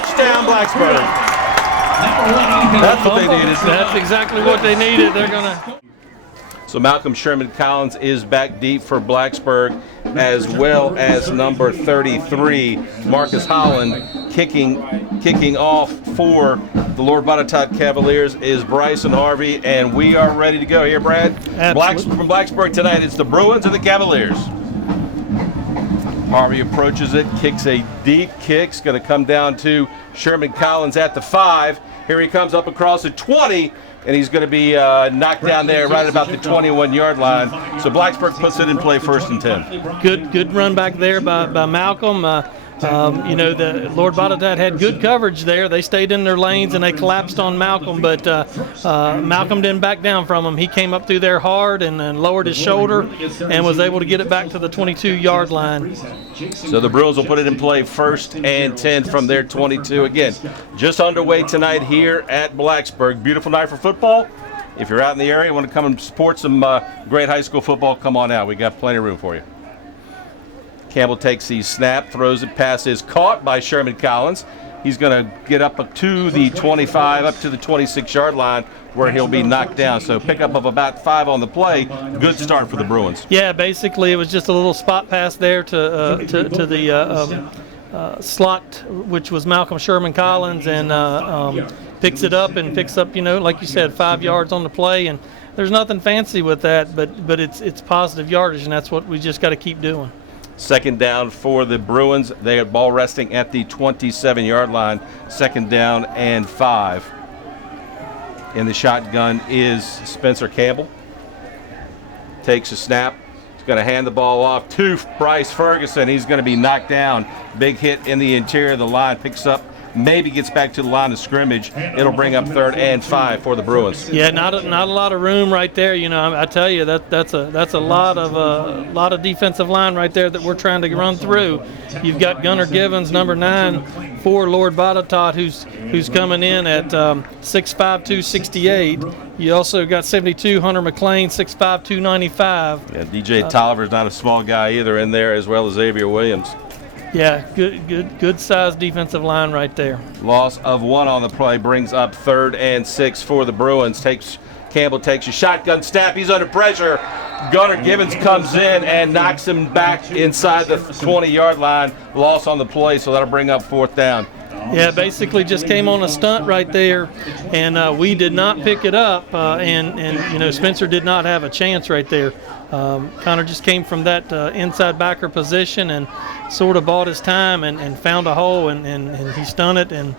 Touchdown, Blacksburg. That's what they needed. That's exactly what they needed. They're going to. So Malcolm Sherman Collins is back deep for Blacksburg, as well as number 33, Marcus Holland, kicking off for the Lord Botetourt Cavaliers is Bryson Harvey, and we are ready to go here, Brad. From Blacksburg tonight, it's the Bruins and the Cavaliers. Harvey approaches it, kicks a deep kick. It's going to come down to Sherman Collins at the 5. Here he comes up across the 20. And he's going to be knocked down there right about the 21-yard line. So Blacksburg puts it in play 1st and 10. Good run back there by Malcolm. The Lord Botetourt had good coverage there. They stayed in their lanes and they collapsed on Malcolm, but Malcolm didn't back down from him. He came up through there hard and lowered his shoulder and was able to get it back to the 22-yard line. So the Bruins will put it in play 1st and 10 from their 22. Again, just underway tonight here at Blacksburg. Beautiful night for football. If you're out in the area, want to come and support some great high school football, come on out. We got plenty of room for you. Campbell takes the snap, throws it, pass is caught by Sherman Collins. He's going to get up to the 25, up to the 26-yard line, where he'll be knocked down. So pickup of about 5 on the play. Good start for the Bruins. Yeah, basically it was just a little spot pass there to the slot, which was Malcolm Sherman Collins, and picks it up and picks up, like you said, 5 yards on the play. And there's nothing fancy with that, but it's positive yardage, and that's what we just got to keep doing. 2nd down for the Bruins. They are ball resting at the 27-yard line. 2nd down and 5. In the shotgun is Spencer Campbell. Takes a snap. He's going to hand the ball off to Bryce Ferguson. He's going to be knocked down. Big hit in the interior of the line. Picks up, maybe gets back to the line of scrimmage. It'll bring up 3rd and 5 for the Bruins. Yeah, not a lot of room right there. I tell you that's a lot of defensive line right there that we're trying to run through. You've got Gunnar Givens, number 9, for Lord Botetourt, who's coming in at 6'5", 268. You also got 72, Hunter McLean, 6'5", 295. Yeah, DJ Tolliver's not a small guy either in there, as well as Xavier Williams. Yeah, good sized defensive line right there. Loss of 1 on the play brings up 3rd and 6 for the Bruins. Campbell takes a shotgun snap. He's under pressure. Gunnar Givens comes in and knocks him back inside the 20-yard line. Loss on the play, so that'll bring up 4th down. Yeah, basically just came on a stunt right there, and we did not pick it up, and Spencer did not have a chance right there. Connor just came from that inside backer position and sort of bought his time and found a hole, and he stunned it and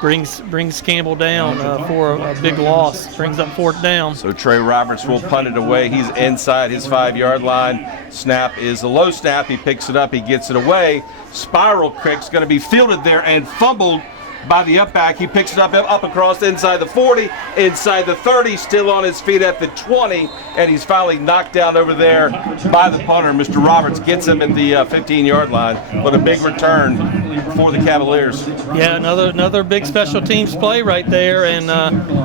brings Campbell down for a big loss. Brings up 4th down. So Trey Roberts will punt it away. He's inside his 5-yard line. Snap is a low snap. He picks it up. He gets it away. Spiral kick's going to be fielded there and fumbled by the up back. He picks it up across inside the 40, inside the 30, still on his feet at the 20, and he's finally knocked down over there by the punter. Mr. Roberts gets him at the 15-yard line, but a big return for the Cavaliers. Yeah, another big special teams play right there, and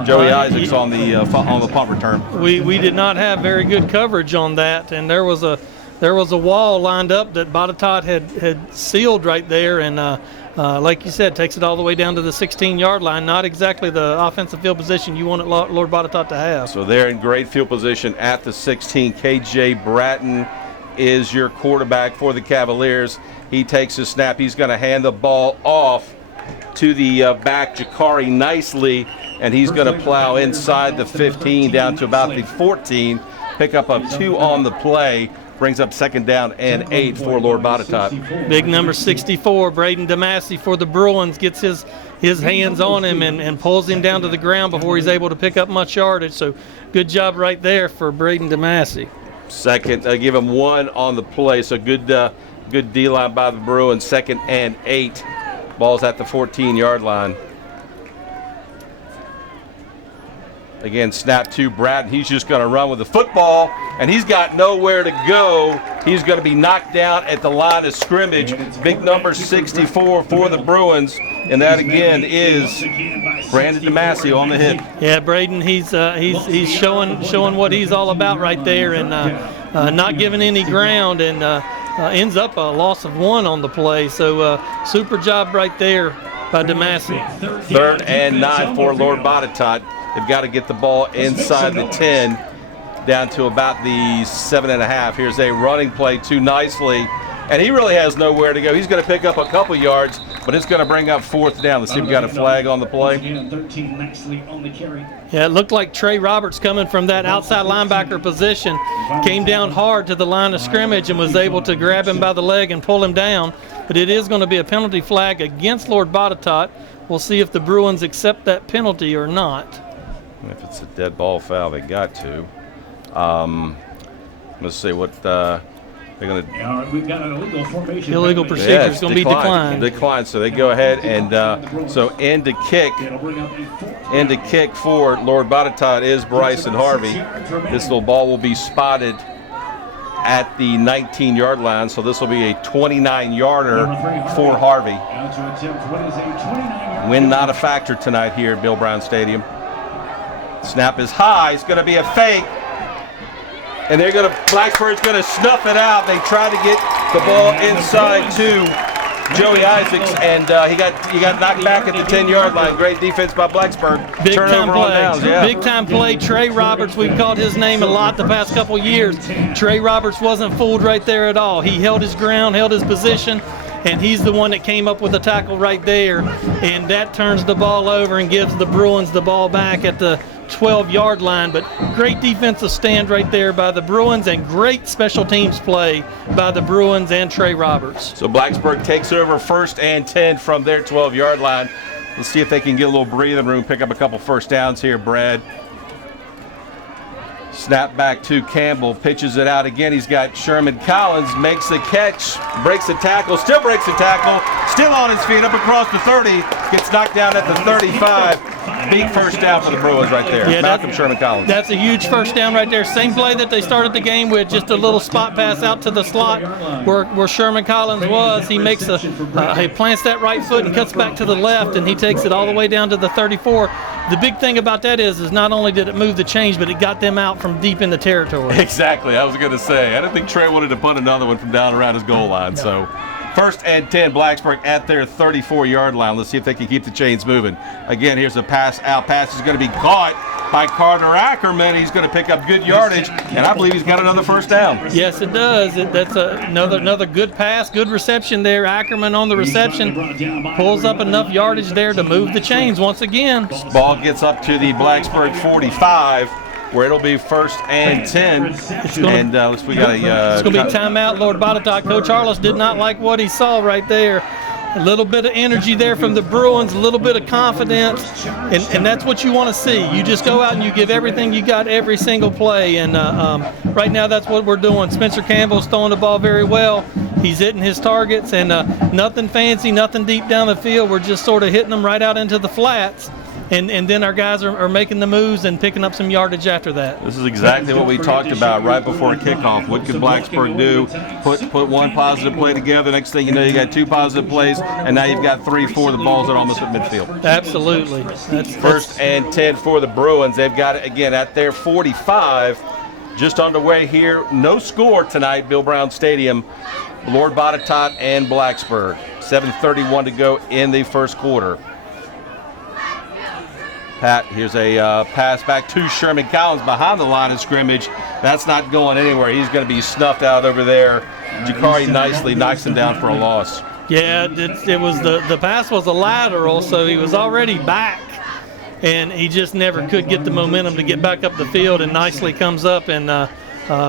Joey Isaacs on the punt return. We did not have very good coverage on that, and there was a wall lined up that Botetourt had sealed right there, and like you said, takes it all the way down to the 16-yard line. Not exactly the offensive field position you wanted Lord Botetourt to have. So they're in great field position at the 16. KJ Bratton is your quarterback for the Cavaliers. He takes a snap. He's going to hand the ball off to the back, Jakari, nicely, and he's going to plow inside the 15 down to about the 14. Pickup of 2 on the play. Brings up 2nd down and 8 for Lord Botetourt. Big number 64, Braden DeMassey for the Bruins, gets his hands on him and pulls him down to the ground before he's able to pick up much yardage. So good job right there for Braden DeMassey. Give him 1 on the play. So good D-line by the Bruins. 2nd and 8. Ball's at the 14-yard line. Again, snap to Bratton. He's just going to run with the football, and he's got nowhere to go. He's going to be knocked down at the line of scrimmage. Big number 64 for the Bruins, and that again is Brandon DeMassey on the hit. Yeah, Braden, he's showing what he's all about right there, and not giving any ground, and ends up a loss of 1 on the play. So super job right there by DeMassey. 3rd and 9 for Lord Botetourt. They've got to get the ball inside the 10, down to about the 7.5. Here's a running play too nicely, and he really has nowhere to go. He's going to pick up a couple yards, but it's going to bring up 4th down. Let's see if we got a flag on the play. Yeah, it looked like Trey Roberts, coming from that outside linebacker position, came down hard to the line of scrimmage and was able to grab him by the leg and pull him down. But it is going to be a penalty flag against Lord Botetourt. We'll see if the Bruins accept that penalty or not. If it's a dead ball foul, they got to. Let's see what they're going to. We've got an illegal formation. Illegal procedure is going to be declined. Declined. So they go ahead and so end to kick for Lord Botetourt is Bryson Harvey. This little ball will be spotted at the 19-yard line, so this will be a 29-yarder for Harvey. Win not a factor tonight here at Bill Brown Stadium. Snap is high. It's going to be a fake. And Blacksburg's going to snuff it out. They try to get the ball inside to Joey Isaacs, and he got knocked back at the 10-yard line. Great defense by Blacksburg. Big time play. Downs, yeah. Big time play. Trey Roberts, we've called his name a lot the past couple years. Trey Roberts wasn't fooled right there at all. He held his ground, held his position, and he's the one that came up with the tackle right there. And that turns the ball over and gives the Bruins the ball back at the 12-yard line. But great defensive stand right there by the Bruins, and great special teams play by the Bruins and Trey Roberts. So Blacksburg takes over 1st and 10 from their 12-yard line. Let's see if they can get a little breathing room, pick up a couple first downs here, Brad. Snap back to Campbell, pitches it out again. He's got Sherman Collins, makes the catch, breaks the tackle, still breaks the tackle, still on his feet, up across the 30, gets knocked down at the 35. Big first down for the Bruins right there. Yeah, Malcolm Sherman Collins. That's a huge first down right there. Same play that they started the game with, just a little spot pass out to the slot where Sherman Collins was. He makes he plants that right foot and cuts back to the left, and he takes it all the way down to the 34. The big thing about that is not only did it move the chains, but it got them out from deep in the territory. Exactly. I was going to say, I didn't think Trey wanted to punt another one from down around his goal line. So 1st and 10, Blacksburg at their 34-yard line. Let's see if they can keep the chains moving. Again, here's a pass out. Pass is going to be caught by Carter Ackerman. He's going to pick up good yardage, and I believe he's got another first down. Yes, it does. That's another good pass, good reception there. Ackerman on the reception pulls up enough yardage there to move the chains once again. Ball gets up to the Blacksburg 45, where it'll be 1st and 10. It's going to be timeout. Lord Botetourt. Coach Harless did not like what he saw right there. A little bit of energy there from the Bruins, a little bit of confidence, and that's what you want to see. You just go out and you give everything you got every single play, and right now that's what we're doing. Spencer Campbell's throwing the ball very well. He's hitting his targets, and nothing fancy, nothing deep down the field. We're just sort of hitting them right out into the flats. And then our guys are making the moves and picking up some yardage after that. This is exactly what we talked about right before kickoff. What could Blacksburg do? Put one positive play together. Next thing you know, you got 2 positive plays, and now you've got 3, 4. The balls are almost at midfield. Absolutely. That's 1st and 10 for the Bruins. They've got it again at their 45. Just underway here. No score tonight, Bill Brown Stadium. Lord Botetourt and Blacksburg. 7:31 to go in the first quarter. Pat, here's a pass back to Sherman Collins behind the line of scrimmage. That's not going anywhere. He's going to be snuffed out over there. Jakari nicely knocks him down for a loss. Yeah, it was the pass was a lateral, so he was already back, and he just never could get the momentum to get back up the field, and nicely comes up and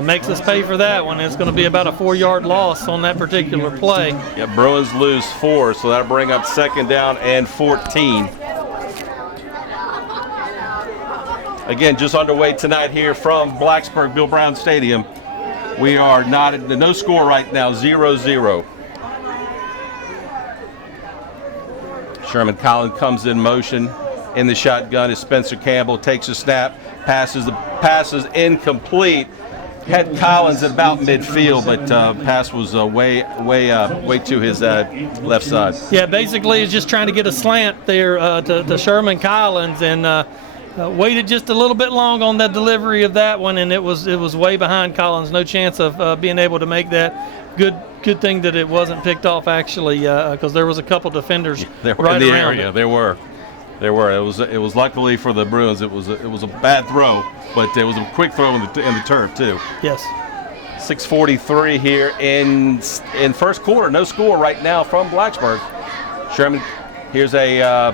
makes us pay for that one. It's going to be about a 4-yard loss on that particular play. Yeah, Bruins lose 4, so that'll bring up 2nd down and 14. Again, just underway tonight here from Blacksburg, Bill Brown Stadium. We are not at no score right now, 0-0. Sherman Collins comes in motion in the shotgun as Spencer Campbell takes a snap, passes incomplete. Had Collins at about midfield, but pass was way to his left side. Yeah, basically he's just trying to get a slant there to Sherman Collins, and waited just a little bit long on the delivery of that one, and it was way behind Collins. No chance of being able to make that. Good thing that it wasn't picked off, actually, because there was a couple defenders they were right in the around area. it. There were. It was luckily for the Bruins. It was a bad throw, but it was a quick throw in the turf too. Yes. 6:43 here in first quarter. No score right now from Blacksburg. Sherman, here's a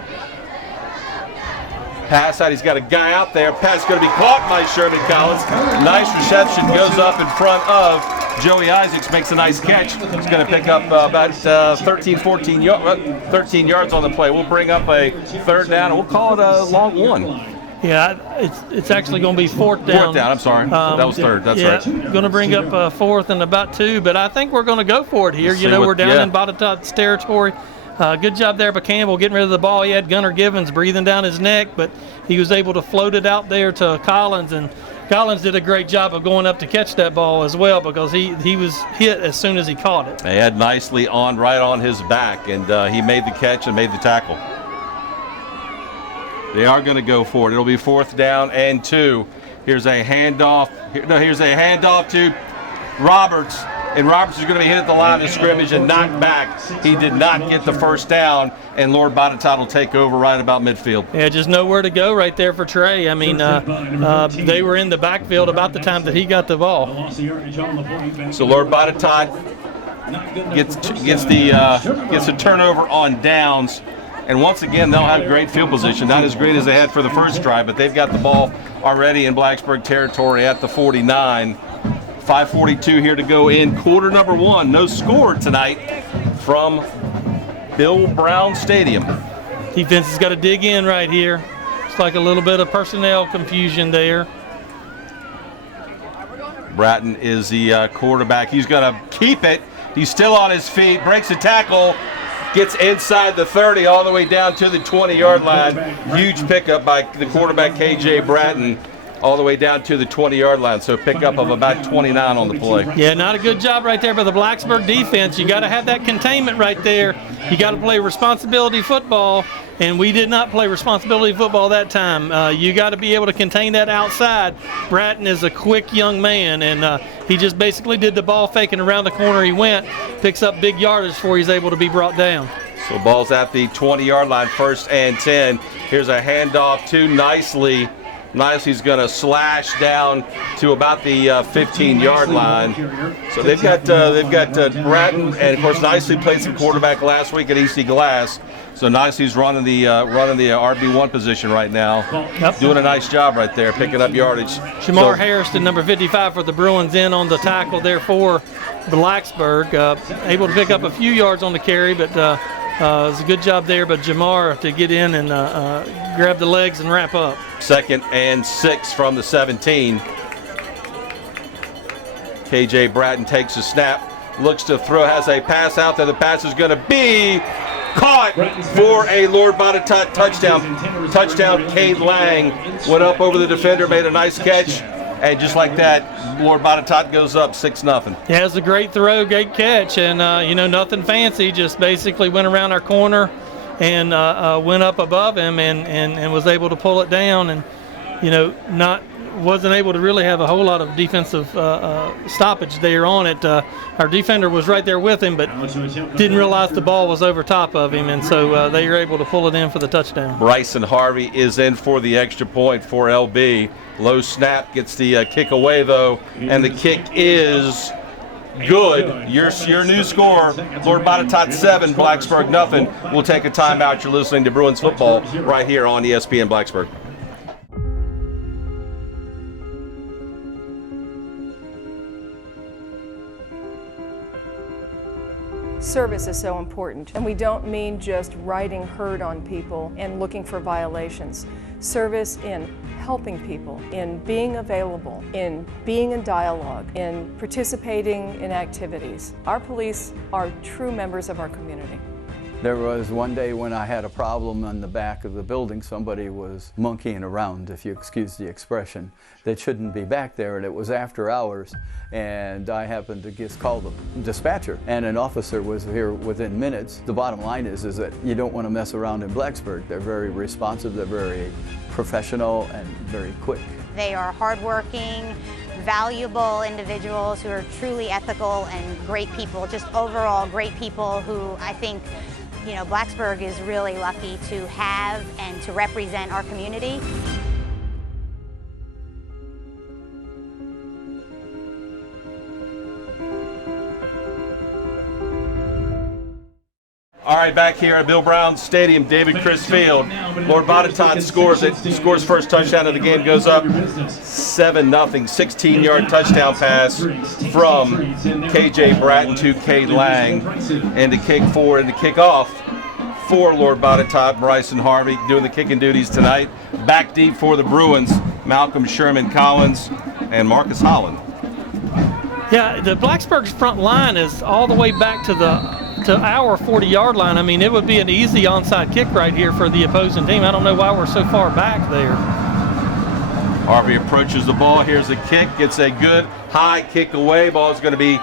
pass out. He's got a guy out there. Pass going to be caught by Sherman Collins. Nice reception. Goes up in front of Joey Isaacs. Makes a nice catch. He's going to pick up about 13 yards on the play. We'll bring up a third down. We'll call it a long one. Yeah, it's actually going to be fourth down. Fourth down, I'm sorry. That was third. That's right. Going to bring up fourth and about 2, but I think we're going to go for it here. We're down in Botetourt's territory. Good job there by Campbell getting rid of the ball. He had Gunnar Givens breathing down his neck, but he was able to float it out there to Collins, and Collins did a great job of going up to catch that ball as well, because he was hit as soon as he caught it. They had nicely right on his back, and he made the catch and made the tackle. They are going to go for it. It'll be fourth down and 2. Here's a handoff. Here's a handoff to Roberts. And Roberts is going to be hit at the line of scrimmage and knocked back. He did not get the first down, and Lord Botetourt will take over right about midfield. Yeah, just nowhere to go right there for Trey. I mean, they were in the backfield about the time that he got the ball. So Lord Botetourt gets a turnover on downs. And once again, they'll have great field position. Not as great as they had for the first drive, but they've got the ball already in Blacksburg territory at the 49. 5:42 here to go in quarter number 1. No score tonight from Bill Brown Stadium. Defense has got to dig in right here. It's like a little bit of personnel confusion there. Bratton is the quarterback. He's going to keep it. He's still on his feet, breaks a tackle, gets inside the 30 all the way down to the 20-yard line. Huge pickup by the quarterback, KJ Bratton, all the way down to the 20-yard line. So pickup of about 29 on the play. Yeah, not a good job right there by the Blacksburg defense. You got to have that containment right there. You got to play responsibility football, and we did not play responsibility football that time. You got to be able to contain that outside. Bratton is a quick young man, and he just basically did the ball faking around the corner he went, picks up big yardage before he's able to be brought down. So ball's at the 20-yard line, first and 10. Here's a handoff to Nicely. He's going to slash down to about the 15-yard line. So they've got Bratton, and of course Nicely played some quarterback last week at EC Glass. So Nicely's running the RB1 position right now. Yep. Doing a nice job right there, picking up yardage. Shamar Harrison, number 55 for the Bruins, in on the tackle there for Blacksburg. Able to pick up a few yards on the carry, but it was a good job there by Jamar to get in and grab the legs and wrap up. 2nd and 6 from the 17. KJ Bratton takes a snap, looks to throw, has a pass out there. The pass is going to be caught for a Lord Botetourt touchdown. Cade Lang went up over the defender, made a nice catch, and just like that, Lord Botetourt goes up 6-0. Yeah, it was a great throw, great catch, and nothing fancy. Just basically went around our corner and went up above him and was able to pull it down, and wasn't able to really have a whole lot of defensive stoppage there on it. Our defender was right there with him, but didn't realize the ball was over top of him, and so they were able to pull it in for the touchdown. Bryson Harvey is in for the extra point for LB. Low snap, gets the kick away though, and the kick is good. Your new score, Lord Botetourt 7, Blacksburg nothing. We'll take a timeout. You're listening to Bruins football right here on ESPN Blacksburg. Service is so important, and we don't mean just riding herd on people and looking for violations. Service in helping people, in being available, in being in dialogue, in participating in activities. Our police are true members of our community. There was one day when I had a problem in the back of the building. Somebody was monkeying around, if you excuse the expression, that shouldn't be back there, and it was after hours, and I happened to just call the dispatcher, and an officer was here within minutes. The bottom line is that you don't want to mess around in Blacksburg. They're very responsive, they're very professional, and very quick. They are hardworking, valuable individuals who are truly ethical and great people, just overall great people who I think, you know, Blacksburg is really lucky to have and to represent our community. All right, back here at Bill Brown Stadium, David Chris Field. Lord Botetourt scores it. Scores first touchdown of the game, goes up 7-0. 16-yard touchdown pass from K.J. Bratton to Cade Lang. And the kick forward and the kick off for Lord Botetourt. Bryson Harvey doing the kicking duties tonight. Back deep for the Bruins, Malcolm Sherman Collins and Marcus Holland. Yeah, the Blacksburg's front line is all the way back to our 40-yard line. I mean, it would be an easy onside kick right here for the opposing team. I don't know why we're so far back there. Harvey approaches the ball. Here's the kick. Gets a good high kick away. Ball's going to be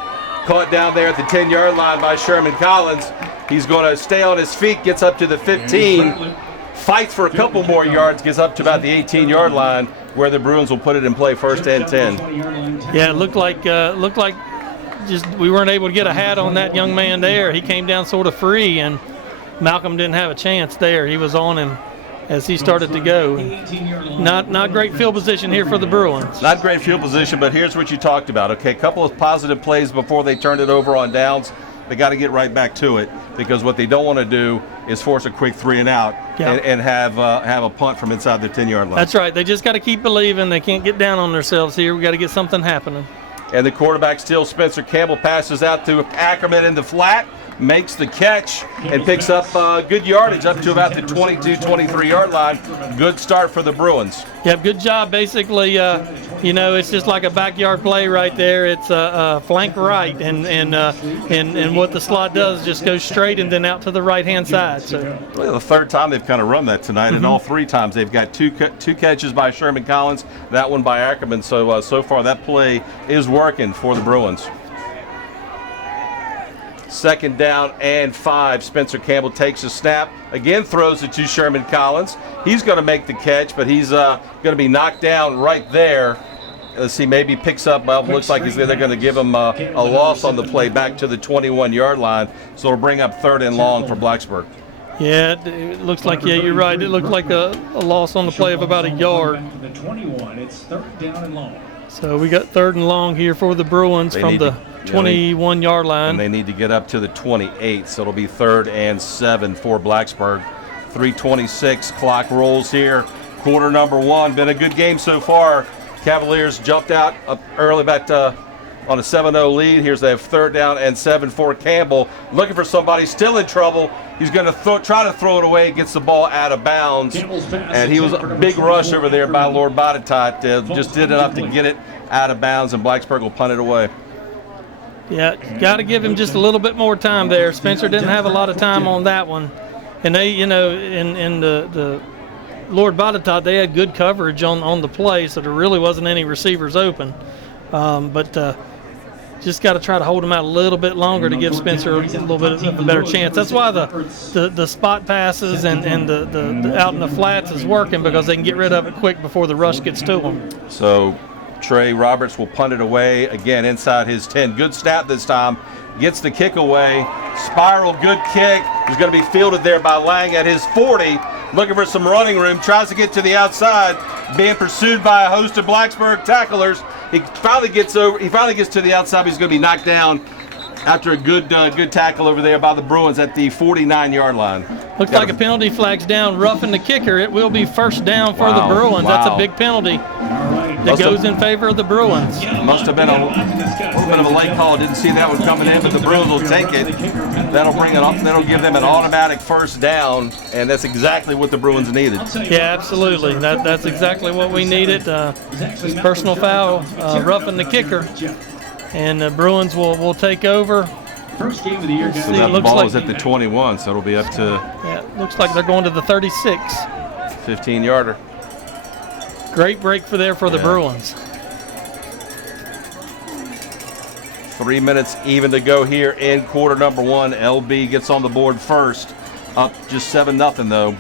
caught down there at the 10-yard line by Sherman Collins. He's going to stay on his feet, gets up to the 15, fights for a couple more yards, gets up to about the 18-yard line where the Bruins will put it in play, first and 10. Yeah, it looked like just we weren't able to get a hat on that young man there. He came down sort of free, and Malcolm didn't have a chance there. He was on him as he started to go. Not great field position here for the Bruins. Not great field position, but here's what you talked about. Okay, a couple of positive plays before they turned it over on downs. They got to get right back to it, because what they don't want to do is force a quick 3 and out and have a punt from inside the 10-yard line. That's right. They just got to keep believing. They can't get down on themselves here. We got to get something happening. And the quarterback still, Spencer Campbell, passes out to Ackerman in the flat, makes the catch, and picks up good yardage up to about the 22, 23-yard line. Good start for the Bruins. Yep, good job. Basically, it's just like a backyard play right there. It's a flank right, and what the slot does just goes straight and then out to the right-hand side. So well, the third time they've kind of run that tonight, and all 3 times they've got two catches by Sherman Collins, that one by Ackerman. So far that play is working for the Bruins. 2nd down and 5. Spencer Campbell takes a snap. Again, throws it to Sherman Collins. He's going to make the catch, but he's going to be knocked down right there. Let's see, maybe picks up. Well, looks like they're going to give him a loss on the play back to the 21-yard line. So it'll bring up 3rd and long for Blacksburg. Yeah, it looks like, yeah, you're right. It looked like a loss on the play of about a yard. The 21, it's 3rd down and long. So we got 3rd and long here for the Bruins from the 21-yard line. And they need to get up to the 28, so it'll be 3rd and 7 for Blacksburg. 3:26, clock rolls here. Quarter number 1, been a good game so far. Cavaliers jumped out up early back on a 7-0 lead. Here's they have 3rd down and 7 for Campbell. Looking for somebody, still in trouble. He's going to try to throw it away, gets the ball out of bounds. And he was a big rush over there by Lord Botetourt. Just did enough to get it out of bounds, and Blacksburg will punt it away. Yeah, got to give him just a little bit more time there. Spencer didn't have a lot of time on that one. And they, in the Lord Botetourt, they had good coverage on the play, so there really wasn't any receivers open. But just got to try to hold him out a little bit longer to give Spencer a little bit of a better chance. That's why the spot passes and the out in the flats is working, because they can get rid of it quick before the rush gets to them. So Trey Roberts will punt it away, again inside his 10. Good snap this time. Gets the kick away. Spiral, good kick. He's going to be fielded there by Lang at his 40. Looking for some running room. Tries to get to the outside. Being pursued by a host of Blacksburg tacklers. He finally gets to the outside, but he's going to be knocked down after a good tackle over there by the Bruins at the 49-yard line. Looks like a penalty flag's down, roughing the kicker. It will be 1st down for the Bruins. That's a big penalty that goes in favor of the Bruins. Must have been a little bit of a late call. Didn't see that one coming in, but the Bruins will take it. That'll give them an automatic 1st down, and that's exactly what the Bruins needed. Yeah, absolutely. That's exactly what we needed. Personal foul, roughing the kicker. And the Bruins will take over First game of the year. So See, it that looks ball like- is at the 21, so it'll be up to Yeah, looks like they're going to the 36. 15-yarder. Great break for the Bruins. 3 minutes even to go here in quarter number one. LB gets on the board first. Up just 7-0 though.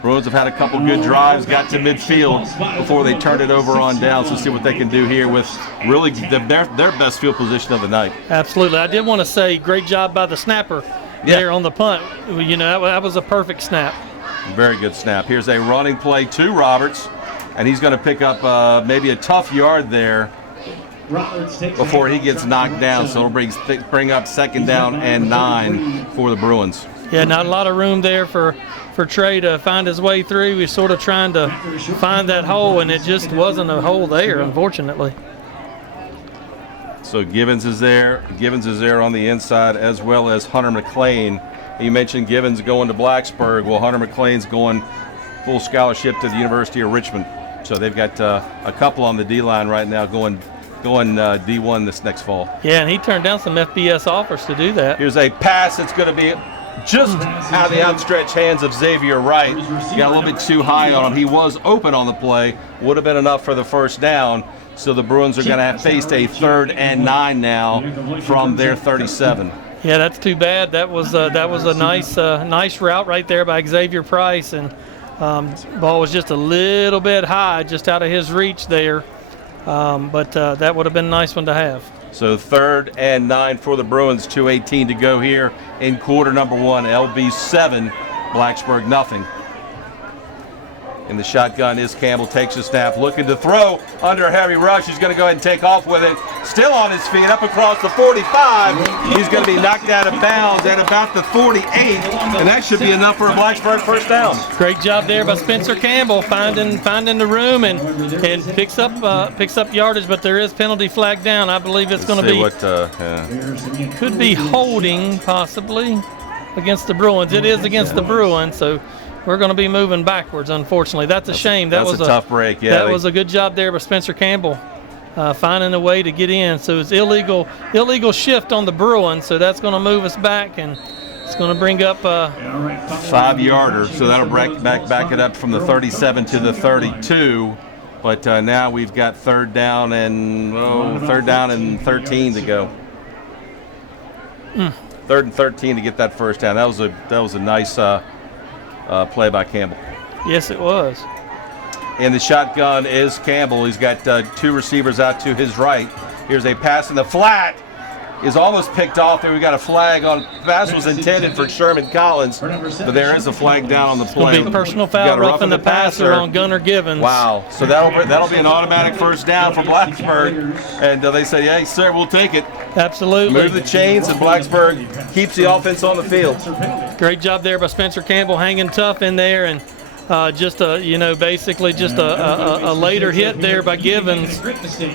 Bruins have had a couple good drives, got to midfield before they turned it over on down. So see what they can do here with really their best field position of the night. Absolutely. I did want to say great job by the snapper there on the punt. You know, that was a perfect snap. Very good snap. Here's a running play to Roberts, and he's going to pick up maybe a tough yard there before he gets knocked down. So it'll bring up 2nd down and 9 for the Bruins. Yeah, not a lot of room there for Trey to find his way through. He was sort of trying to find that hole, and it just wasn't a hole there, unfortunately. So Givens is there. Givens is there on the inside, as well as Hunter McLean. You mentioned Givens going to Blacksburg. Well, Hunter McLean's going full scholarship to the University of Richmond. So they've got a couple on the D-line right now going D1 this next fall. Yeah, and he turned down some FBS offers to do that. Here's a pass that's going to be just out of the outstretched hands of Xavier Wright. Got a little bit too high on him. He was open on the play. Would have been enough for the first down. So the Bruins are going to have faced a 3rd and 9 now from their 37. Yeah, that's too bad. That was a nice route right there by Xavier Price, and ball was just a little bit high, just out of his reach there. But that would have been a nice one to have. So 3rd and 9 for the Bruins, 2:18 to go here in quarter number one. LB 7, Blacksburg nothing. In the shotgun is Campbell, takes a snap, looking to throw under a heavy rush. He's going to go ahead and take off with it. Still on his feet, up across the 45. He's going to be knocked out of bounds at about the 48, and that should be enough for a Blacksburg first down. Great job there by Spencer Campbell finding the room and picks up yardage, but there is penalty flag down. I believe it's going to be could be holding possibly against the Bruins. It is against the Bruins, so we're going to be moving backwards, unfortunately. That's a shame. That's a tough break. Yeah, that was a good job there by Spencer Campbell finding a way to get in. So it's illegal shift on the Bruins, so that's going to move us back, and it's going to bring up 5-yarder. So that'll back it up from the 37 to the 32. But now we've got 3rd down and 13 to go. 3rd and 13 to get that first down. That was a nice play by Campbell. Yes, it was. In the shotgun is Campbell. He's got 2 receivers out to his right. Here's a pass in the flat. Is almost picked off, and we got a flag on. Pass was intended for Sherman Collins, but there is a flag down on the play. It'll be personal foul, roughing the passer on Gunnar Givens. Wow! So that'll be an automatic first down for Blacksburg, and they say, "Hey, sir, we'll take it." Absolutely. Move the chains, and Blacksburg keeps the offense on the field. Great job there by Spencer Campbell, hanging tough in there, and basically just a later hit there by Givens,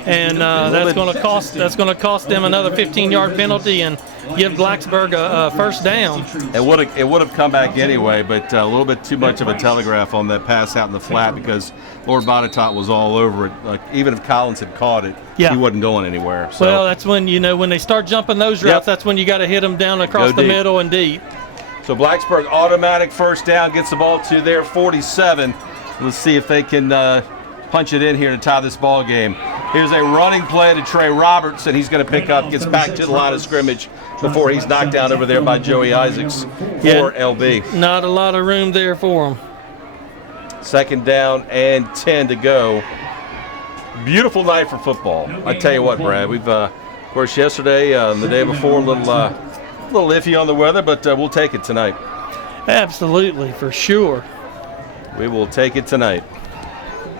and that's going to cost them another 15-yard penalty and give Blacksburg a first down. It would have come back anyway, but a little bit too much of a telegraph on that pass out in the flat because Lord Botetourt was all over it. Like even if Collins had caught it, he wasn't going anywhere. So. Well, that's when when they start jumping those routes, that's when you got to hit them down across the middle and deep. So Blacksburg automatic first down, gets the ball to their 47. Let's see if they can punch it in here to tie this ball game. Here's a running play to Trey Roberts, and he's going to pick up, gets back to the line of scrimmage before he's knocked down over there by Joey Isaacs for LB. Not a lot of room there for him. 2nd down and 10 to go. Beautiful night for football. I tell you what, Brad, we've, of course, yesterday and the day before, a little iffy on the weather, but we'll take it tonight. Absolutely, for sure. We will take it tonight.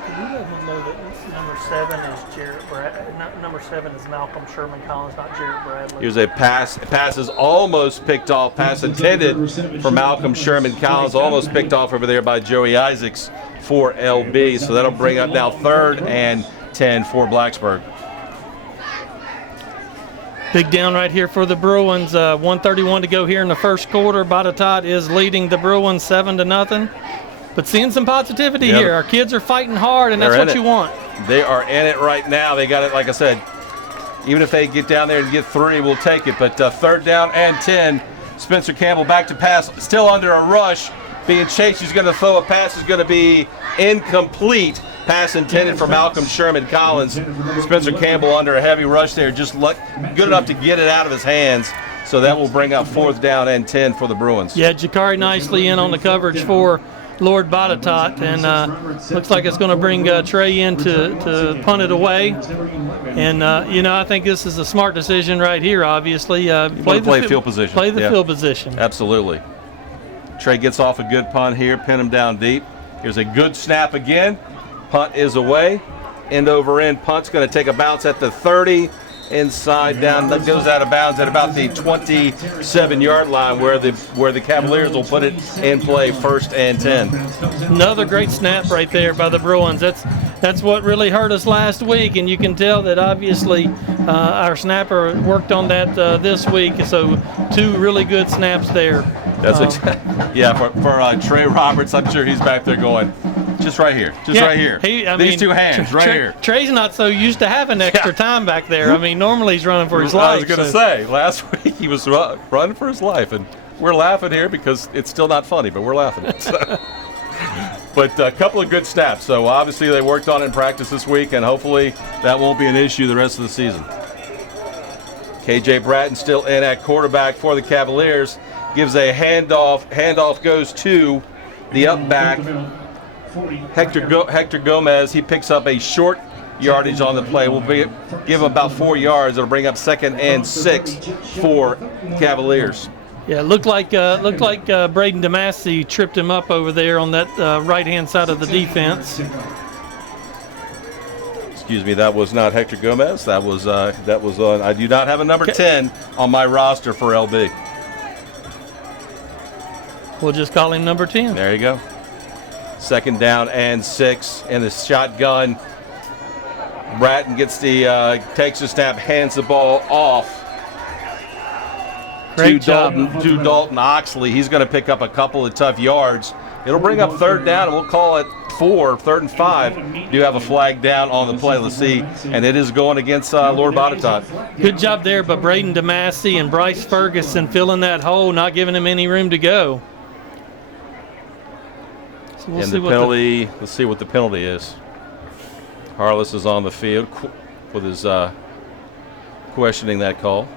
Can you let him know that number 7 is Jarrett Bradley? Number 7 is Malcolm Sherman Collins, not Jarrett Bradley. Here's a pass. Pass is almost picked off. Pass intended for Malcolm Sherman Collins, almost picked off over there by Joey Isaacs for LB. So that'll bring up now 3rd and 10 for Blacksburg. Big down right here for the Bruins. 1:31 to go here in the first quarter. Botetourt is leading the Bruins 7-0. But seeing some positivity here. Our kids are fighting hard, and that's what you want. They are in it right now. They got it, like I said, Even if they get down there and get 3, we'll take it. But 3rd down and 10. Spencer Campbell back to pass, still under a rush. Being chased, he's going to throw a pass. Is going to be incomplete. Pass intended for Malcolm Sherman Collins. Spencer Campbell under a heavy rush there, just good enough to get it out of his hands. So that will bring up 4th down and 10 for the Bruins. Yeah, Jakari nicely in on the coverage for Lord Botetourt, and looks like it's going to bring Trey in to punt it away. And, I think this is a smart decision right here, obviously. Play field position. Play the field position. Absolutely. Trey gets off a good punt here, pin him down deep. Here's a good snap again. Punt is away. End over end punt's going to take a bounce at the 30. Inside down, that goes out of bounds at about the 27-yard line where the Cavaliers will put it in play, 1st and 10. Another great snap right there by the Bruins. That's what really hurt us last week, and you can tell that obviously our snapper worked on that this week. So 2 really good snaps there. That's for Trey Roberts. I'm sure he's back there going, just right here, right here. These 2 hands right here. Trey's not so used to having extra time back there. I mean, normally he's running for his life. I was going to say, last week he was running for his life, and we're laughing here because it's still not funny, but we're laughing. So. But a couple of good snaps. So obviously they worked on it in practice this week, and hopefully that won't be an issue the rest of the season. KJ Bratton still in at quarterback for the Cavaliers. Gives a handoff. Handoff goes to the up back, Hector Gomez. He picks up a short yardage on the play. We'll give him about 4 yards. It'll bring up 2nd and 6 for Cavaliers. Yeah, looked like Braden DeMassey tripped him up over there on that right-hand side of the defense. Excuse me, that was not Hector Gomez. That was on. I do not have a number 10 on my roster for LB. We'll just call him number 10. There you go. 2nd down and 6 in the shotgun. Bratton takes the snap, hands the ball off Great to Dalton Oxley. He's going to pick up a couple of tough yards. It'll bring up 3rd down, and we'll call it 3rd and 5. Do have a flag down on the play. Let's see, and it is going against Lord Botetourt. Good job there by Braden DeMassey and Bryce Ferguson filling that hole, not giving him any room to go. So and the penalty, let's see what the penalty is. Harless is on the field with his questioning that call.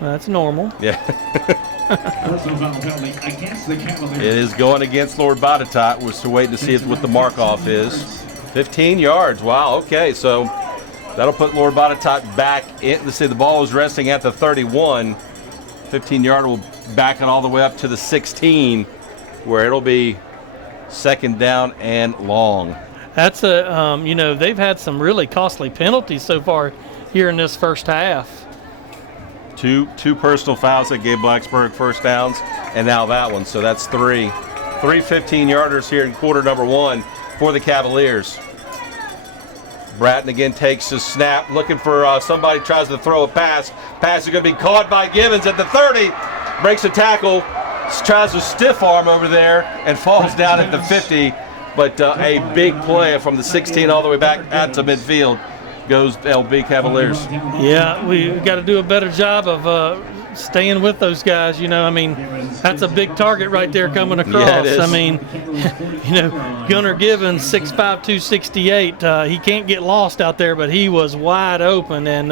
That's normal. Yeah. It is going against Lord Botetourt. We're still waiting to see what the mark-off is. 15 yards. Wow, okay. So that'll put Lord Botetourt back in. Let's see, the ball was resting at the 31. 15-yard will back it all the way up to the 16, where it'll be 2nd down and long. That's they've had some really costly penalties so far here in this first half. Two personal fouls that gave Blacksburg 1st downs, and now that one. So that's 3 15-yarders here in quarter number 1 for the Cavaliers. Bratton again takes the snap, looking for somebody, tries to throw a pass. Pass is going to be caught by Gibbons at the 30. Breaks a tackle, tries to stiff arm over there, and falls down at the 50. But a big play from the 16 all the way back out to midfield goes LB Cavaliers. Yeah, we've got to do a better job of staying with those guys. That's a big target right there coming across. Yeah, it is. Gunnar Gibbons, 6'5", 268. He can't get lost out there, but he was wide open. And,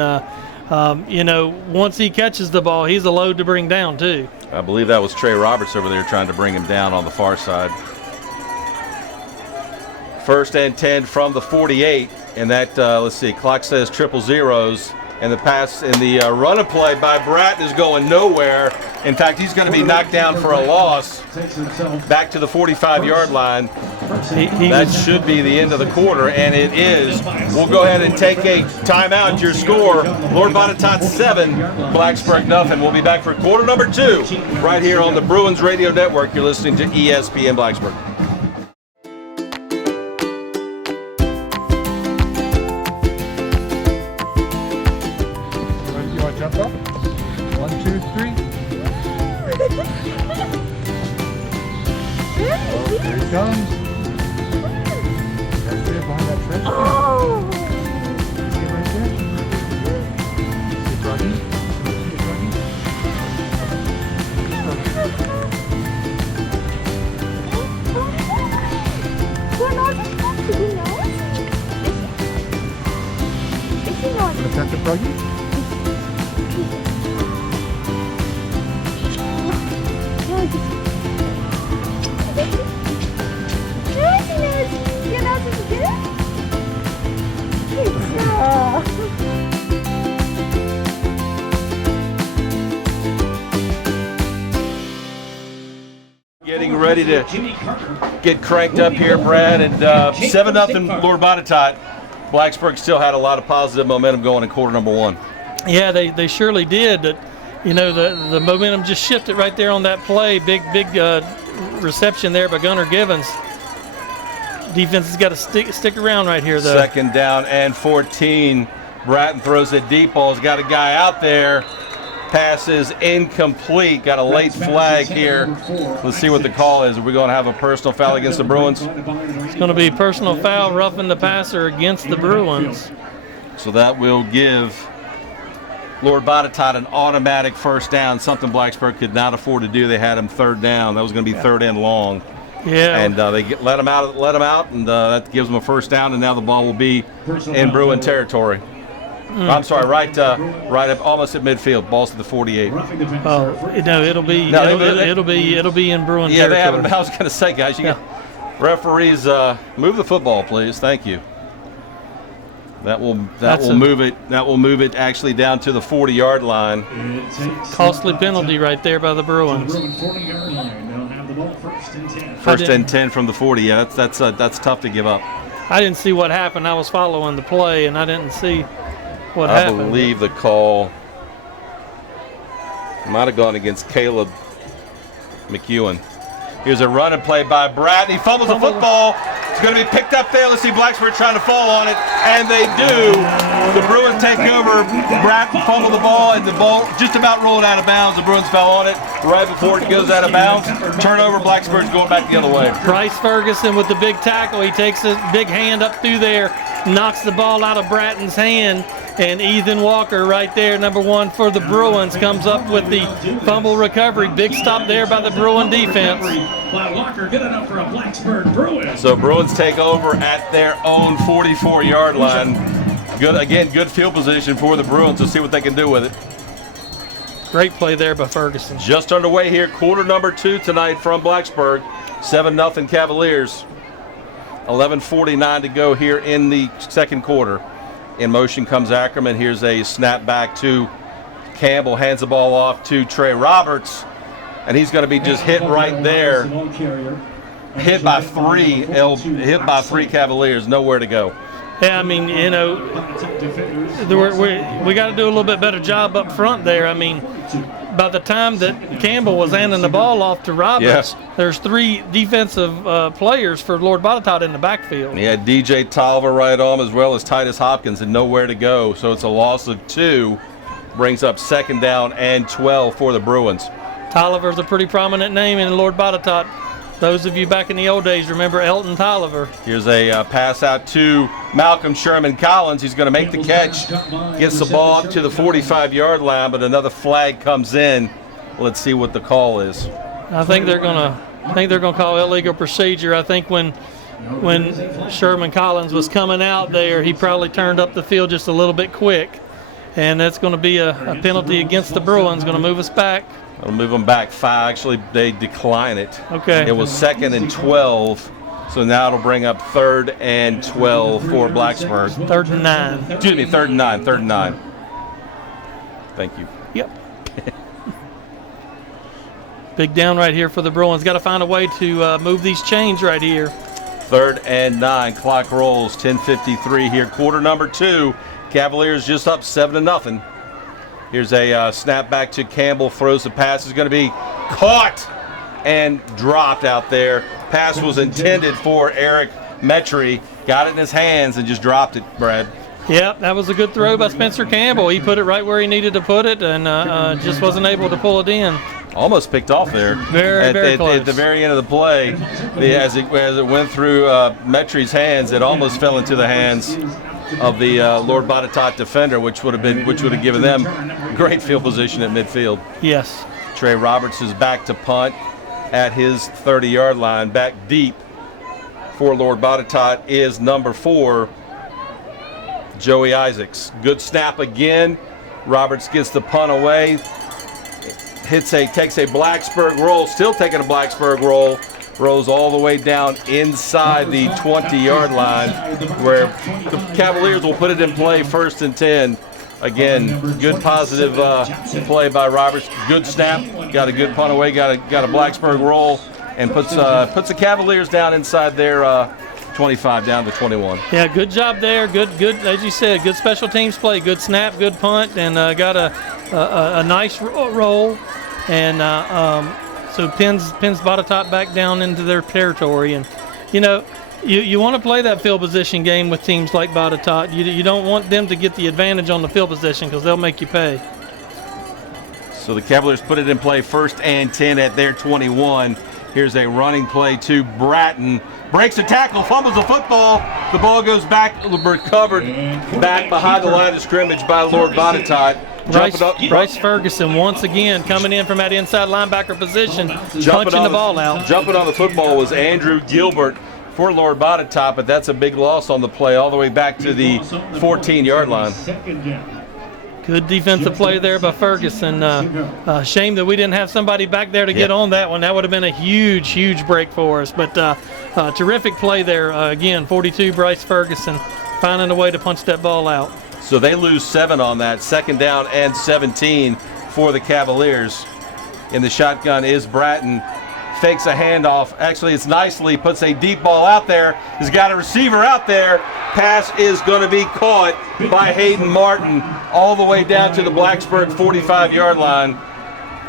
once he catches the ball, he's a load to bring down, too. I believe that was Trey Roberts over there trying to bring him down on the far side. 1st and 10 from the 48. And that, let's see, clock says 000. And the pass in the run and play by Bratton is going nowhere. In fact, he's going to be knocked down for a loss back to the 45-yard line. That should be the end of the quarter, and it is. We'll go ahead and take a timeout. Your score, Lord Botetourt 7, Blacksburg nothing. We'll be back for quarter number 2 right here on the Bruins Radio Network. You're listening to ESPN Blacksburg. Jump up. 1, 2, 3. Oh, here he comes. That's it, behind that trench. Oh! See right there? Second pregnant? Getting ready to get cranked up here, Brad, and 7-0 Lord Botetourt. Blacksburg still had a lot of positive momentum going in quarter number one. Yeah, they surely did. That, you know, the momentum just shifted right there on that play. Big reception there by Gunnar Givens. Defense has got to stick around right here, though. Second down and 14. Bratton throws it deep ball. He's got a guy out there. Pass is incomplete. Got a late flag here. Let's see what the call is. Are we going to have a personal foul against the Bruins? It's going to be personal foul, roughing the passer against the Bruins. So that will give Lord Botetourt an automatic first down, something Blacksburg could not afford to do. They had him third down. That was going to be third and long. Yeah. And they let him out, and that gives them a first down, and now the ball will be in Bruin territory. I'm sorry, right up almost at midfield. Ball's to the 48. Oh no, it'll be in Bruin territory. Yeah, I was going to say, guys, referees, move the football, please. Thank you. That will move it actually down to the 40-yard line. Costly penalty right there by the Bruins. First and 10 from the 40. Yeah, that's tough to give up. I didn't see what happened. I was following the play, and I didn't see what happened. I believe the call might have gone against Caleb McEwen. Here's a run and play by Brad. He fumbles the football. It's going to be picked up there. Let's see Blacksburg trying to fall on it, and they do. The Bruins take over. Brad fumbled the ball, and the ball just about rolled out of bounds. The Bruins fell on it right before it goes out of bounds. Turnover. Blacksburg's going back the other way. Bryce Ferguson with the big tackle. He takes his big hand up through there, knocks the ball out of Bratton's hand. And Ethan Walker right there, number 1 for the Bruins, comes up with the fumble recovery. Big stop there by the Bruin defense. Walker, good enough for a Blacksburg Bruins. So Bruins take over at their own 44-yard line. Good field position for the Bruins. We'll see what they can do with it. Great play there by Ferguson. Just underway here, quarter number 2 tonight from Blacksburg. 7-0 Cavaliers. 11:49 to go here in the second quarter. In motion comes Ackerman. Here's a snap back to Campbell. Hands the ball off to Trey Roberts. And he's going to be just hit right there. Hit by three Cavaliers. Nowhere to go. Yeah, I mean, you know, we got to do a little bit better job up front there. I mean, by the time that Campbell was handing the ball off to Roberts, there's 3 defensive players for Lord Botetourt in the backfield. He had DJ Tolliver right on as well as Titus Hopkins and nowhere to go. So it's a loss of 2. Brings up second down and 12 for the Bruins. Tolliver's a pretty prominent name in Lord Botetourt. Those of you back in the old days remember Elton Tolliver. Here's a pass out to Malcolm Sherman Collins. He's going to make the catch. Gets the ball up to the 45-yard line, but another flag comes in. Let's see what the call is. I think they're going to call illegal procedure. I think when Sherman Collins was coming out there, he probably turned up the field just a little bit quick, and that's going to be a penalty against the Bruins. Going to move us back. It'll move them back 5. Actually, they decline it. Okay. It was 2nd and 12, so now it'll bring up 3rd and 12 for Blacksburg. 3rd and 9. Excuse me, 3rd and 9. 3rd and 9. Thank you. Yep. Big down right here for the Bruins. Got to find a way to move these chains right here. 3rd and 9. Clock rolls. 10:53 here. Quarter number 2. Cavaliers just up 7-0. Here's a snap back to Campbell. Throws the pass. Is going to be caught and dropped out there. Pass was intended for Eric Metry. Got it in his hands and just dropped it, Brad. Yep, that was a good throw by Spencer Campbell. He put it right where he needed to put it and just wasn't able to pull it in. Almost picked off there. Very close. At the very end of the play, as it went through Metry's hands, it almost fell into the hands of the Lord Botetourt defender, which would have given them great field position at midfield. Yes. Trey Roberts is back to punt at his 30-yard line. Back deep for Lord Botetourt is number 4, Joey Isaacs. Good snap again. Roberts gets the punt away. Takes a Blacksburg roll, still taking a Blacksburg roll. Rolls all the way down inside the 20-yard line, where the Cavaliers will put it in play 1st and 10. Again, good positive play by Roberts. Good snap, got a good punt away, got a Blacksburg roll, and puts the Cavaliers down inside their 25 down to 21. Yeah, good job there. Good, as you said, good special teams play. Good snap, good punt, and got a nice roll, and so pins Botetourt back down into their territory. And you want to play that field position game with teams like Botetourt. You don't want them to get the advantage on the field position because they'll make you pay. So the Cavaliers put it in play 1st and 10 at their 21. Here's a running play to Bratton. Breaks a tackle, fumbles the football. The ball goes back, recovered back behind the line of scrimmage by Lord Botetourt. Bryce Ferguson once again coming in from that inside linebacker position, punching the ball out. Jumping on the football was Andrew Gilbert for Lord Botetourt, but that's a big loss on the play all the way back to the 14-yard line. Good defensive play there by Ferguson. Shame that we didn't have somebody back there to get on that one. That would have been a huge break for us. But terrific play there. Again, 42, Bryce Ferguson, finding a way to punch that ball out. So they lose 7 on that. 2nd down and 17 for the Cavaliers. In the shotgun is Bratton. Fakes a handoff. Actually, it's nicely. Puts a deep ball out there. He's got a receiver out there. Pass is going to be caught by Hayden Martin all the way down to the Blacksburg 45-yard line.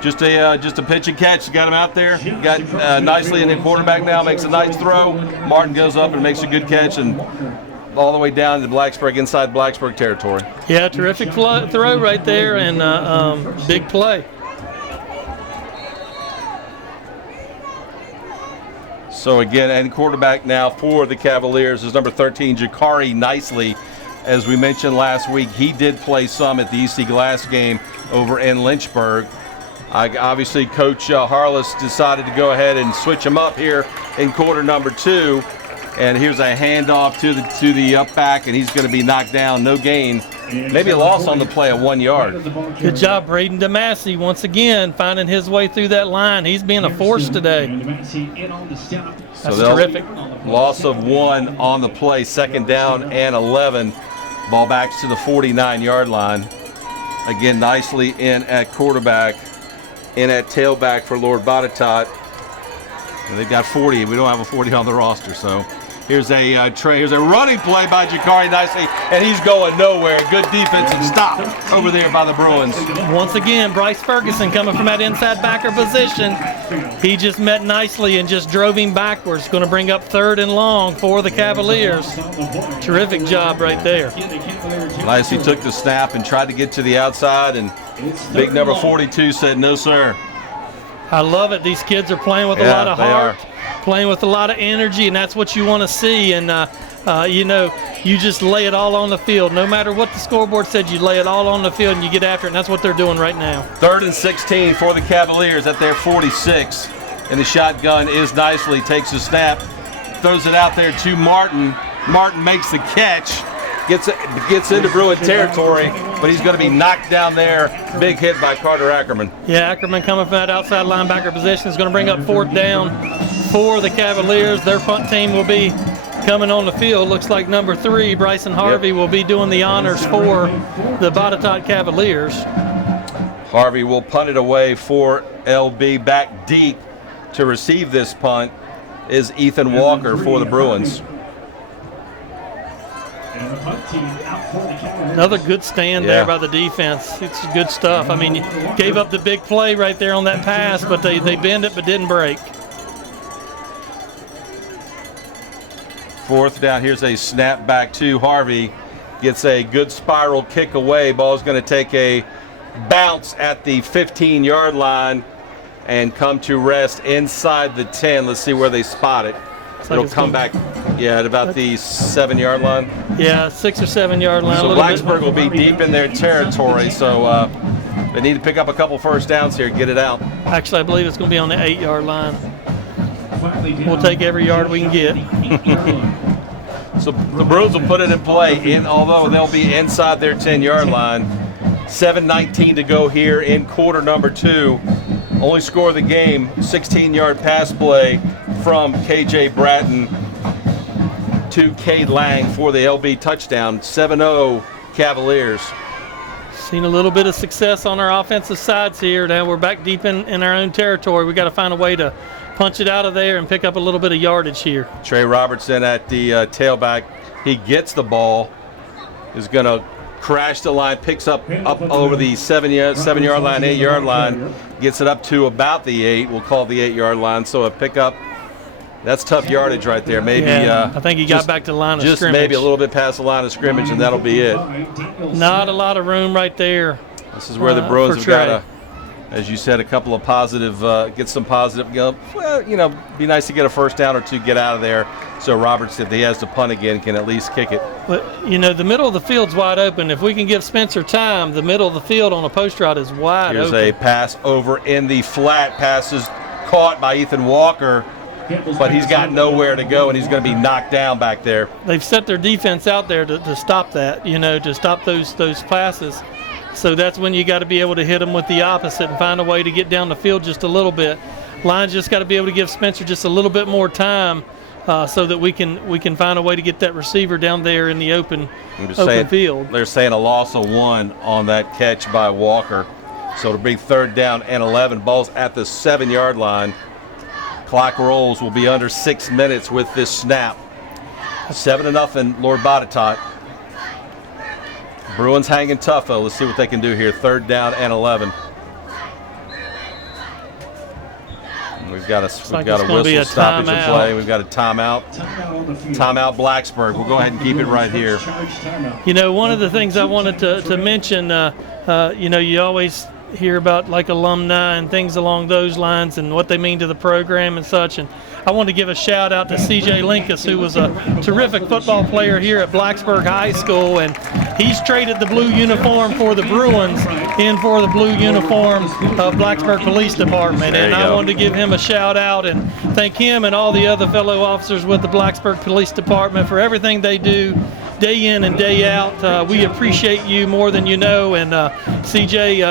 Just a pitch and catch. Got him out there. Got nicely in the quarterback now. Makes a nice throw. Martin goes up and makes a good catch and all the way down to Blacksburg, inside Blacksburg territory. Yeah, terrific throw right there and big play. So again, and quarterback now for the Cavaliers is number 13, Jakari Nicely. As we mentioned last week, he did play some at the EC Glass game over in Lynchburg. Obviously, Coach Harless decided to go ahead and switch him up here in quarter number 2. And here's a handoff to the up back, and he's going to be knocked down. No gain. Maybe a loss on the play of 1 yard. Good job, Braden DeMassey, once again finding his way through that line. He's being a force today. That's terrific. Loss of 1 on the play. 2nd down and 11. Ball backs to the 49-yard line. Again, nicely in at quarterback, in at tailback for Lord Botetourt. And they've got 40. We don't have a 40 on the roster, so. Here's a running play by Jakari Nicely, and he's going nowhere. Good defensive stop over there by the Bruins. Once again, Bryce Ferguson coming from that inside backer position. He just met Nicely and just drove him backwards. Going to bring up 3rd and long for the Cavaliers. Terrific job right there. Nicely took the snap and tried to get to the outside, and big number 42 said, "No, sir." I love it. These kids are playing with a lot of heart. Playing with a lot of energy, and that's what you want to see. And you just lay it all on the field. No matter what the scoreboard said, you lay it all on the field and you get after it, and that's what they're doing right now. 3rd and 16 for the Cavaliers at their 46. And the shotgun is Nicely, takes the snap, throws it out there to Martin. Martin makes the catch, gets into Bruin territory, but he's going to be knocked down there. Big hit by Carter Ackerman. Yeah, Ackerman coming from that outside linebacker position is going to bring up 4th down for the Cavaliers. Their punt team will be coming on the field. Looks like number 3, Bryson Harvey, will be doing the honors for the Botetourt Cavaliers. Harvey will punt it away for LB. Back deep to receive this punt is Ethan Walker for the Bruins. Another good stand there by the defense. It's good stuff. I mean, you gave up the big play right there on that pass, but they bend it but didn't break. 4th down. Here's a snap back to Harvey. Gets a good spiral kick away. Ball's going to take a bounce at the 15-yard line and come to rest inside the 10. Let's see where they spot it. It'll come back, at about the 7-yard line. Yeah, 6 or 7-yard line. So Blacksburg will be deep in their territory, so they need to pick up a couple 1st downs here, get it out. Actually, I believe it's going to be on the 8-yard line. We'll take every yard we can get. So the Bruins will put it in play, although they'll be inside their 10-yard line. 7:19 to go here in quarter number 2. Only score of the game, 16-yard pass play from KJ Bratton to Cade Lang for the LB touchdown. 7-0 Cavaliers. Seen a little bit of success on our offensive sides here. Now we're back deep in our own territory. We got to find a way to punch it out of there and pick up a little bit of yardage here. Trey Robertson at the tailback. He gets the ball, is going to crash the line, picks up over the 7-yard line, 8-yard line, gets it up to about the 8. We'll call it the 8-yard line. So a pickup. That's tough yardage right there. Maybe I think he got back to the line of scrimmage. Just maybe a little bit past the line of scrimmage, and that'll be it. Not a lot of room right there. This is where the Bruins have got to, as you said, a couple of positive, get some positive. Well, be nice to get a first down or two, get out of there. So Roberts, if he has to punt again, can at least kick it. But the middle of the field's wide open. If we can give Spencer time, the middle of the field on a post route is wide open. Here's a pass over in the flat. Pass is caught by Ethan Walker, but he's got nowhere to go, and he's going to be knocked down back there. They've set their defense out there to stop that, to stop those passes. So that's when you got to be able to hit them with the opposite and find a way to get down the field just a little bit. Lions just got to be able to give Spencer just a little bit more time so that we can find a way to get that receiver down there in the open field. They're saying a loss of 1 on that catch by Walker. So it'll be 3rd down and 11. Ball's at the 7-yard line. Clock rolls. Will be under 6 minutes with this snap. 7-0 Lord Botetourt. Bruins hanging tough though. Let's see what they can do here. 3rd down and 11. We've got a whistle stoppage in play. We've got a timeout. Timeout Blacksburg. We'll go ahead and keep it right here. One of the things I wanted to mention, you always hear about like alumni and things along those lines and what they mean to the program and such. And I want to give a shout out to CJ Linkus, who was a terrific football player here at Blacksburg High School, and he's traded the blue uniform for the Bruins in for the blue uniform of Blacksburg Police Department. And I wanted to give him a shout out and thank him and all the other fellow officers with the Blacksburg Police Department for everything they do day in and day out. We appreciate you more than you know. And CJ,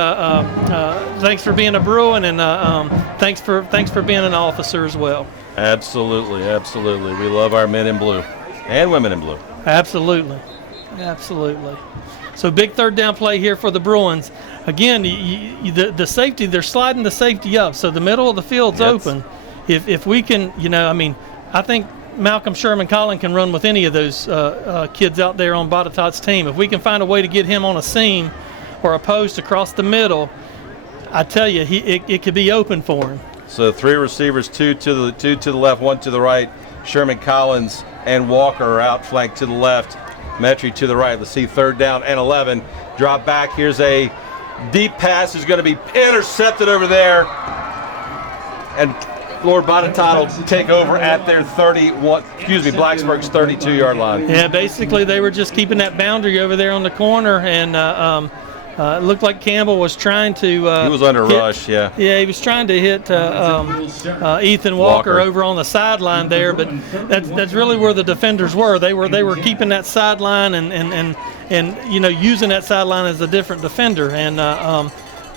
thanks for being a Bruin, and thanks for being an officer as well. Absolutely. We love our men in blue and women in blue. Absolutely. So big 3rd down play here for the Bruins. Again, the safety, they're sliding the safety up, so the middle of the field's open. If we can, I think Malcolm Sherman Collin can run with any of those kids out there on Botetourt's team. If we can find a way to get him on a seam or a post across the middle, I tell you, it could be open for him. So 3 receivers, 2 to the left, 1 to the right. Sherman Collins and Walker are out flanked to the left. Metry to the right. Let's see 3rd down and 11. Drop back. Here's a deep pass. Is going to be intercepted over there. And Lord Botetourt will take over at their Blacksburg's 32-yard line. Yeah, basically they were just keeping that boundary over there on the corner, and it looked like Campbell was trying to he was under rush, yeah. Yeah, he was trying to hit Ethan Walker over on the sideline there, but that's really where the defenders were. They were keeping that sideline and using that sideline as a different defender, and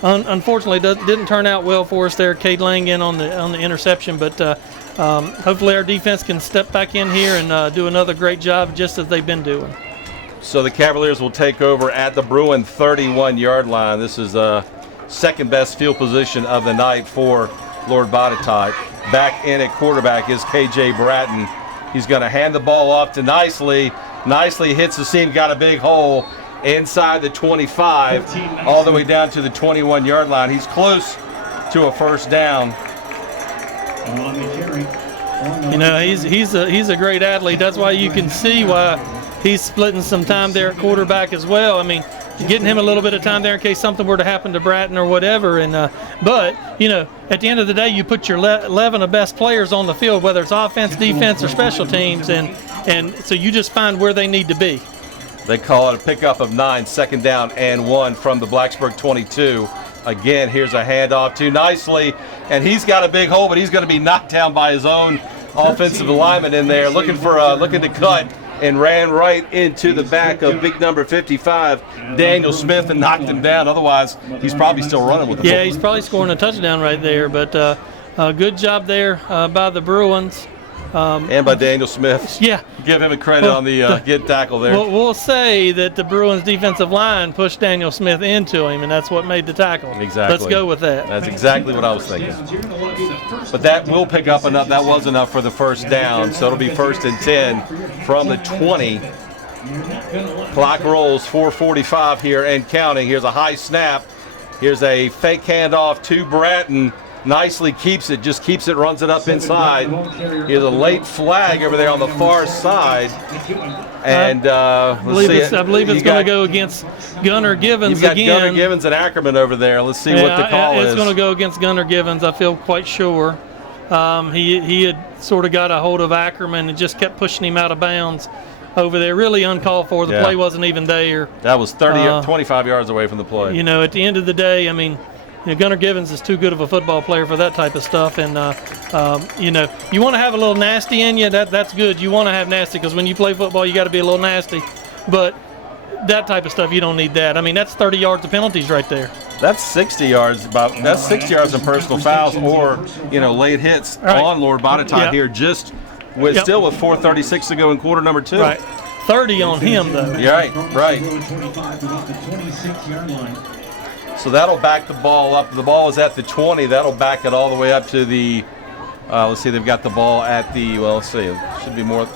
unfortunately didn't turn out well for us there. Cade Lang in on the interception, but hopefully our defense can step back in here and do another great job just as they've been doing. So the Cavaliers will take over at the Bruin 31-yard line. This is the 2nd best field position of the night for Lord Botetourt. Back in at quarterback is KJ Bratton. He's going to hand the ball off to Nicely. Nicely hits the seam, got a big hole inside the 25, all the way down to the 21-yard line. He's close to a first down. He's a great athlete. That's why you can see why he's splitting some time there at quarterback as well. Getting him a little bit of time there in case something were to happen to Bratton or whatever. And but at the end of the day, you put your 11 of best players on the field, whether it's offense, defense, or special teams, and so you just find where they need to be. They call it a pickup of 9, 2nd down and 1 from the Blacksburg 22. Again, here's a handoff to Nicely, and he's got a big hole, but he's going to be knocked down by his own offensive lineman in there, looking to cut. and ran right into the back of big number 55, Daniel Smith, and knocked him down. Otherwise, he's probably still running with the Yeah, football. he's probably scoring a touchdown right there, but good job there by the Bruins. And by Daniel Smith. Yeah. Give him a credit on the get tackle there. We'll say that the Bruins defensive line pushed Daniel Smith into him, and that's what made the tackle. Exactly. Let's go with that. That's exactly what I was thinking. But that will pick up enough. That was enough for the first down. So it'll be 1st and 10 from the 20. Clock rolls, 4:45 here and counting. Here's a high snap. Here's a fake handoff to Bratton. Nicely keeps it, just keeps it, runs it up inside. Here's a late flag over there on the far side. And I believe it's going to go against Gunnar Givens you've got again. Gunnar Givens and Ackerman over there. Let's see what the call is. It's going to go against Gunnar Givens, I feel quite sure. He had sort of got a hold of Ackerman and just kept pushing him out of bounds over there. Really uncalled for. The play wasn't even there. That was 25 yards away from the play. You know, at the end of the day, I mean, Gunnar Givens is too good of a football player for that type of stuff, and you know, you want to have a little nasty in you. That's good. You want to have nasty because when you play football, you got to be a little nasty. But that type of stuff, you don't need that. I mean, that's 30 yards of penalties right there. That's 60 yards. That's 60 yards in personal fouls or late hits on Lord Botetourt here. Just with still with 4:36 to go in quarter number 2. Right, 30 on him though. Yeah, right. So that'll back the ball up. The ball is at the 20. That'll back it all the way up to the, let's see, they've got the ball at the, well, let's see, it should be more,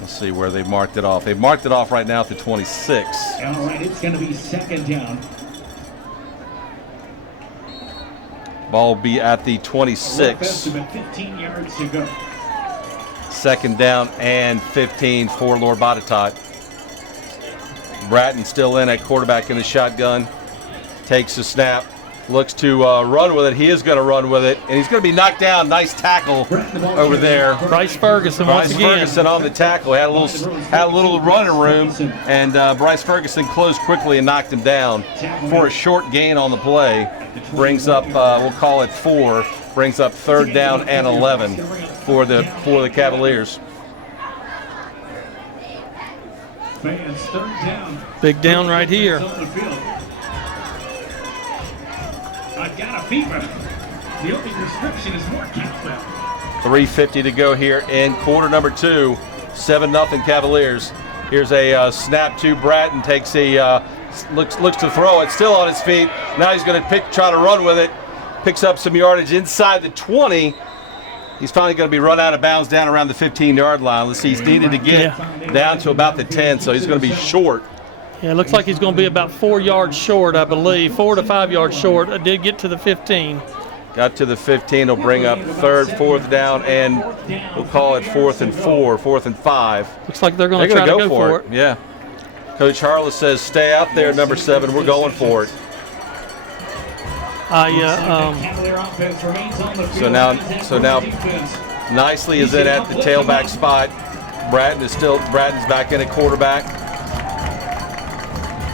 let's see where they've marked it off. They've marked it off right now at the 26. All right, it's going to be 2nd down. Ball will be at the 26. 15 yards to go. 2nd down and 15 for Lord Botetourt. Bratton still in at quarterback in the shotgun. Takes the snap. Looks to run with it. He is going to run with it. And he's going to be knocked down. Nice tackle over there. Bryce Ferguson once again. Bryce Ferguson on the tackle. Had a little running room. And Bryce Ferguson closed quickly and knocked him down for a short gain on the play. Brings up, we'll call it 4. Brings up 3rd down and 11 for the Cavaliers. Fans, 3rd down. Big down right here. I've got a fever. The only restriction is more countdown. 3:50 to go here in quarter number 2. 7-0 Cavaliers. Here's a snap to Bratton. Takes a looks to throw it. Still on his feet. Now he's going to try to run with it. Picks up some yardage inside the 20. He's finally going to be run out of bounds down around the 15-yard line. Let's see, he's needed to get down to about the 10, so he's going to be short. Yeah, it looks like he's going to be about 4 yards short, I believe. 4 to 5 yards short. I did get to the 15. Got to the 15. He'll bring up 3rd, 4th down, and we'll call it 4th and 4, 4th and 5. Looks like they're going to try to go for it. Yeah. Coach Harless says, stay out there, number 7. We're going for it. So now Nicely is in at the tailback spot. Bratton's back in at quarterback.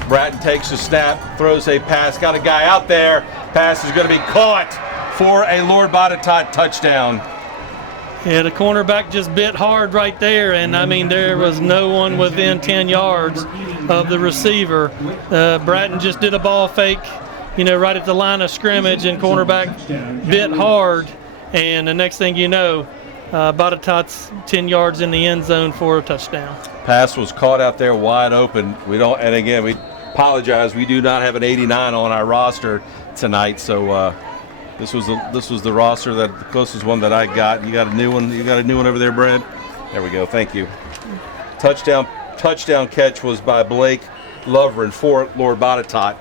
Bratton takes the snap, throws a pass, got a guy out there. Pass is going to be caught for a Lord Botetourt touchdown. Yeah, the cornerback just bit hard right there, and I mean there was no one within 10 yards of the receiver. Bratton just did a ball fake, right at the line of scrimmage, and cornerback bit hard, and the next thing you know, Botetourt's 10 yards in the end zone for a touchdown. Pass was caught out there wide open. We apologize. We do not have an 89 on our roster tonight, so this was the roster, the closest one that I got. You got a new one. You got a new one over there, Brad. There we go. Thank you. Touchdown catch was by Blake Lovren for Lord Botetourt.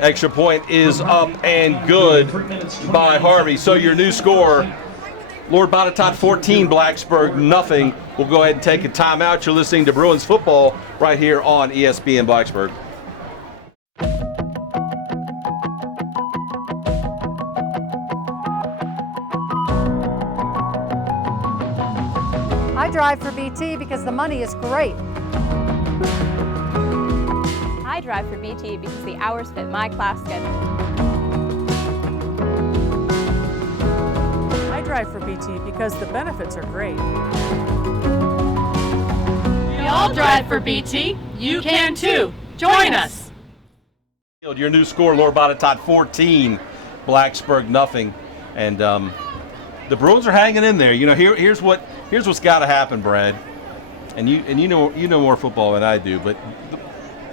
Extra point is up and good by Harvey. So your new score, Lord Botetourt 14, Blacksburg nothing. We'll go ahead and take a timeout. You're listening to Bruins football right here on ESPN Blacksburg. I drive for BT because the money is great. I drive for BT because the hours fit my class schedule. I drive drive for BT because the benefits are great. We all drive for BT. You can too. Join us. Your new score, Lord Botetourt 14, Blacksburg nothing, and the Bruins are hanging in there. You know, here's what's got to happen, Brad, and you know more football than I do, but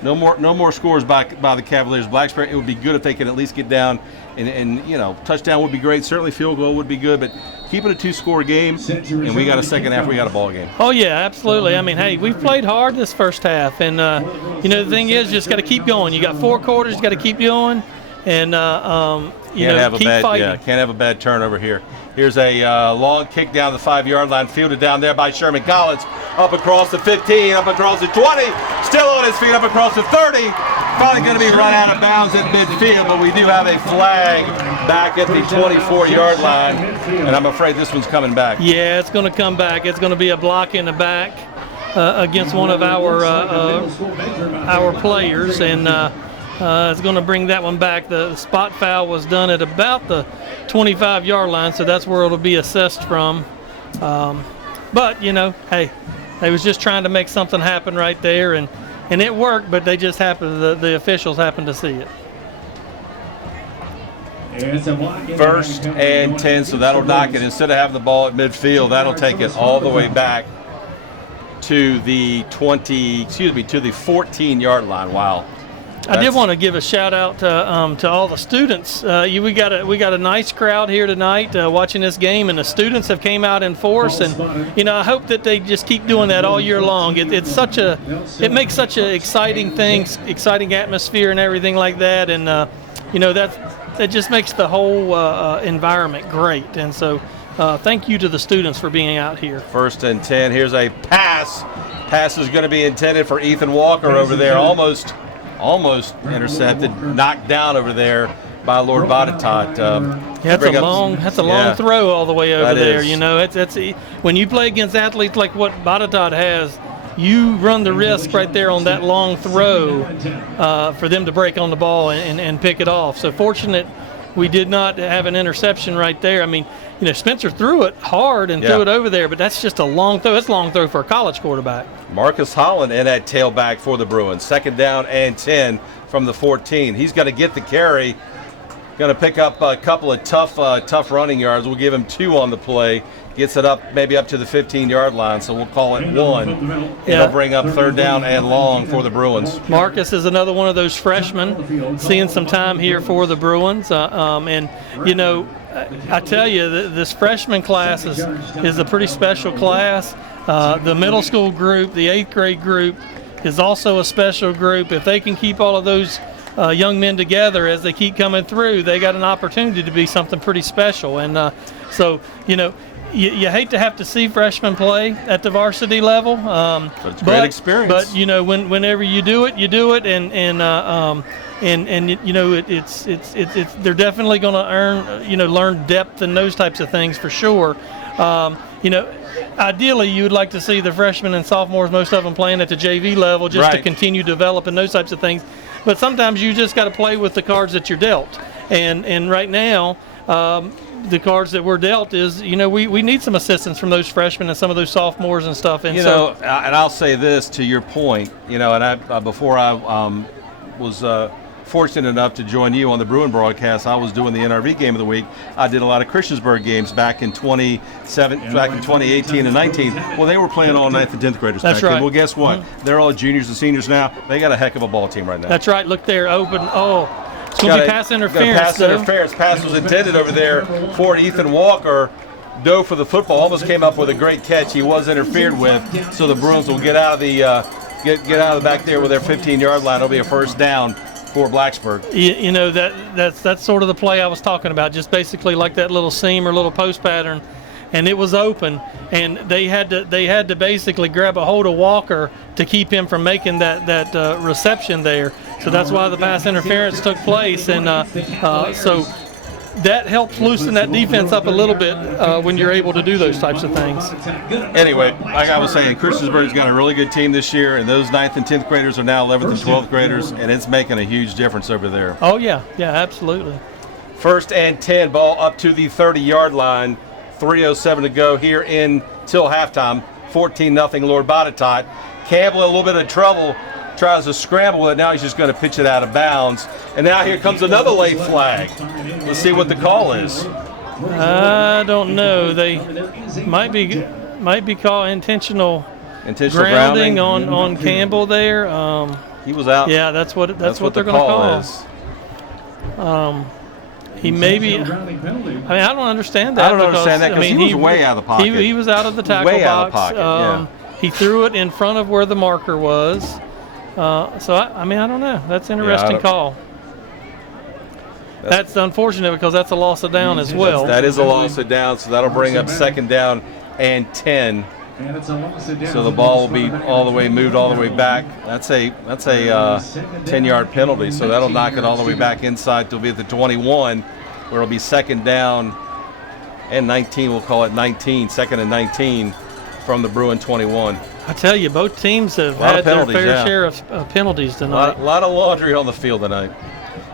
no more scores by the Cavilers. Blacksburg, it would be good if they could at least get down, and you know, touchdown would be great. Certainly field goal would be good, but keep it a 2-score game, and we got a second half. We got a ball game. Oh yeah, absolutely. I mean, hey, we've played hard this first half, and you know, the thing is, just got to keep going. You got 4 quarters, you got to keep going, and keep fighting. Yeah, can't have a bad turnover here. Here's a long kick down the 5-yard line, fielded down there by Sherman Collins, up across the 15, up across the 20, still on his feet, up across the 30. Probably going to be run out of bounds at midfield, but we do have a flag back at the 24-yard line, and I'm afraid this one's coming back. Yeah, it's going to come back. It's going to be a block in the back against one of our players, and it's going to bring that one back. The spot foul was done at about the 25-yard line, so that's where it'll be assessed from. But, you know, hey, they was just trying to make something happen right there, and it worked, but they just the officials happened to see it. First and 10, so that'll knock it. Instead of having the ball at midfield, that'll take it all the way back to the 14-yard line. Wow. I did want to give a shout out to all the students. We got a nice crowd here tonight watching this game, and the students have came out in force. And you know, I hope that they just keep doing that all year long. It makes such an exciting thing, exciting atmosphere, and everything like that. And you know, that just makes the whole environment great. And so, thank you to the students for being out here. First and 10. Here's a pass. Pass is going to be intended for Ethan Walker over there. Almost intercepted, knocked down over there by Lord Botetourt. That's a long throw all the way over there. You know, that's when you play against athletes like what Botetourt has, you run the risk right there on that long throw for them to break on the ball and pick it off. So fortunate we did not have an interception right there. I mean, you know, Spencer threw it hard and threw it over there, but that's just a long throw. It's a long throw for a college quarterback. Marcus Holland in at tailback for the Bruins. Second down and 10 from the 14. He's going to get the carry. Going to pick up a couple of tough running yards. We'll give him 2 on the play. Gets it up maybe up to the 15-yard line, so we'll call it 1. It'll bring up third down and long for the Bruins. Marcus is another one of those freshmen seeing some time here for the Bruins. And, you know, I tell you, this freshman class is a pretty special class. The middle school group, the 8th grade group, is also a special group. If they can keep all of those young men together as they keep coming through, they got an opportunity to be something pretty special. And so, you know, you hate to have to see freshmen play at the varsity level, but it's a great experience. But you know, whenever you do it, and you know, it's they're definitely going to learn depth and those types of things for sure. You know, ideally you would like to see the freshmen and sophomores, most of them playing at the JV level, just to continue developing those types of things. But sometimes you just got to play with the cards that you're dealt. And right now, the cards that we're dealt is, you know, we need some assistance from those freshmen and some of those sophomores and stuff. And you know, and I'll say this to your point, you know, and before I was fortunate enough to join you on the Bruin broadcast, I was doing the NRV game of the week. I did a lot of Christiansburg games back in 2018 and 19. Well, they were playing all 9th and 10th graders back then. Well, guess what? They're all juniors and seniors now. They got a heck of a ball team right now. That's right. Look there, open. Oh, it's going to be pass interference. Pass was intended over there for Ethan Walker. Dove for the football. Almost came up with a great catch. He was interfered with. So the Bruins will get out of the get out of the back there with their 15-yard line. It'll be a first down for Blacksburg. You know, that's sort of the play I was talking about. Just basically like that little seam or little post pattern, and it was open, and they had to basically grab a hold of Walker to keep him from making that reception there. So that's why the pass interference took place, and so that helps loosen that defense up a little bit when you're able to do those types of things. Anyway, like I was saying, Christiansburg's got a really good team this year, and those 9th and 10th graders are now 11th and 12th graders, and it's making a huge difference over there. Oh, yeah, absolutely. First and 10, ball up to the 30-yard line 3:07 to go here until halftime. 14-0 Lord Botetourt. Campbell in a little bit of trouble, tries to scramble with it. Now he's just going to pitch it out of bounds. And now here comes another late flag. Let's see what the call is. I don't know. They might be called intentional grounding on Campbell there. He was out. Yeah, that's what they're going to call. Is. He maybe. I mean, I don't understand that. I don't understand that because he was way out of the pocket. He was out of the tackle way box. Out of the pocket, yeah. He threw it in front of where the marker was. So I mean, I don't know. That's an interesting call. That's unfortunate because that's a loss of down as well. That is a loss of down, so that'll bring up 2nd down and 10. So the ball will be all the way moved all the way back. That's a 10-yard penalty, so that'll knock it all the way back inside to be at the 21, where it'll be 2nd down and 19. We'll call it 19, 2nd and 19 from the Bruin 21. I tell you, both teams have had their fair share of penalties tonight. A lot of laundry on the field tonight.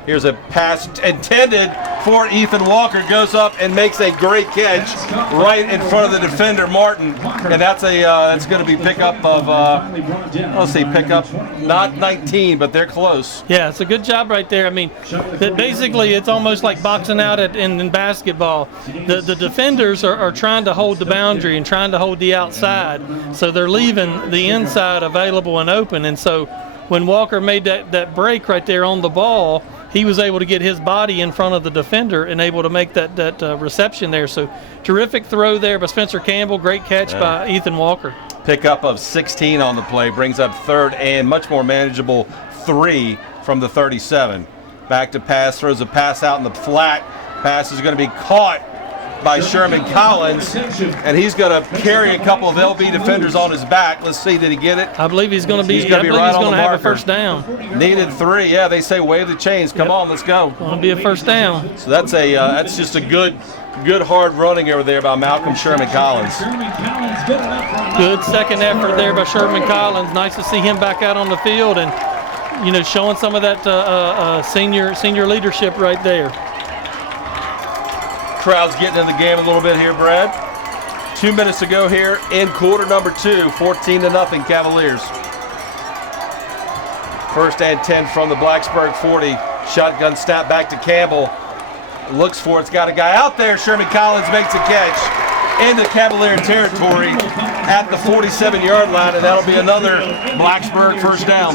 Here's a pass intended for Ethan Walker. Goes up and makes a great catch right in front of the defender, Martin. And that's going to be pickup of, let's see, pickup not 19, but they're close. Yeah, it's a good job right there. I mean, basically it's almost like boxing out in basketball. The defenders are trying to hold the boundary and trying to hold the outside. So they're leaving the inside available and open. And so when Walker made that break right there on the ball, he was able to get his body in front of the defender and able to make that reception there. So terrific throw there by Spencer Campbell. Great catch by Ethan Walker. Pickup of 16 on the play brings up 3rd and much more manageable 3 from the 37. Back to pass, throws a pass out in the flat. Pass is going to be caught by Sherman Collins, and he's going to carry a couple of LB defenders on his back. Let's see, did he get it? I believe he's going to be. He's going to be right on the marker. Have a first down. Needed 3. Yeah, they say wave the chains. Come on, let's go. Going to be a first down. So that's just a good hard running over there by Malcolm Sherman Collins. Good second effort there by Sherman Collins. Nice to see him back out on the field and showing some of that senior leadership right there. Crowd's getting in the game a little bit here, Brad. 2 minutes to go here in quarter number 2, 14-0 Cavaliers. 1st and 10 from the Blacksburg 40. Shotgun snap back to Campbell. Looks for it's got a guy out there. Sherman Collins makes a catch into Cavalier territory at the 47-yard line, and that'll be another Blacksburg first down.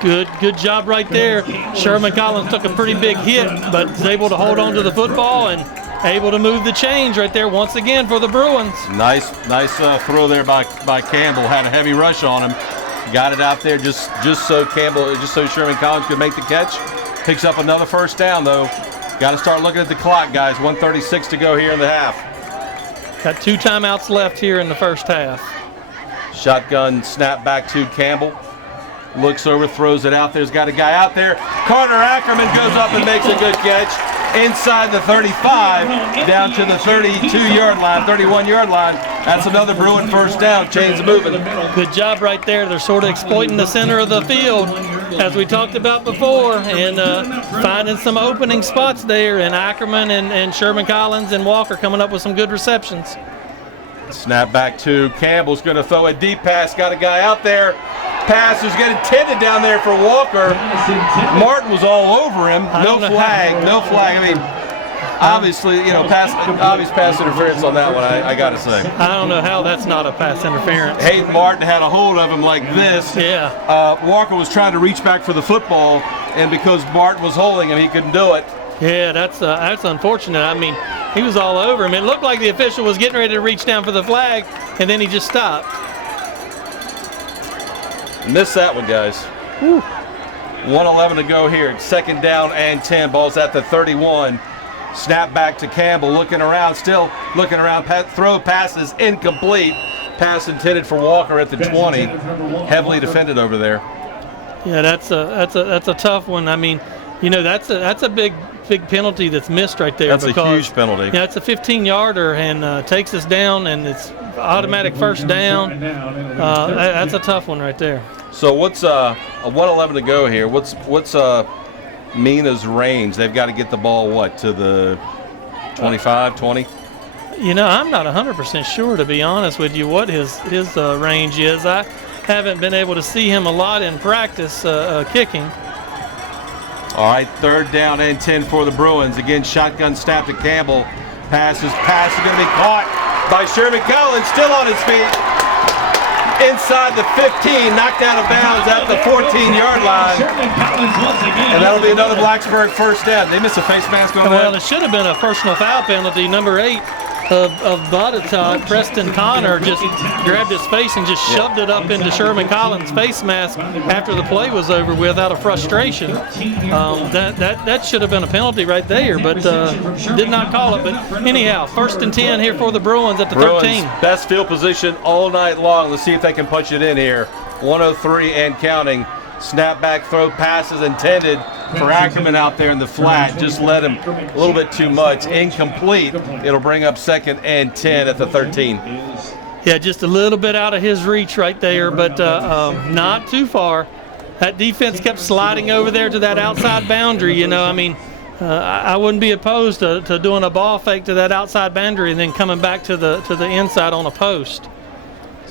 Good job right there. Sherman Collins took a pretty big hit, but was able to hold on to the football and able to move the chains right there once again for the Bruins. Nice throw there by Campbell. Had a heavy rush on him. Got it out there just so Sherman Collins could make the catch. Picks up another first down though. Got to start looking at the clock, guys. 1:36 to go here in the half. Got 2 timeouts left here in the first half. Shotgun snap back to Campbell. Looks over, throws it out. There's got a guy out there. Carter Ackerman goes up and makes a good catch. Inside the 35, down to the 32-yard line, 31-yard line. That's another Bruin first down. Chains moving. Good job right there. They're sort of exploiting the center of the field, as we talked about before, and finding some opening spots there. And Ackerman and Sherman Collins and Walker coming up with some good receptions. Snap back to Campbell's going to throw a deep pass. Got a guy out there. Pass is getting intended down there for Walker. Martin was all over him. No flag. I mean, obviously, obvious pass interference on that one, I got to say. I don't know how that's not a pass interference. Hayden Martin had a hold of him like this. Yeah. Walker was trying to reach back for the football, and because Martin was holding him, he couldn't do it. Yeah, that's unfortunate. I mean, he was all over him. It looked like the official was getting ready to reach down for the flag, and then he just stopped. Missed that one, guys. 1:11 to go here. 2nd down and 10. Ball's at the 31. Snap back to Campbell. Looking around. Throw passes incomplete. Pass intended for Walker at the 20. Heavily defended over there. Yeah, that's a tough one. I mean, that's a big penalty that's missed right there. That's a huge penalty. Yeah, it's a 15-yarder and takes us down, and it's automatic first down. That's a tough one right there. So what's a 1:11 to go here? What's Mina's range? They've got to get the ball to the 25, 20? You know, I'm not 100% sure, to be honest with you, what his range is. I haven't been able to see him a lot in practice kicking. All right, 3rd down and 10 for the Bruins. Again, shotgun snap to Campbell. Pass is going to be caught by Sherman Collins, still on his feet. Inside the 15, knocked out of bounds at the 14-yard line. And that'll be another Blacksburg first down. They missed a face mask on that. Well, it should have been a personal foul penalty. Number 8 of Botetourt, Preston Connor, just grabbed his face and just shoved it up into Sherman Collins' face mask after the play was over with out of frustration. That should have been a penalty right there, but did not call it. But anyhow, 1st and 10 here for the Bruins at the 13. Best field position all night long. Let's see if they can punch it in here. 103 and counting. Snap back throw passes intended for Ackerman out there in the flat. Just led him a little bit too much. Incomplete. It'll bring up 2nd and 10 at the 13. Yeah, just a little bit out of his reach right there, but not too far. That defense kept sliding over there to that outside boundary. You know, I mean, I wouldn't be opposed to doing a ball fake to that outside boundary and then coming back to the inside on a post.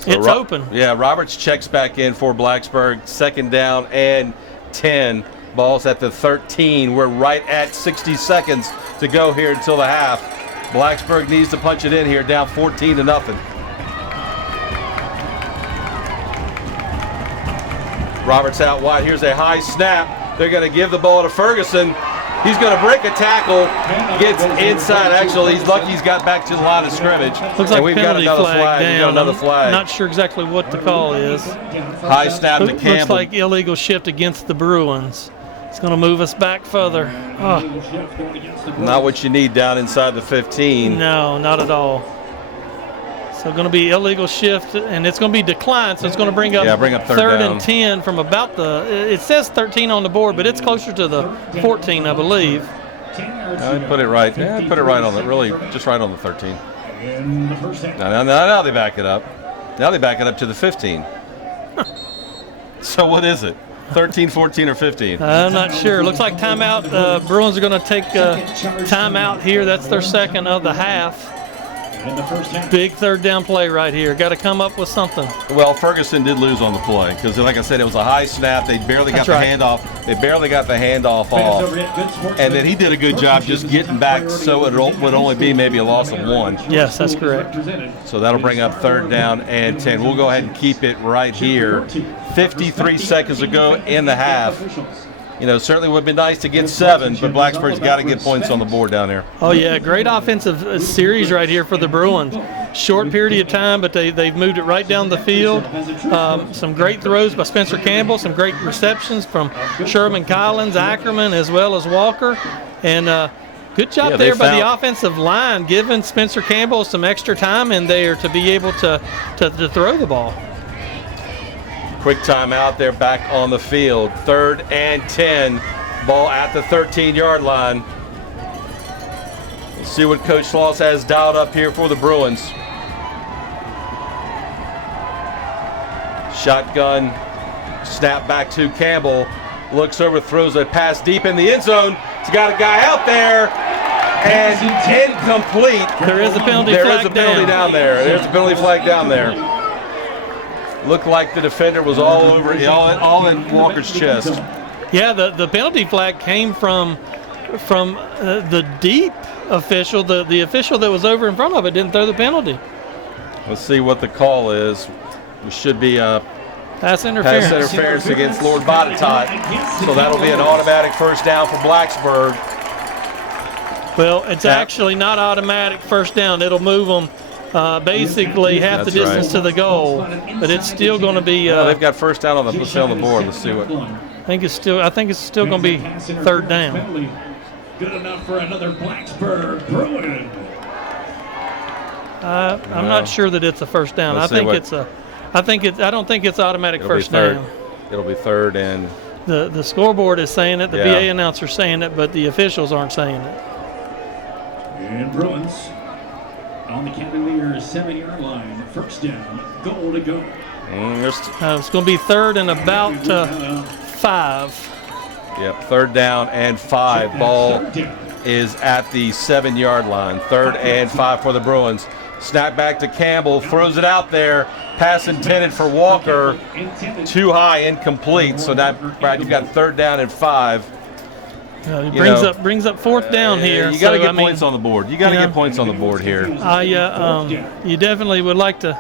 It's open. Yeah, Roberts checks back in for Blacksburg. 2nd down and 10. Ball's at the 13. We're right at 60 seconds to go here until the half. Blacksburg needs to punch it in here, down 14-0. Roberts out wide. Here's a high snap. They're going to give the ball to Ferguson. He's going to break a tackle, gets inside. Actually, he's lucky he's got back to the line of scrimmage. Looks like we've penalty got another flag down. We've got another flag. I'm not sure exactly what the call is. High snap to Campbell. Looks like illegal shift against the Bruins. It's going to move us back further. Oh. Not what you need down inside the 15. No, not at all. So going to be illegal shift, and it's going to be declined, so it's going to bring up 3rd and 10 from about it says 13 on the board, but it's closer to the 14, I believe. I put it right. Yeah, I put it right on really just right on the 13. Now they back it up. Now they back it up to the 15. So what is it? 13, 14, or 15? I'm not sure. Looks like timeout. Bruins are going to take timeout here. That's their 2nd of the half. Big 3rd down play right here. Got to come up with something. Well, Ferguson did lose on the play because, like I said, it was a high snap. They barely got the handoff. They barely got the handoff off. And then he did a good job just getting back so it would only be maybe a loss of 1. Yes, that's correct. So that'll bring up 3rd down and 10. We'll go ahead and keep it right here. 53 seconds to go in the half. You know, certainly would be nice to get 7, but Blacksburg's got to get points on the board down there. Oh, yeah, great offensive series right here for the Bruins. Short period of time, but they've moved it right down the field. Some great throws by Spencer Campbell, some great receptions from Sherman Collins, Ackerman, as well as Walker. And good job there by the offensive line, giving Spencer Campbell some extra time in there to be able to throw the ball. Quick timeout. They're back on the field. 3rd and 10. Ball at the 13-yard line. Let's see what Coach Sloss has dialed up here for the Bruins. Shotgun. Snap back to Campbell. Looks over, throws a pass deep in the end zone. He's got a guy out there. And incomplete. There is a penalty flag down. There is a penalty down there. There's a penalty flag down there. Looked like the defender was all in Walker's chest. Yeah, the penalty flag came from the deep official. The official that was over in front of it didn't throw the penalty. Let's see what the call is. It should be pass interference against Lord Botetourt. So that'll be an automatic 1st down for Blacksburg. Well, it's actually not automatic 1st down. It'll move them basically half the distance to the goal, but it's still going to be. They've got 1st down on the board. Let's see what. I think it's still going to be 3rd down. Good enough for another Blacksburg Bruin. I'm not sure that it's a 1st down. I don't think it's automatic 1st down. It'll be 3rd and. The scoreboard is saying it. The BA announcer's saying it, but the officials aren't saying it. And Bruins on the Cavilers 7-yard line. 1st down, goal to go. It's going to be 3rd and about 5. Yep, 3rd down and 5. Ball is at the 7-yard line. 3rd and 5 for the Bruins. Snap back to Campbell, throws it out there. Pass intended for Walker. Too high, incomplete. So now, Brad, you've got 3rd down and 5. Brings up 4th down here. You got to get points on the board. You got to get points on the board here. You definitely would like to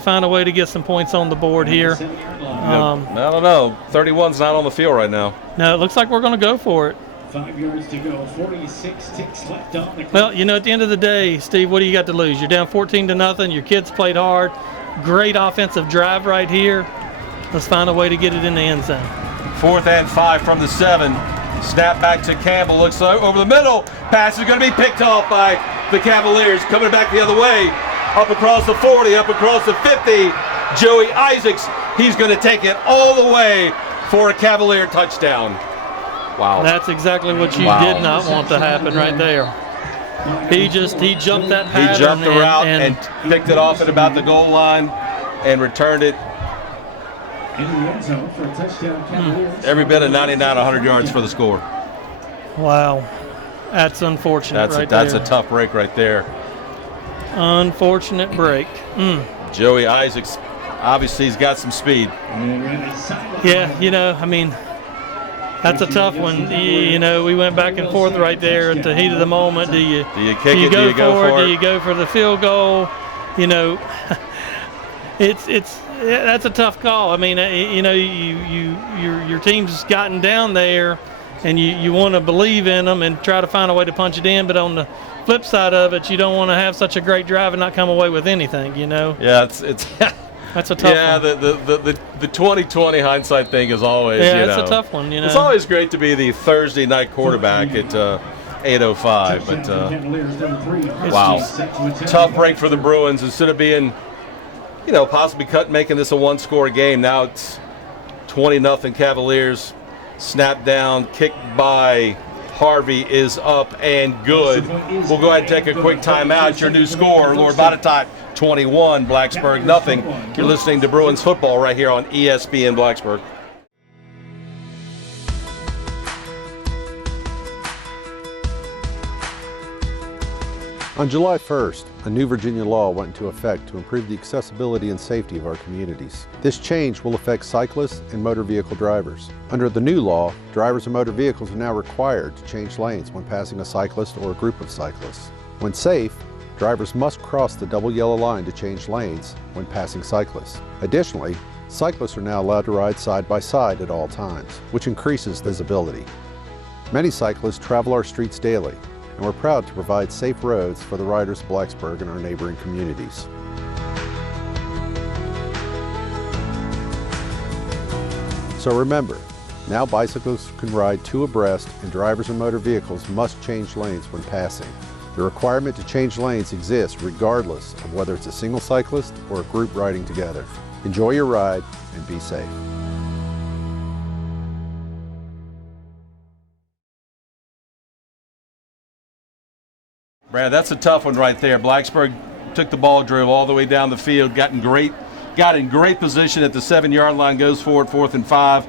find a way to get some points on the board here. I don't know. 31's not on the field right now. No, it looks like we're going to go for it. 5 yards to go. 46 ticks left on the clock. Well, at the end of the day, Steve, what do you got to lose? You're down 14-0. Your kids played hard. Great offensive drive right here. Let's find a way to get it in the end zone. 4th and 5 from the 7. Snap back to Campbell. Looks over the middle. Pass is going to be picked off by the Cavaliers. Coming back the other way. Up across the 40. Up across the 50. Joey Isaacs. He's going to take it all the way for a Cavalier touchdown. Wow. That's exactly what you did not want to happen right there. He jumped that pattern. He jumped the route and picked it off at about the goal line and returned it. In the end zone for a touchdown, Cavilers. Every bit of 99, 100 yards for the score. Wow. That's unfortunate That's a tough break right there. Unfortunate break. Joey Isaacs, obviously he's got some speed. Yeah, that's a tough one. We went back and forth right there at the heat of the moment. Do you kick it? Do you go for it? Do you go for the field goal? That's a tough call. Your team's gotten down there, and you want to believe in them and try to find a way to punch it in. But on the flip side of it, you don't want to have such a great drive and not come away with anything. Yeah, it's that's a tough one. Yeah, the 2020 hindsight thing is always, it's a tough one, It's always great to be the Thursday night quarterback at 8:05, but wow. Tough break for the Bruins. Instead of being, possibly making this a one-score game, now it's 20-0 Cavaliers. Snap down, kick by Harvey is up and good. We'll go ahead and take a quick timeout. Your new score, Lord Botetourt 21, Blacksburg 0. You're listening to Bruins football right here on ESPN Blacksburg. On July 1st, a new Virginia law went into effect to improve the accessibility and safety of our communities. This change will affect cyclists and motor vehicle drivers. Under the new law, drivers of motor vehicles are now required to change lanes when passing a cyclist or a group of cyclists. When safe, drivers must cross the double yellow line to change lanes when passing cyclists. Additionally, cyclists are now allowed to ride side by side at all times, which increases visibility. Many cyclists travel our streets daily, and we're proud to provide safe roads for the riders of Blacksburg and our neighboring communities. So remember, now bicyclists can ride 2 abreast and drivers of motor vehicles must change lanes when passing. The requirement to change lanes exists regardless of whether it's a single cyclist or a group riding together. Enjoy your ride and be safe. Brad, that's a tough one right there. Blacksburg took the ball, drove all the way down the field, got in great position at the 7-yard line, goes forward, 4th and 5.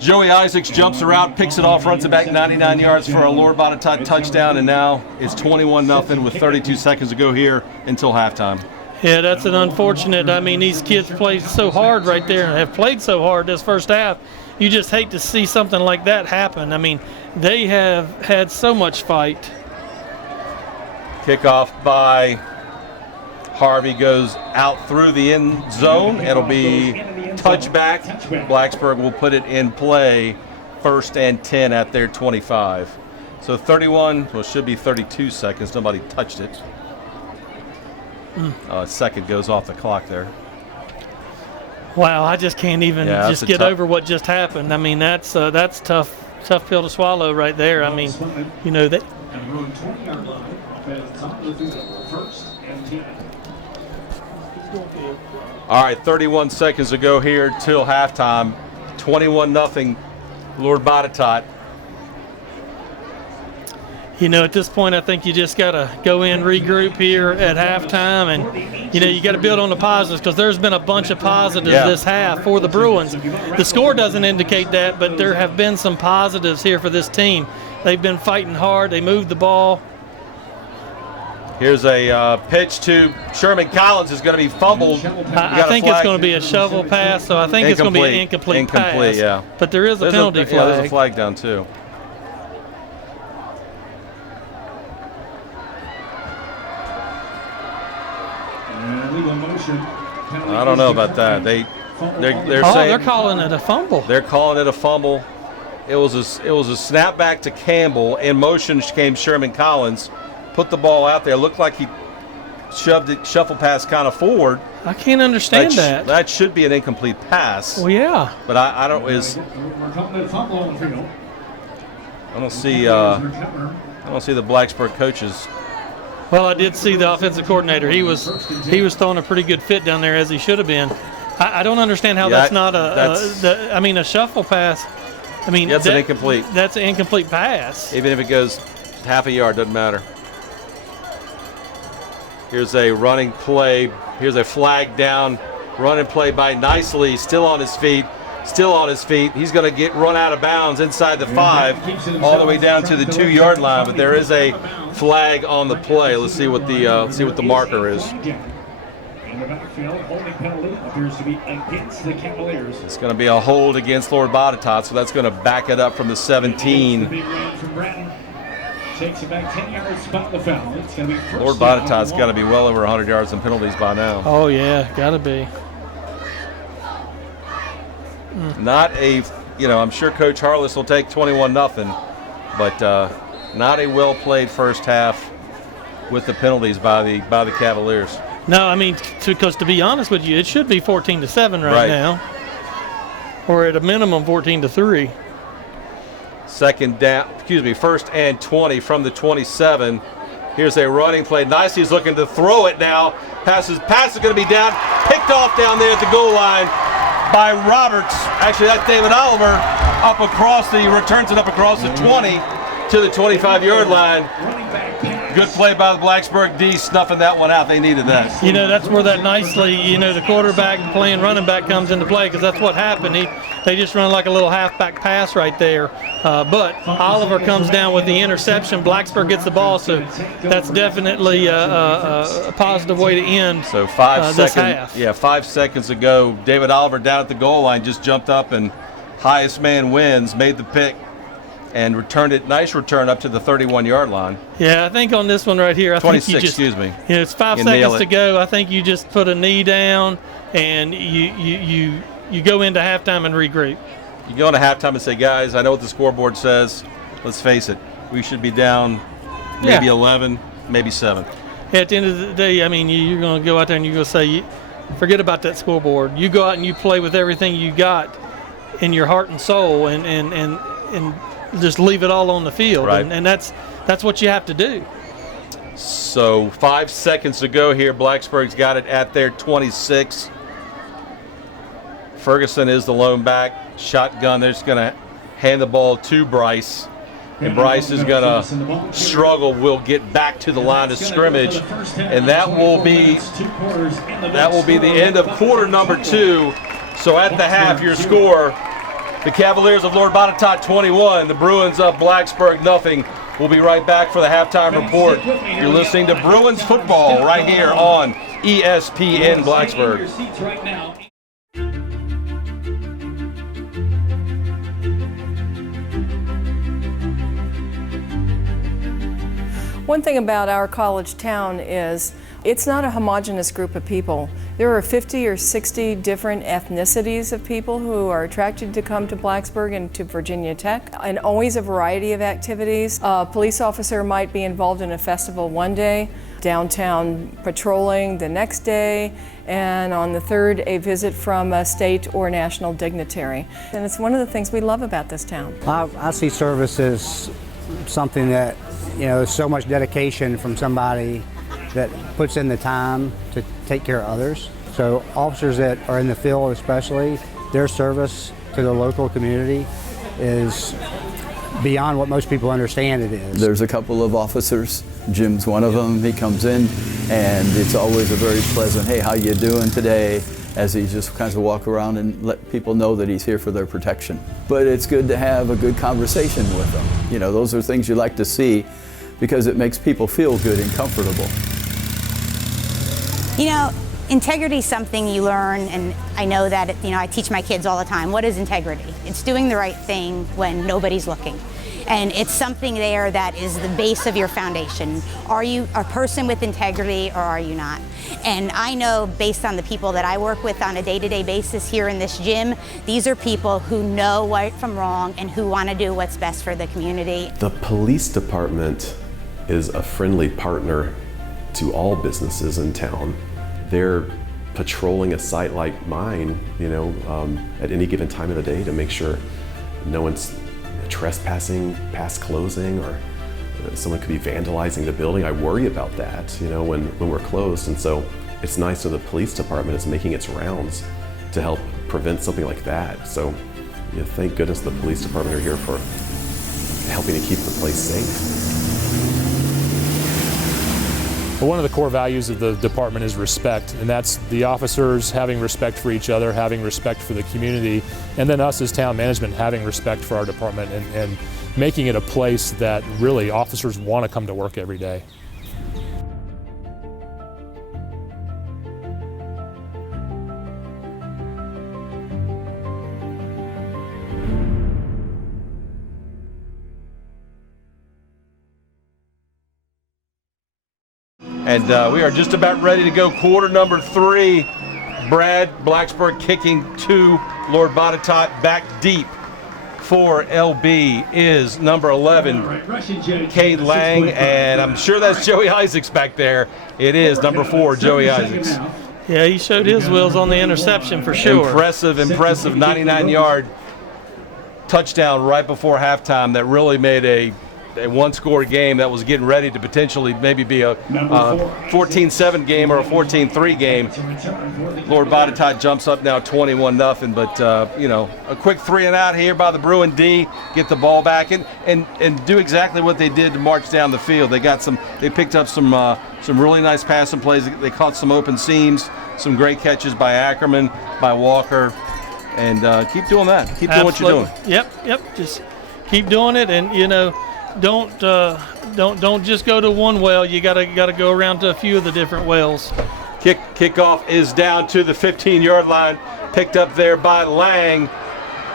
Joey Isaacs jumps the route, picks it off, runs it back 99 yards for a Lord Botetourt touchdown, and now it's 21-0 with 32 seconds to go here until halftime. Yeah, that's an unfortunate. These kids played so hard right there and have played so hard this first half. You just hate to see something like that happen. They have had so much fight. Kickoff by Harvey goes out through the end zone. It'll be touchback. Blacksburg will put it in play, 1st and 10 at their 25. So 31, should be 32 seconds. Nobody touched it. A second goes off the clock there. Wow, I just can't even get over what just happened. That's tough pill to swallow right there. That. All right, 31 seconds to go here till halftime. 21-0 Lord Botetourt. At this point, I think you just got to go in, regroup here at halftime, and, you got to build on the positives because there's been a bunch of positives this half for the Bruins. The score doesn't indicate that, but there have been some positives here for this team. They've been fighting hard. They moved the ball. Here's a pitch to Sherman Collins. Is going to be fumbled. I think it's going to be a shovel pass, so I think it's going to be an incomplete pass. Yeah. But there is a penalty flag. Yeah, there's a flag down too. I don't know about that. They're saying they're calling it a fumble. They're calling it a fumble. It was a snapback to Campbell. In motion came Sherman Collins. Put the ball out there. Looked like he shuffle pass kind of forward. I can't understand that. That should be an incomplete pass. Well, yeah. But I don't see the Blacksburg coaches. Well, I did see the offensive coordinator. He was throwing a pretty good fit down there, as he should have been. I don't understand how that's not a shuffle pass. I mean, that's an incomplete. That's an incomplete pass. Even if it goes half a yard, doesn't matter. Here's a running play. Here's a flag down. Running play by Nicely. Still on his feet. He's going to get run out of bounds inside the 5, all the way down to the 2-yard line. But there is a flag on the play. Let's see what the marker is. In the backfield, holding penalty appears to be against the Cavaliers. It's going to be a hold against Lord Botetourt, so that's going to back it up from the 17. Takes it back 10 yards, spot the foul. It's going to be Lord Botetourt's got to be well over 100 yards in penalties by now. Oh yeah, got to be. Not a, I'm sure Coach Harless will take 21-0, but not a well played first half with the penalties by the Cavaliers. No, I mean, because to be honest with you, it should be 14-7 right now, or at a minimum 14-3. First and 20 from the 27. Here's a running play. Nicely is looking to throw it now. Pass is going to be down, picked off down there at the goal line by Roberts. Actually, that's David Oliver returns it up across the 20 to the 25-yard line. Good play by the Blacksburg D, snuffing that one out. They needed that. That's where that Nicely, the quarterback playing running back comes into play, because that's what happened. They just run like a little halfback pass right there. But Oliver comes down with the interception. Blacksburg gets the ball, so that's definitely a positive way to end. So 5 this seconds. half. Yeah, 5 seconds ago, David Oliver down at the goal line just jumped up and highest man wins, made the pick, and returned it. Nice return up to the 31-yard line. Yeah, I think on this one right here, 26, excuse me. It's 5 seconds to go. I think you just put a knee down and you go into halftime and regroup. You go into halftime and say, guys, I know what the scoreboard says. Let's face it, we should be down maybe 11, maybe 7. At the end of the day, I mean, you're going to go out there and you're going to say, forget about that scoreboard. You go out and you play with everything you got in your heart and soul, and just leave it all on the field, right. and that's what you have to do. So 5 seconds to go here. Blacksburg's got it at their 26. Ferguson is the lone back. Shotgun. They're just going to hand the ball to Bryce, and Bryce is going to struggle. Will get back to the line of scrimmage, and that will be the end of quarter number 2. So at the half, your score: the Cavaliers of Lord Botetourt 21, the Bruins of Blacksburg 0. We'll be right back for the halftime report. You're listening to Bruins football right here on ESPN Blacksburg. One thing about our college town is it's not a homogeneous group of people. There are 50 or 60 different ethnicities of people who are attracted to come to Blacksburg and to Virginia Tech, and always a variety of activities. A police officer might be involved in a festival one day, downtown patrolling the next day, and on the third, a visit from a state or national dignitary. And it's one of the things we love about this town. I see service as something that, there's so much dedication from somebody that puts in the time to take care of others. So officers that are in the field especially, their service to the local community is beyond what most people understand it is. There's a couple of officers. Jim's one of them. He comes in and it's always a very pleasant, hey, how you doing today? as he just kind of walk around and let people know that he's here for their protection. But it's good to have a good conversation with them. You know, those are things you like to see because it makes people feel good and comfortable. You know, integrity is something you learn, and I know that, you know, I teach my kids all the time. What is integrity? It's doing the right thing when nobody's looking. And it's something there that is the base of your foundation. Are you a person with integrity or are you not? And I know based on the people that I work with on a day-to-day basis here in this gym, these are people who know right from wrong and who want to do what's best for the community. The police department is a friendly partner to all businesses in town. They're patrolling a site like mine, you know, at any given time of the day to make sure no one's trespassing past closing, or someone could be vandalizing the building. I worry about that, you know, when we're closed. And so it's nice that the police department is making its rounds to help prevent something like that. So, you know, thank goodness the police department are here for helping to keep the place safe. But one of the core values of the department is respect, and that's the officers having respect for each other, having respect for the community, and then us as town management having respect for our department and making it a place that really officers want to come to work every day. And we are just about ready to go. Quarter number 3. Brad Blacksburg kicking to Lord Botetourt. Back deep for LB is number 11, Cade Lang. And I'm sure that's Joey Isaacs back there. It is number 4, Joey Isaacs. Yeah, he showed his wheels on the interception for sure. Impressive 99-yard touchdown right before halftime that really made a one-score game that was getting ready to potentially maybe be a 14-7 game or a 14-3 game. Lord Botetourt jumps up now 21-0, but you know, a quick 3-and-out here by the Bruin D, get the ball back and do exactly what they did to march down the field. They picked up some really nice passing plays. They caught some open seams, some great catches by Ackerman, by Walker, and keep doing that. Keep doing what you're doing. Yep. Just keep doing it, and you know, don't just go to one well. You gotta go around to a few of the different wells. Kickoff is down to the 15-yard line, picked up there by Lang.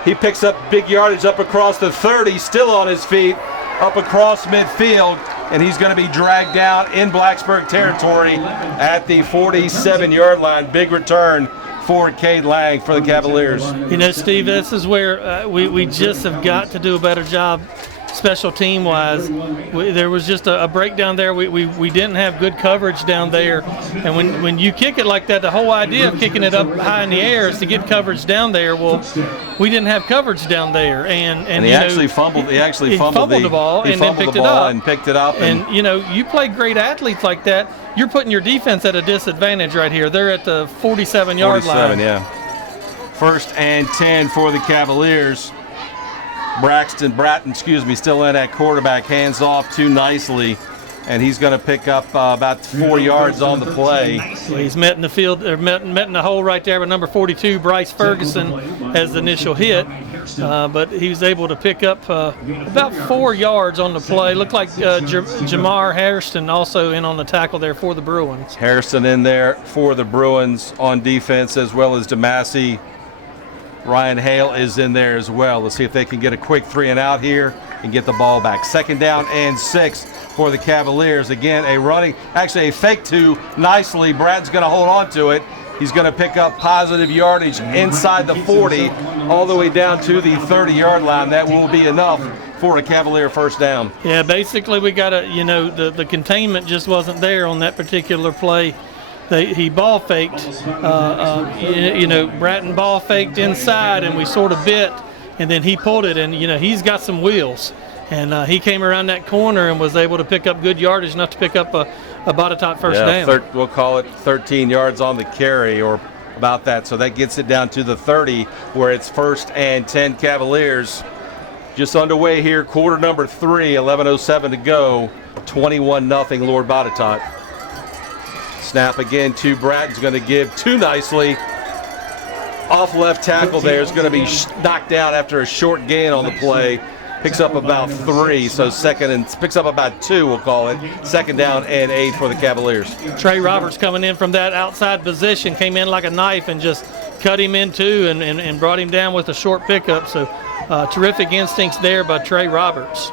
He picks up big yardage up across the 30, still on his feet, up across midfield, and he's going to be dragged down in Blacksburg territory at the 47-yard line. Big return for Cade Lang for the Cavaliers. You know, Steve, this is where we just have got to do a better job special team wise. There was just a breakdown there. We didn't have good coverage down there, and when you kick it like that, the whole idea of kicking it up high in the air is to get coverage down there. Well, we didn't have coverage down there, and he actually fumbled. He fumbled the ball and then picked it up. And you know, you play great athletes like that, you're putting your defense at a disadvantage right here. They're at the 47-yard line. Yeah. 1st and 10 for the Cavaliers. Bratton, still in at quarterback, hands off too nicely, and he's going to pick up about 4 yards on the play. Well, he's met in the field, or met in the hole right there with number 42, Bryce Ferguson, as the initial hit, but he was able to pick up about 4 yards on the play. Looked like Jamar Hairston also in on the tackle there for the Bruins. Hairston in there for the Bruins on defense, as well as DeMassey. Ryan Hale is in there as well. Let's see if they can get a quick 3-and-out here and get the ball back. 2nd down and 6 for the Cavaliers. Again, a fake two nicely. Brad's going to hold on to it. He's going to pick up positive yardage inside the 40 all the way down to the 30-yard line. That will be enough for a Cavalier 1st down. Yeah, basically we got to, you know, the containment just wasn't there on that particular play. He ball faked, you know, Bratton ball faked inside, and we sort of bit, and then he pulled it, and you know, he's got some wheels, and he came around that corner and was able to pick up good yardage enough to pick up a Botetourt 1st down. We'll call it 13 yards on the carry, or about that, so that gets it down to the 30, where it's 1st and 10 Cavaliers. Just underway here, quarter number 3, 11:07 to go, 21-0 Lord Botetourt. Snap again to Bratton's going to give too nicely. off left tackle there is going to be knocked down after a short gain on the play. Picks up about 3, so picks up about 2, we'll call it. 2nd down and 8 for the Cavaliers. Trey Roberts coming in from that outside position, came in like a knife and just cut him in two and brought him down with a short pickup. So terrific instincts there by Trey Roberts.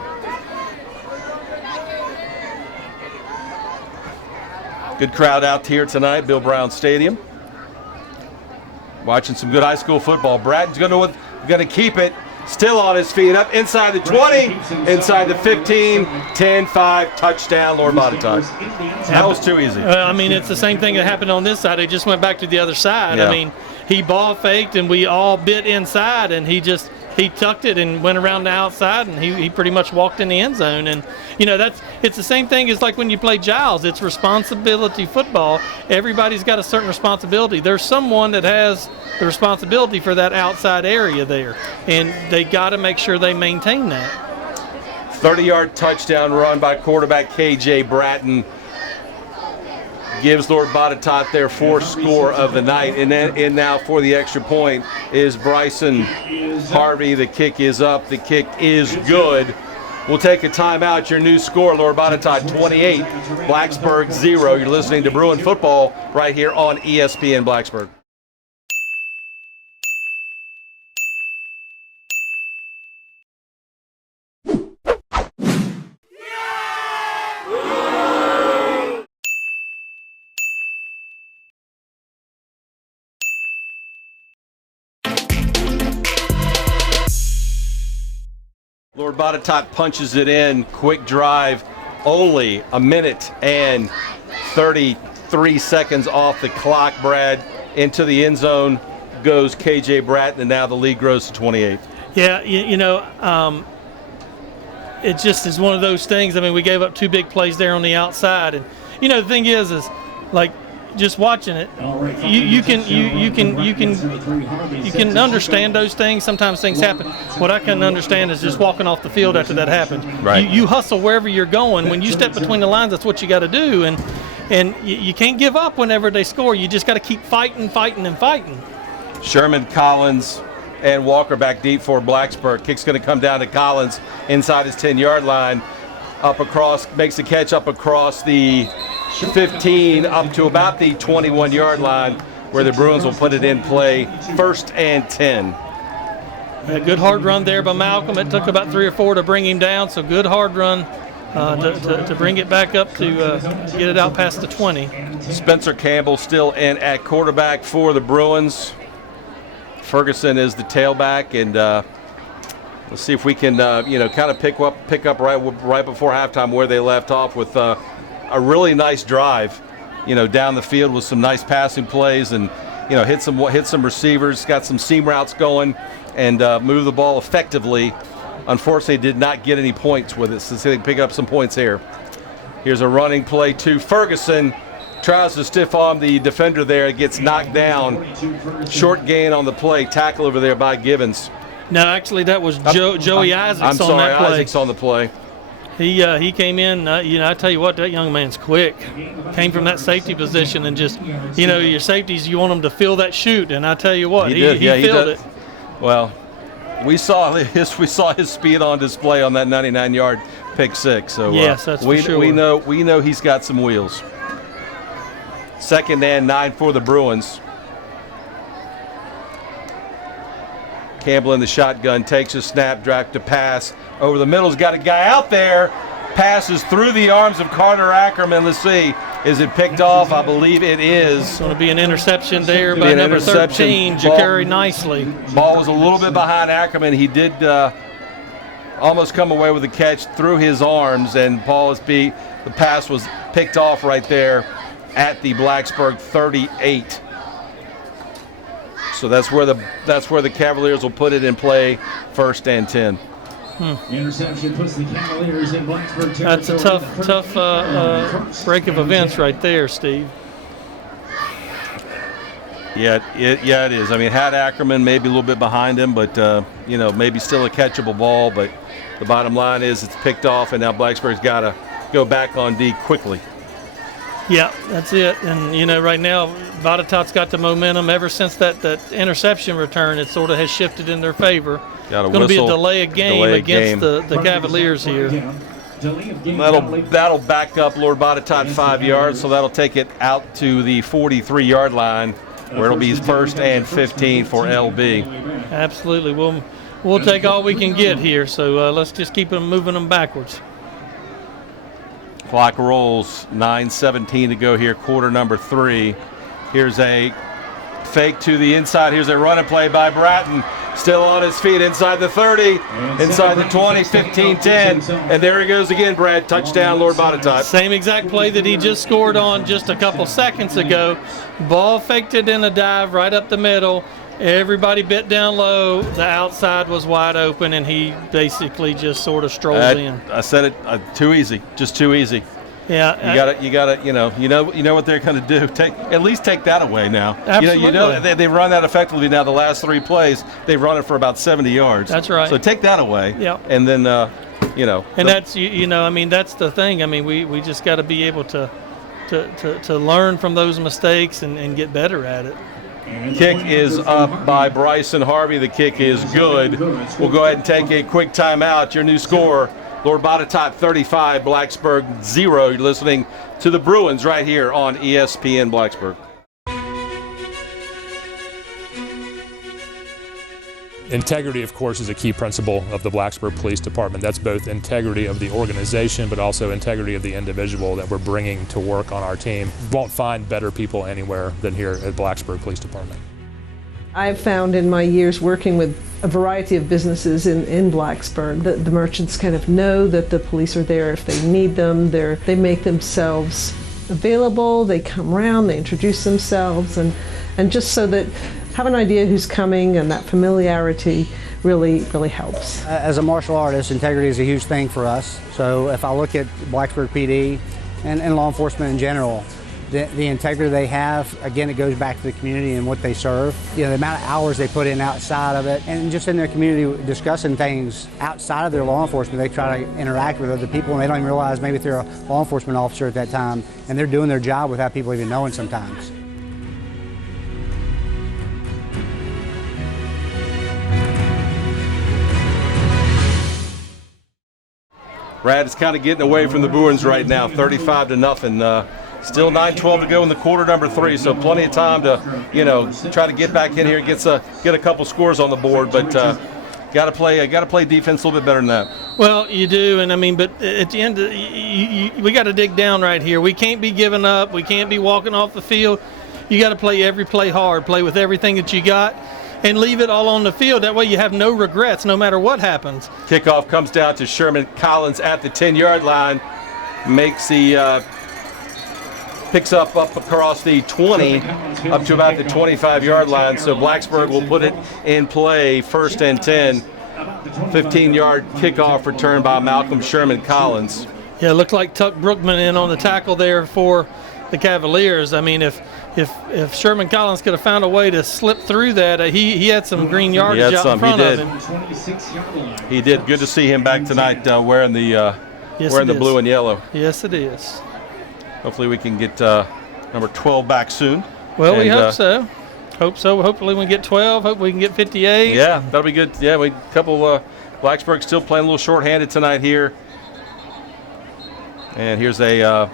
Good crowd out here tonight, Bill Brown Stadium. Watching some good high school football. Bratton's going to keep it. Still on his feet, up inside the 20, inside the 15, 10-5, touchdown, Lord Botetourt. That was too easy. I mean, it's the same thing that happened on this side. He just went back to the other side. Yeah. I mean, he ball faked, and we all bit inside, and he tucked it and went around the outside, and he pretty much walked in the end zone. And, you know, it's the same thing as like when you play Giles. It's responsibility football. Everybody's got a certain responsibility. There's someone that has the responsibility for that outside area there, and they got to make sure they maintain that. 30-yard touchdown run by quarterback K.J. Bratton gives Lord Botetourt their 4th score of the night. And then in now for the extra point is Bryson Harvey. The kick is up. The kick is good. We'll take a timeout. Your new score, Lord Botetourt 28, Blacksburg 0. You're listening to Bruin football right here on ESPN Blacksburg. Lord Botetourt punches it in, quick drive, only a minute and 33 seconds off the clock, Brad. Into the end zone goes K.J. Bratton, and now the lead grows to 28. Yeah, it just is one of those things. I mean, we gave up 2 big plays there on the outside, and the thing is like just watching it, you can understand those things. Sometimes things happen. What I can understand is just walking off the field after that happens. Right. You hustle wherever you're going. When you step between the lines, that's what you got to do, and you can't give up whenever they score. You just got to keep fighting. Sherman, Collins, and Walker back deep for Blacksburg. Kick's going to come down to Collins inside his 10-yard line. Up across, makes the catch up across the 15 up to about the 21-yard line, where the Bruins will put it in play. 1st and 10. A good hard run there by Malcolm. It took about 3 or 4 to bring him down, so good hard run to bring it back up to get it out past the 20. Spencer Campbell still in at quarterback for the Bruins. Ferguson is the tailback, and let's see if we can, kind of pick up right before halftime where they left off with a really nice drive, down the field with some nice passing plays, and hit some receivers, got some seam routes going, and move the ball effectively. Unfortunately, did not get any points with it, so they can pick up some points here. Here's a running play to Ferguson. Tries to stiff arm the defender there. It gets knocked down. Short gain on the play. Tackle over there by Givens. No, actually, that was Joey Isaacs on that play. Isaacs on the play. He came in, I tell you what, that young man's quick. Came from that safety position and just, your safeties, you want them to feel that shoot, and I tell you what, he filled it. Well, we saw his speed on display on that 99-yard pick six. So yes, that's for sure. We know he's got some wheels. 2nd and 9 for the Bruins. Campbell in the shotgun, takes a snap, drive to pass. Over the middle's got a guy out there. Passes through the arms of Carter Ackerman. Let's see, is it picked off? I believe it is. It's going to be an interception there by number 13, Ja'Carry Nicely. Ball was a little bit behind Ackerman. He did almost come away with the catch through his arms, and the pass was picked off right there at the Blacksburg 38. So that's where the Cavaliers will put it in play. 1st and 10. Interception puts the Cavaliers in Blacksburg territory. That's a tough break of events right there, Steve. Yeah, it is. I mean, had Ackerman maybe a little bit behind him, but maybe still a catchable ball. But the bottom line is it's picked off, and now Blacksburg's got to go back on D quickly. Yeah, that's it. And, you know, right now, Botetourt's got the momentum. Ever since that interception return, it sort of has shifted in their favor. Got a It's going to be a whistle, delay of game against the Cavaliers here. That'll back up Lord Botetourt 5 yards, so that'll take it out to the 43-yard line, where it'll be first and 15 for LB. Absolutely. We'll take all we can get here, so let's just keep them moving them backwards. Clock rolls, 9:17 to go here, quarter number 3. Here's a fake to the inside. Here's a running play by Bratton. Still on his feet inside the 30, inside the 20, 15, 10. And there he goes again, Brad. Touchdown, Lord Botetourt. Same exact play that he just scored on just a couple seconds ago. Ball faked it in a dive right up the middle. Everybody bit down low. The outside was wide open, and he basically just sort of strolled in. I said it, too easy, just too easy. Yeah, you gotta, you know what they're going to do. At least take that away now. Absolutely. You know they run that effectively now. The last 3 plays, they've run it for about 70 yards. That's right. So take that away. Yeah. And then, And that's I mean, that's the thing. I mean, we just got to be able to learn from those mistakes and get better at it. Kick is up by Bryson Harvey. The kick is good. We'll go ahead and take a quick timeout. Your new score, Lord Botetourt 35, Blacksburg 0. You're listening to the Bruins right here on ESPN Blacksburg. Integrity, of course, is a key principle of the Blacksburg Police Department. That's both integrity of the organization, but also integrity of the individual that we're bringing to work on our team. You won't find better people anywhere than here at Blacksburg Police Department. I've found in my years working with a variety of businesses in Blacksburg that the merchants kind of know that the police are there if they need them. They make themselves available, they come around, they introduce themselves, and just so that have an idea who's coming, and that familiarity really helps. As a martial artist, integrity is a huge thing for us. So if I look at Blacksburg PD and law enforcement in general, the integrity they have, again, it goes back to the community and what they serve. You know, the amount of hours they put in outside of it, and just in their community discussing things outside of their law enforcement. They try to interact with other people, and they don't even realize maybe if they're a law enforcement officer at that time, and they're doing their job without people even knowing sometimes. Brad is kind of getting away from the Bruins right now, 35-0. Still 9:12 to go in the quarter number 3, so plenty of time to, try to get back in here, get a couple scores on the board. But got to play defense a little bit better than that. Well, you do, and I mean, but at the end, we got to dig down right here. We can't be giving up. We can't be walking off the field. You got to play every play hard, play with everything that you got, and leave it all on the field. That way you have no regrets no matter what happens. Kickoff comes down to Sherman Collins at the 10-yard line. Makes the picks up across the 20 up to about the 25-yard line. So Blacksburg will put it in play, first and 10. 15-yard kickoff return by Malcolm Sherman Collins. Yeah, it looked like Tuck Brookman in on the tackle there for the Cavaliers. I mean, if Sherman Collins could have found a way to slip through that, he had some green yardage out in front of him. He did. Good to see him back tonight wearing the blue and yellow. Yes, it is. Hopefully we can get number 12 back soon. Well, we hope so. Hopefully we get 12. Hope we can get 58. Yeah, that'll be good. Yeah, Blacksburg still playing a little short-handed tonight here. And here's a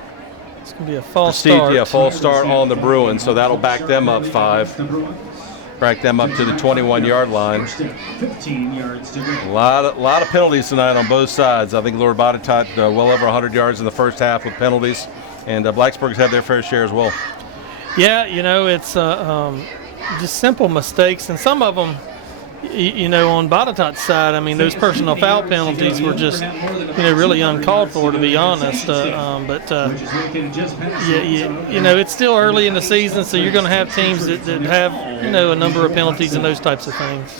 it's going to be a false start. Yeah, false start on the Bruins, so that'll back them up 5. Back them up to the 21-yard line. 15 yards to go. A lot of penalties tonight on both sides. I think Lord Botetourt well over 100 yards in the first half with penalties, and Blacksburg's had their fair share as well. Yeah, it's just simple mistakes, and some of them, on Botetourt's side, I mean, those personal foul penalties were just, really uncalled for, to be honest. It's still early in the season, so you're going to have teams that have, a number of penalties and those types of things.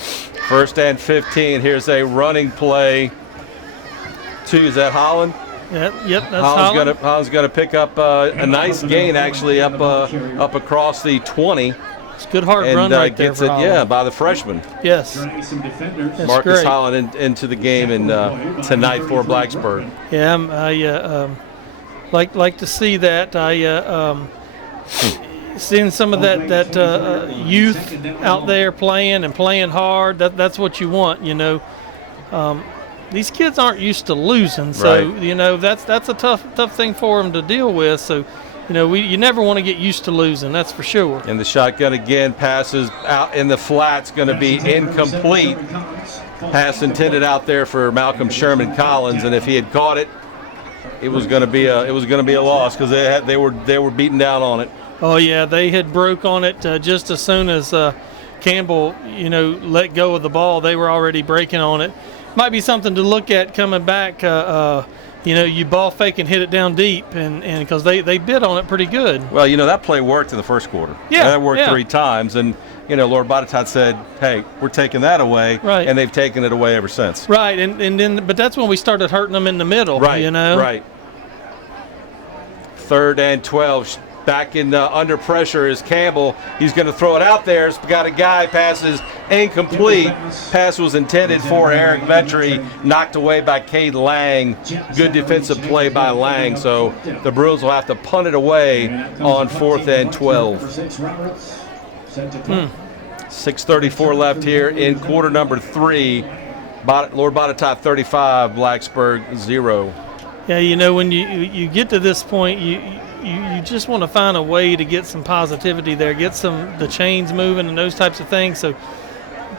First and 15. Here's a running play. Is that Holland? Yep, that's Holland. Holland's going to pick up a nice gain, actually, up across the 20. It's a good hard run right there for Holland. Yeah, by the freshman. Yes. Marcus Holland into the game tonight for Blacksburg. Yeah, like to see that. Seeing some of that youth out there playing and playing hard, that's what you want, you know. These kids aren't used to losing, so right. you know that's a tough thing for them to deal with. So, you know, you never want to get used to losing, that's for sure. And the shotgun again, passes out in the flats, going to be incomplete. Pass intended out there for Malcolm Sherman Collins, and if he had caught it, it was going to be a loss because they were beating down on it. Oh yeah, they had broke on it just as soon as Campbell, you know, let go of the ball. They were already breaking on it. Might be something to look at coming back. You know, you ball fake and hit it down deep, and because they bid on it pretty good. Well, you know, that play worked in the first quarter. Yeah, that worked yeah. 3 times, and you know, Lord Botetourt said, "Hey, we're taking that away," right. And they've taken it away ever since. Right, and then but that's when we started hurting them in the middle. Right, you know. Right. 3rd and 12. Back in under pressure is Campbell. He's going to throw it out there. He's got a guy, passes incomplete. Pass was intended for Eric Vetri, knocked away by Cade Lang. Good defensive play by Lang. So the Bruins will have to punt it away on 4th and 12. 6:34 left here in quarter number 3. Lord Botetourt 35, Blacksburg 0. Yeah, you know, when you get to this point, you just want to find a way to get some positivity there, get the chains moving and those types of things. So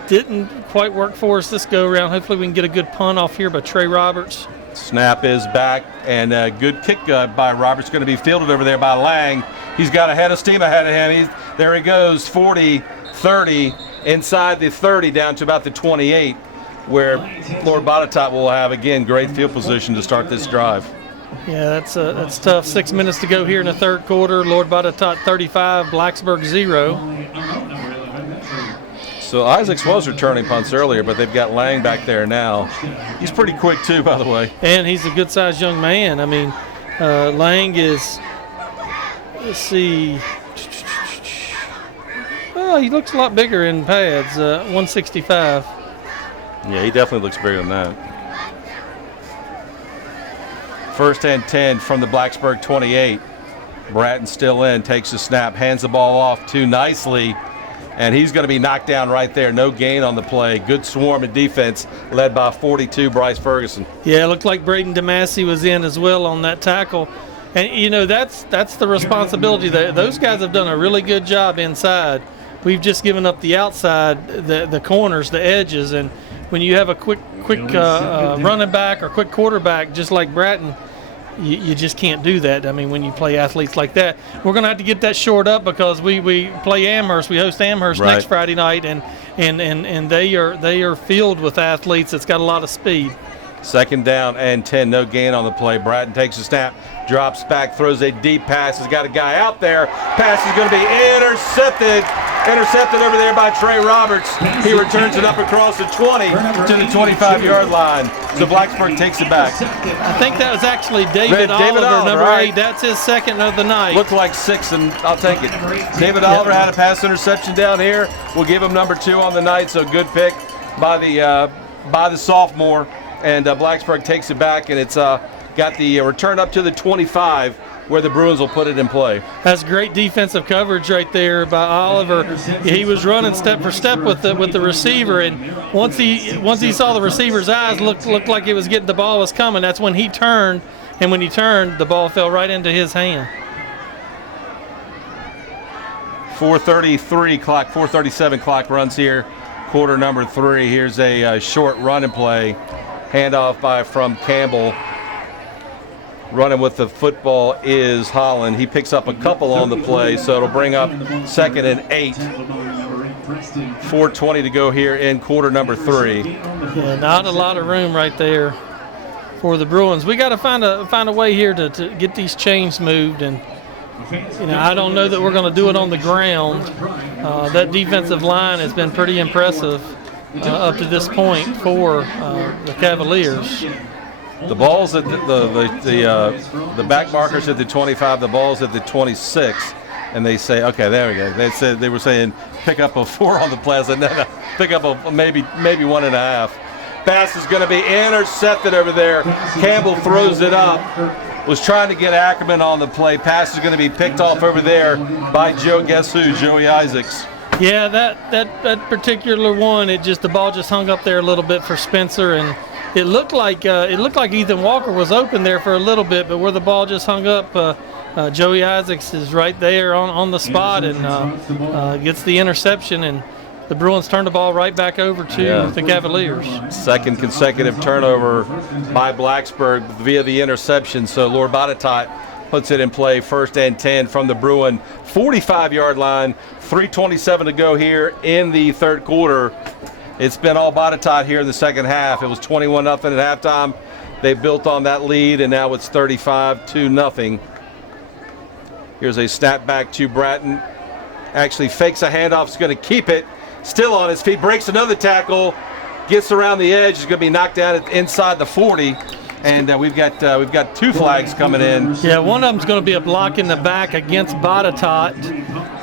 didn't quite work for us this go around. Hopefully we can get a good punt off here by Trey Roberts. Snap is back, and a good kick by Roberts, going to be fielded over there by Lang. He's got a head of steam ahead of him. There he goes, 40, 30, inside the 30 down to about the 28, where Lord Botetourt will have, again, great field position to start this drive. Yeah, that's tough. 6 minutes to go here in the third quarter. Lord Botetourt 35, Blacksburg 0. So Isaacs was returning punts earlier, but they've got Lang back there now. He's pretty quick too, by the way. And he's a good-sized young man. I mean, Lang is, let's see, oh, he looks a lot bigger in pads, 165. Yeah, he definitely looks bigger than that. 1st and 10 from the Blacksburg 28. Bratton still in, takes the snap, hands the ball off too nicely, and he's going to be knocked down right there. No gain on the play. Good swarm of defense led by 42, Bryce Ferguson. Yeah, it looked like Braden DeMassey was in as well on that tackle. And, you know, that's the responsibility. Those guys have done a really good job inside. We've just given up the outside, the corners, the edges, and when you have a quick running back or quick quarterback just like Bratton, you just can't do that. I mean, when you play athletes like that, we're going to have to get that short up because we play Amherst. We host Amherst next Friday night, and they are filled with athletes that's got a lot of speed. 2nd down and 10, no gain on the play. Bratton takes a snap, drops back, throws a deep pass. Has got a guy out there. Pass is going to be intercepted. Intercepted over there by Trey Roberts. He returns it up across the 20 to the 25-yard line. So Blacksburg takes it back. I think that was actually David Oliver, number 8. That's his 2nd of the night. Looked like 6, and I'll take it. David Oliver had a pass interception down here. We'll give him number 2 on the night, so good pick by the sophomore. And Blacksburg takes it back, and it's got the return up to the 25, where the Bruins will put it in play. That's great defensive coverage right there by Oliver. He was running step for step with the receiver, and once he saw the receiver's eyes looked like it was getting the ball was coming. That's when he turned, and when he turned, the ball fell right into his hand. 4:37 clock runs here. Quarter number 3. Here's a short run and play. Handoff from Campbell. Running with the football is Holland. He picks up a couple on the play, so it'll bring up 2nd and 8. 4:20 to go here in quarter number 3. Yeah, not a lot of room right there for the Bruins. We got to find a way here to get these chains moved, and you know, I don't know that we're going to do it on the ground. That defensive line has been pretty impressive up to this point for the Cavaliers. The ball's at the back markers at the 25. The ball's at the 26, and they say, okay, there we go. They were saying pick up a 4 on the play. I said, no, pick up a maybe 1.5. Pass is going to be intercepted over there. Campbell throws it up. was trying to get Ackerman on the play. Pass is going to be picked off over there by guess who? Joey Isaacs. Yeah, that particular one, the ball just hung up there a little bit for Spencer, and it looked like Ethan Walker was open there for a little bit, but where the ball just hung up, Joey Isaacs is right there on the spot and gets the interception, and the Bruins turned the ball right back over to the Cavaliers. Second consecutive turnover by Blacksburg via the interception. So Lord Botetourt puts it in play, 1st and 10 from the Bruin 45-yard line. 3:27 to go here in the third quarter. It's been all Botetourt here in the second half. It was 21-0 at halftime. They built on that lead, and now it's 35-0. Here's a snap back to Bratton. Actually fakes a handoff. Is going to keep it. Still on his feet, breaks another tackle, gets around the edge. Is going to be knocked down inside the 40, and we've got 2 flags coming in. Yeah, one of them's going to be a block in the back against Botetourt,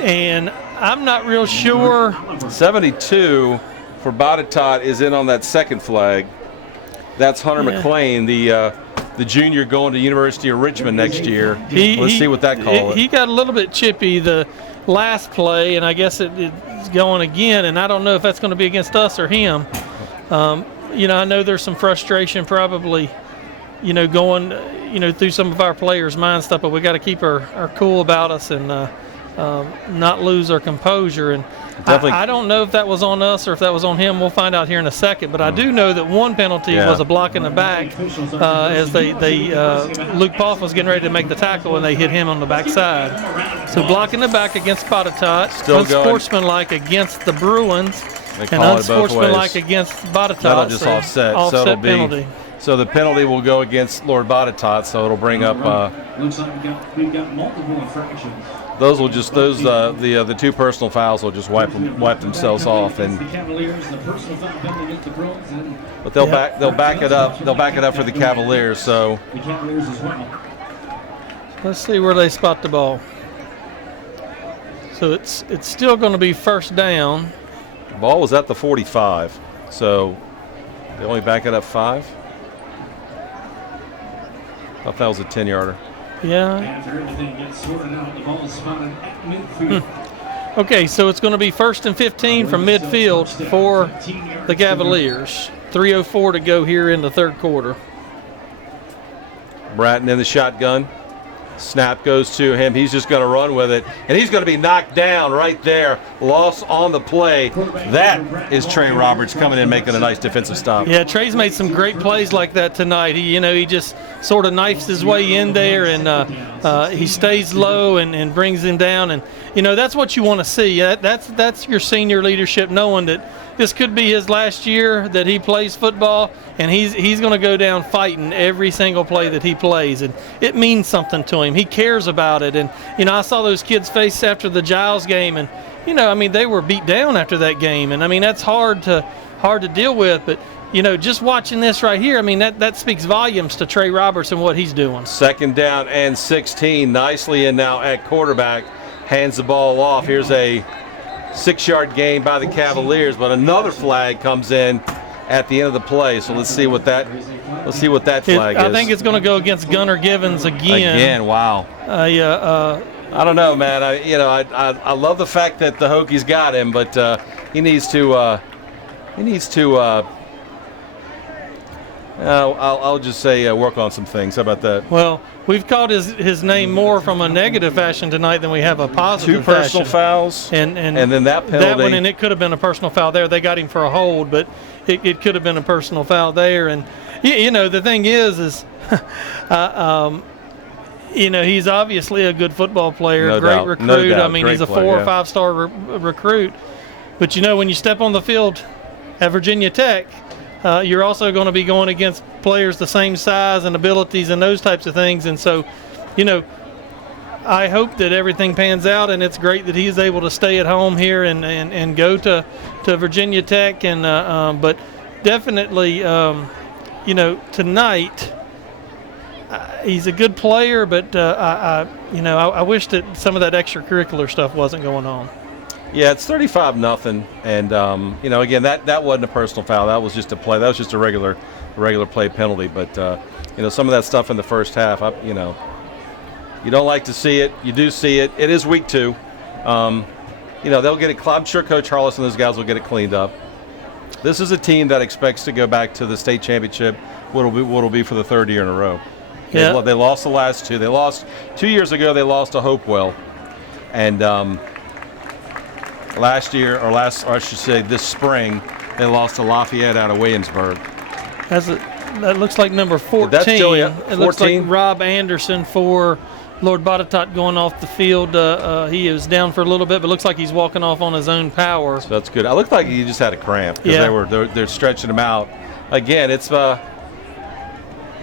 and I'm not real sure. 72 for Botetourt is in on that second flag. That's Hunter McLean, the junior going to University of Richmond next year. Let's see what that call is. He got a little bit chippy the last play, and I guess it's going again, and I don't know if that's going to be against us or him. I know there's some frustration probably, going, through some of our players' mind stuff, but we got to keep our cool about us and not lose our composure. And I don't know if that was on us or if that was on him. We'll find out here in a second. But I do know that one penalty was a block in the back as Luke Poff was getting ready to make the tackle and they hit him on the backside. So block in the back against Botetourt, unsportsmanlike against the Bruins, and unsportsmanlike against Botetourt. That'll just offset. Offset penalty. So the penalty will go against Lord Botetourt. So it'll bring up. Looks like we've got multiple infractions. The 2 personal fouls will just wipe themselves off, and but they'll back it up. They'll back it up for the Cavaliers. So the Cavaliers as well. Let's see where they spot the ball. So it's still going to be 1st down. The ball was at the 45, so they only back it up 5. Thought that was a 10-yarder. Yeah. After everything gets sorted out, the ball is spotted at midfield. Okay, so it's going to be 1st and 15 from midfield for the Cavaliers. 3:04 to go here in the third quarter. Bratton in the shotgun. Snap goes to him. He's just going to run with it, and he's going to be knocked down right there. Loss on the play. That is Trey Roberts coming in making a nice defensive stop. Yeah, Trey's made some great plays like that tonight. He just sort of knifes his way in there, and he stays low and brings him down. And that's what you want to see. That's your senior leadership, knowing that this could be his last year that he plays football, and he's going to go down fighting every single play that he plays, and it means something to him. He cares about it, and I saw those kids' face after the Giles game, and they were beat down after that game, and that's hard to deal with, but just watching this right here, that speaks volumes to Trey Roberts and what he's doing. 2nd down and 16, nicely in now at quarterback, hands the ball off. Here's a 6-yard gain by the Cavaliers, but another flag comes in at the end of the play. So let's see what that flag is. I think it's going to go against Gunnar Givens again. Again, wow. I don't know, man. I love the fact that the Hokies got him, but he needs to. I'll just say work on some things. How about that? Well, we've called his name more from a negative fashion tonight than we have a positive 2 personal fouls, and then that penalty. That one, and it could have been a personal foul there. They got him for a hold, but it could have been a personal foul there. And the thing is he's obviously a good football player, no great doubt. recruit. No doubt. He's a 4 or 5 star recruit. But when you step on the field at Virginia Tech, you're also going to be going against players the same size and abilities and those types of things. And so, I hope that everything pans out, and it's great that he's able to stay at home here and go to Virginia Tech. And but definitely, tonight he's a good player, but I wish that some of that extracurricular stuff wasn't going on. Yeah, it's 35-0, and you know, again, that wasn't a personal foul. That was just a play. That was just a regular play penalty. But you know, some of that stuff in the first half, you know, you don't like to see it. You do see it. It is week 2. You know, they'll get it. I'm sure Coach Harless and those guys will get it cleaned up. This is a team that expects to go back to the state championship. What'll be for the 3rd year in a row. Yeah. They lost the last 2. They lost 2 years ago. They lost to Hopewell, and last year, or I should say this spring, they lost to Lafayette out of Williamsburg. That looks like number 14. That's Joliet. 14. It looks like Rob Anderson for Lord Botetourt going off the field. He is down for a little bit, but looks like he's walking off on his own power. So that's good. I looked like he just had a cramp because they're stretching him out. Again, it's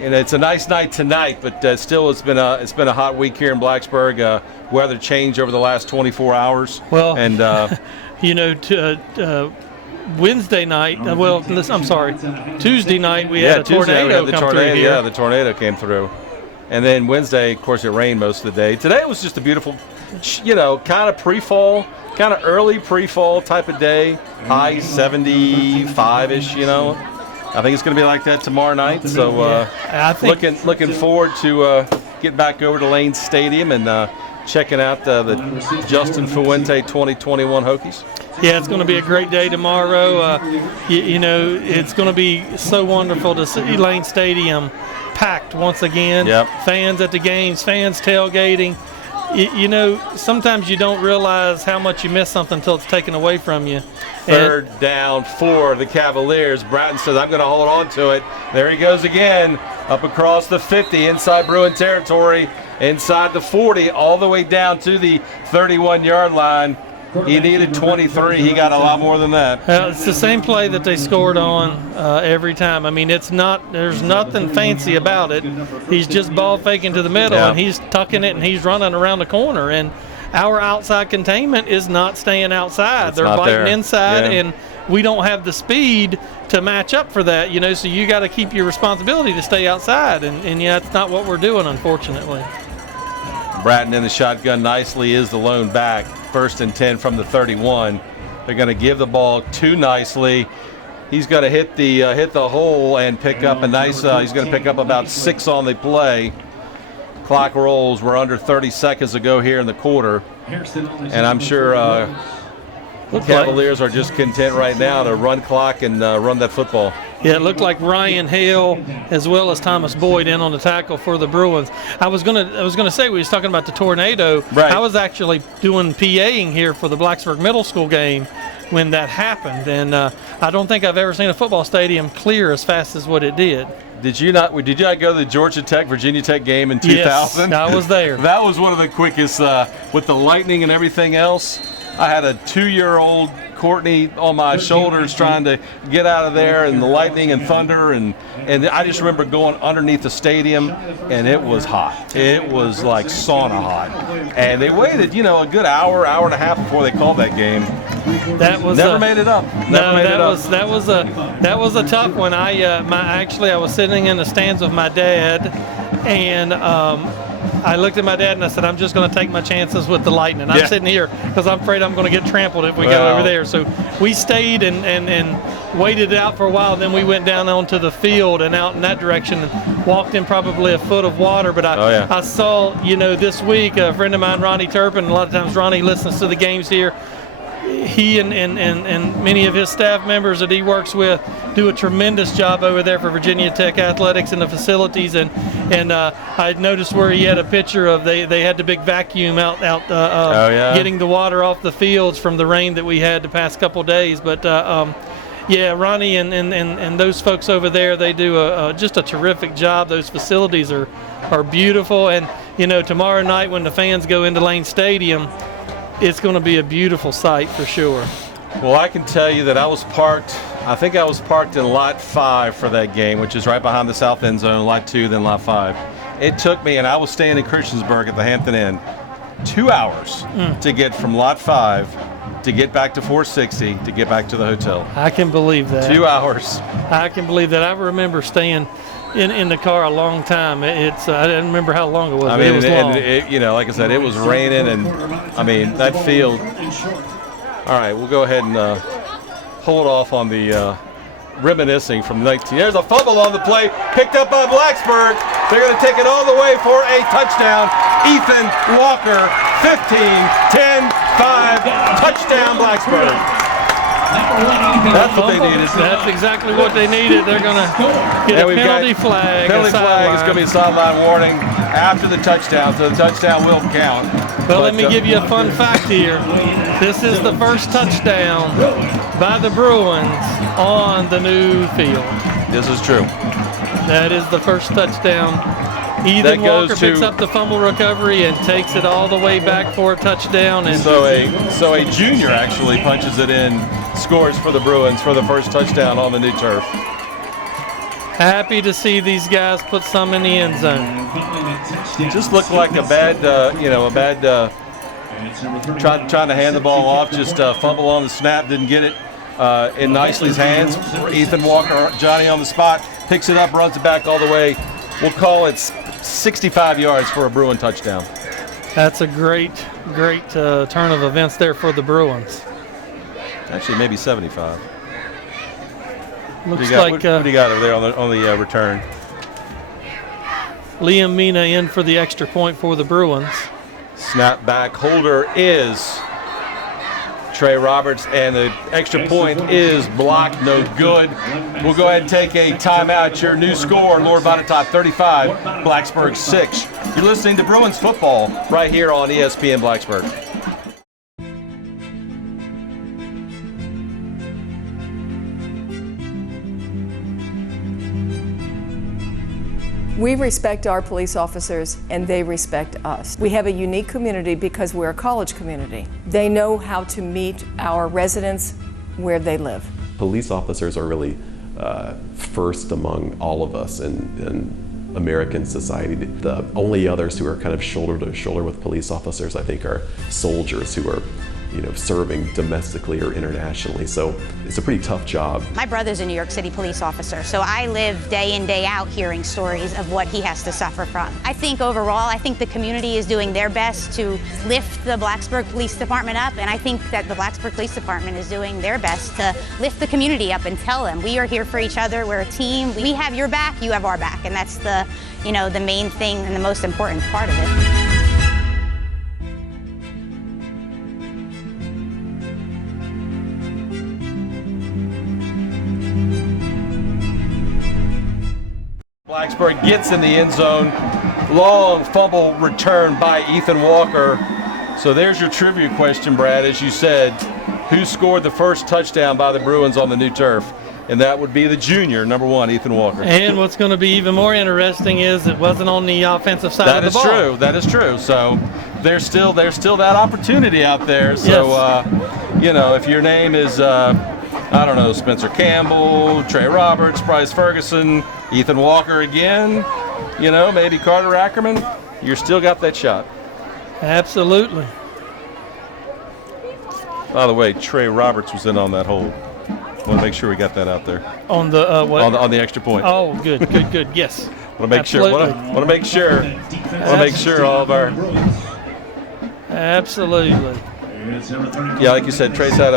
you know, it's a nice night tonight, but still it's been a hot week here in Blacksburg. Weather changed over the last 24 hours. Well, and you know, Wednesday night. I'm sorry, Tuesday night we had a tornado come through here. Yeah, the tornado came through, and then Wednesday, of course, it rained most of the day. Today it was just a beautiful, you know, kind of pre-fall, kind of early pre-fall type of day. High 75-ish, you know. I think it's going to be like that tomorrow night. So I think looking forward to get back over to Lane Stadium and checking out the Justin Fuente 2021 Hokies. Yeah, it's going to be a great day tomorrow. You know, it's going to be so wonderful to see Lane Stadium packed once again. Yep. Fans at the games, fans tailgating. You know, sometimes you don't realize how much you miss something until it's taken away from you. 3rd down for the Cavaliers. Bratton says, I'm going to hold on to it. There he goes again, up across the 50, inside Bruin territory, inside the 40, all the way down to the 31-yard line. He needed 23. He got a lot more than that. It's the same play that they scored on every time. I mean, there's nothing fancy about it. He's just ball faking to the middle, and he's tucking it, and he's running around the corner. And our outside containment is not staying outside. They're biting inside, and we don't have the speed to match up for that, you know, so you got to keep your responsibility to stay outside. And yeah, that's not what we're doing, unfortunately. Bratton in the shotgun nicely is the lone back. 1st and 10 from the 31. They're going to give the ball to Nicely. He's going to hit the hole and pick up a nice. He's going to pick up about 6 on the play. Clock rolls. We're under 30 seconds to go here in the quarter, and I'm sure the Cavaliers are just content right now to run clock and run that football. Yeah, it looked like Ryan Hale as well as Thomas Boyd in on the tackle for the Bruins. I was gonna say, we was talking about the tornado. Right. I was actually doing PAing here for the Blacksburg Middle School game when that happened, and I don't think I've ever seen a football stadium clear as fast as what it did. Did you not go to the Georgia Tech Virginia Tech game in 2000? Yes, I was there. That was one of the quickest with the lightning and everything else. I had a 2-year-old Courtney on my shoulders trying to get out of there, and the lightning and thunder, and I just remember going underneath the stadium, and it was hot. It was like sauna hot, and they waited, you know, a good hour and a half before they called that game. That was never made it up. That was a tough one. I was sitting in the stands with my dad, and I looked at my dad and I said, I'm just going to take my chances with the lightning. I'm sitting here because I'm afraid I'm going to get trampled if we go over there. So we stayed and waited it out for a while. Then we went down onto the field and out in that direction and walked in probably a foot of water. But I saw, you know, this week, a friend of mine, Ronnie Turpin, a lot of times Ronnie listens to the games here. He and many of his staff members that he works with do a tremendous job over there for Virginia Tech athletics and the facilities. And I noticed where he had a picture of they had the big vacuum out getting the water off the fields from the rain that we had the past couple days. But Ronnie and those folks over there, they do just a terrific job. Those facilities are beautiful. And you know, tomorrow night when the fans go into Lane Stadium, it's going to be a beautiful sight for sure. Well, I can tell you that I think I was parked in Lot 5 for that game, which is right behind the south end zone, Lot 2, then Lot 5. It took me, and I was staying in Christiansburg at the Hampton Inn, 2 hours to get from Lot 5 to get back to 460 to get back to the hotel. I can believe that. 2 hours. I can believe that. I remember staying in the car a long time. I didn't remember how long it was. It was long. You know, like I said, it was raining, and I mean that field. All right, we'll go ahead and hold off on the reminiscing from 19. There's a fumble on the play, picked up by Blacksburg. They're going to take it all the way for a touchdown. Ethan Walker, 15, 10, 5, touchdown Blacksburg. That's what they needed. That's exactly what they needed. They're going to get a penalty flag. Penalty flag is going to be a sideline warning after the touchdown, so the touchdown will count. Well, let me give you a fun fact here. This is the first touchdown by the Bruins on the new field. This is true. That is the first touchdown. Ethan Walker picks up the fumble recovery and takes it all the way back for a touchdown. And so a junior actually punches it in, scores for the Bruins for the first touchdown on the new turf. Happy to see these guys put some in the end zone. Just looked like a bad, trying to hand the ball off, just fumble on the snap, didn't get it in Nicely's hands. Ethan Walker, Johnny on the spot, picks it up, runs it back all the way. We'll call it 65 yards for a Bruin touchdown. That's a great turn of events there for the Bruins. Actually, maybe 75. Looks like what do you got over there on the return? Liam Mina in for the extra point for the Bruins. Snap back holder is Trey Roberts, and the extra point is blocked, no good. We'll go ahead and take a timeout. Your new score, Lord Botetourt 35, Blacksburg 6. You're listening to Bruins football right here on ESPN Blacksburg. We respect our police officers and they respect us. We have a unique community because we're a college community. They know how to meet our residents where they live. Police officers are really first among all of us in American society. The only others who are kind of shoulder to shoulder with police officers, I think, are soldiers who are serving domestically or internationally. So it's a pretty tough job. My brother's a New York City police officer, so I live day in, day out hearing stories of what he has to suffer from. I think overall, the community is doing their best to lift the Blacksburg Police Department up, and I think that the Blacksburg Police Department is doing their best to lift the community up and tell them we are here for each other, we're a team, we have your back, you have our back, and that's the main thing and the most important part of it. Blacksburg gets in the end zone. Long fumble return by Ethan Walker. So there's your trivia question, Brad. As you said, who scored the first touchdown by the Bruins on the new turf? And that would be the junior, number 1, Ethan Walker. And what's going to be even more interesting is it wasn't on the offensive side of the ball. That is true. That is true. So there's still that opportunity out there. So, yes. If your name is, Spencer Campbell, Trey Roberts, Bryce Ferguson, Ethan Walker again, maybe Carter Ackerman, you're still got that shot. Absolutely. By the way, Trey Roberts was in on that hold. Want to make sure we got that out there. On the what? On the extra point. Oh, good. Yes. Want to make sure. Want to make sure. Want to make sure all of our. Absolutely. Yeah, like you said, Trace had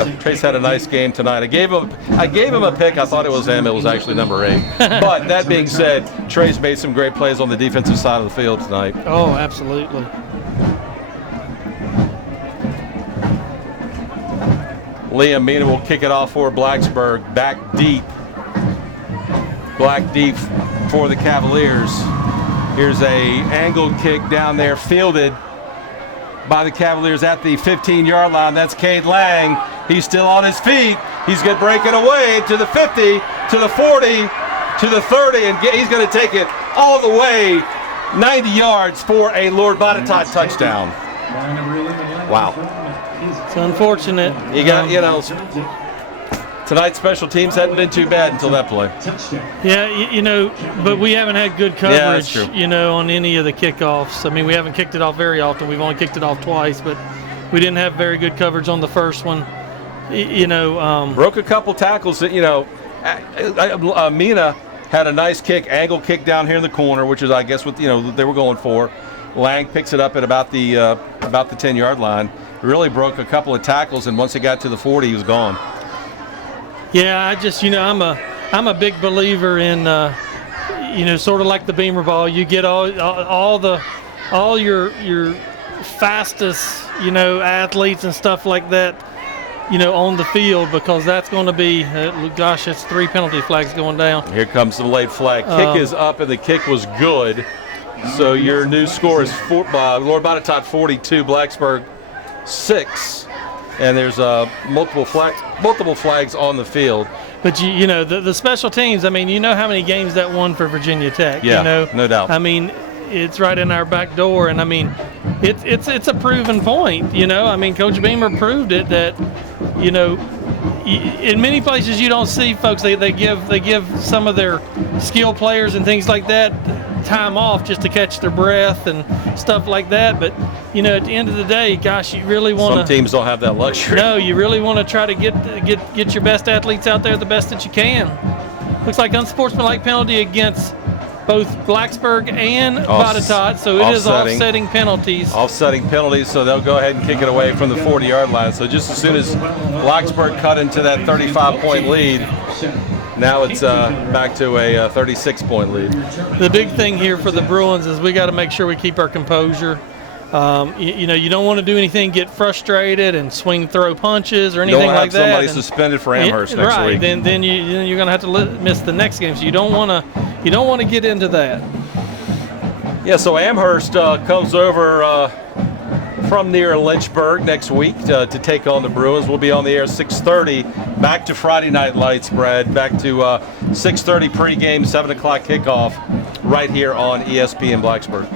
a nice game tonight. I gave him a pick. I thought it was him. It was actually number 8. But that being said, Trace made some great plays on the defensive side of the field tonight. Oh, absolutely. Liam Mina will kick it off for Blacksburg. Back deep. Black deep for the Cavaliers. Here's a angled kick down there, fielded by the Cavaliers at the 15-yard line. That's Cade Lang. He's still on his feet. He's going to break it away to the 50, to the 40, to the 30, and he's going to take it all the way 90 yards for a Lord Botetourt touchdown. Wow. It's unfortunate. You got, tonight's special teams hadn't been too bad until that play. Yeah, but we haven't had good coverage, on any of the kickoffs. I mean, we haven't kicked it off very often. We've only kicked it off twice, but we didn't have very good coverage on the first one. Broke a couple tackles. Mina had a nice kick, angle kick down here in the corner, which is, I guess, what they were going for. Lang picks it up at about the about the 10-yard line. Really broke a couple of tackles, and once he got to the 40, he was gone. Yeah, I just, I'm a big believer in, sort of like the Beamer ball. You get all your fastest, athletes and stuff like that, on the field, because that's going to be, it's 3 penalty flags going down. Here comes the late flag. Kick is up, and the kick was good. So your new score is Lord Botetourt 42, Blacksburg 6, and there's multiple flags on the field. But the special teams. I mean, how many games that won for Virginia Tech. Yeah, no doubt. I mean, it's right in our back door, and I mean, it's a proven point. Coach Beamer proved it that, in many places you don't see folks. They give some of their skill players and things like that time off just to catch their breath and stuff like that. But at the end of the day, gosh, you really want to. Some teams don't have that luxury. No, you really want to try to get your best athletes out there the best that you can. Looks like unsportsmanlike penalty against both Blacksburg and Botetourt, so it is offsetting penalties. Offsetting penalties, so they'll go ahead and kick it away from the 40-yard line. So just as soon as Blacksburg cut into that 35-point lead, now it's back to a 36-point lead. The big thing here for the Bruins is we got to make sure we keep our composure. You don't want to do anything, get frustrated and swing, throw punches or anything like that. Don't have somebody suspended for Amherst next week. Right, then you're going to have to miss the next game. So you don't want to get into that. Yeah. So Amherst comes over from near Lynchburg next week to take on the Bruins. We'll be on the air 6:30. Back to Friday Night Lights, Brad. Back to 6:30 pregame, 7 o'clock kickoff, right here on ESPN Blacksburg.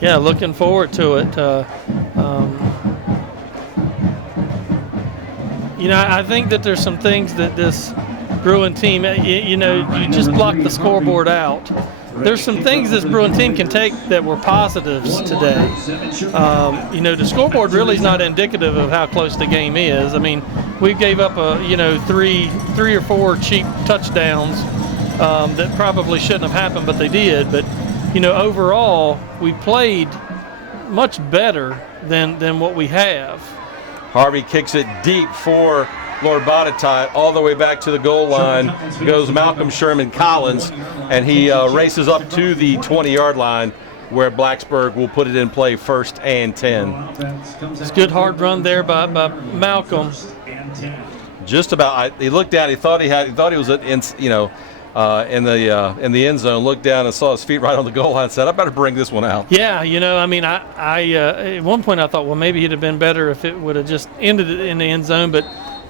Yeah, looking forward to it. I think that there's some things that this Bruin team, you just block the scoreboard out. There's some things this Bruin team can take that were positives today. The scoreboard really is not indicative of how close the game is. I mean, we gave up three or four cheap touchdowns that probably shouldn't have happened, but they did. But overall, we played much better than what we have. Harvey kicks it deep for Lord Botetourt, all the way back to the goal line goes Malcolm Sherman Collins, and he races up to the 20-yard line where Blacksburg will put it in play 1st and 10. It's a good hard run there by Malcolm. Just about. He looked down. He thought he was in the end zone. Looked down and saw his feet right on the goal line. And said, "I better bring this one out." Yeah, I at one point I thought, well, maybe he'd have been better if it would have just ended in the end zone. But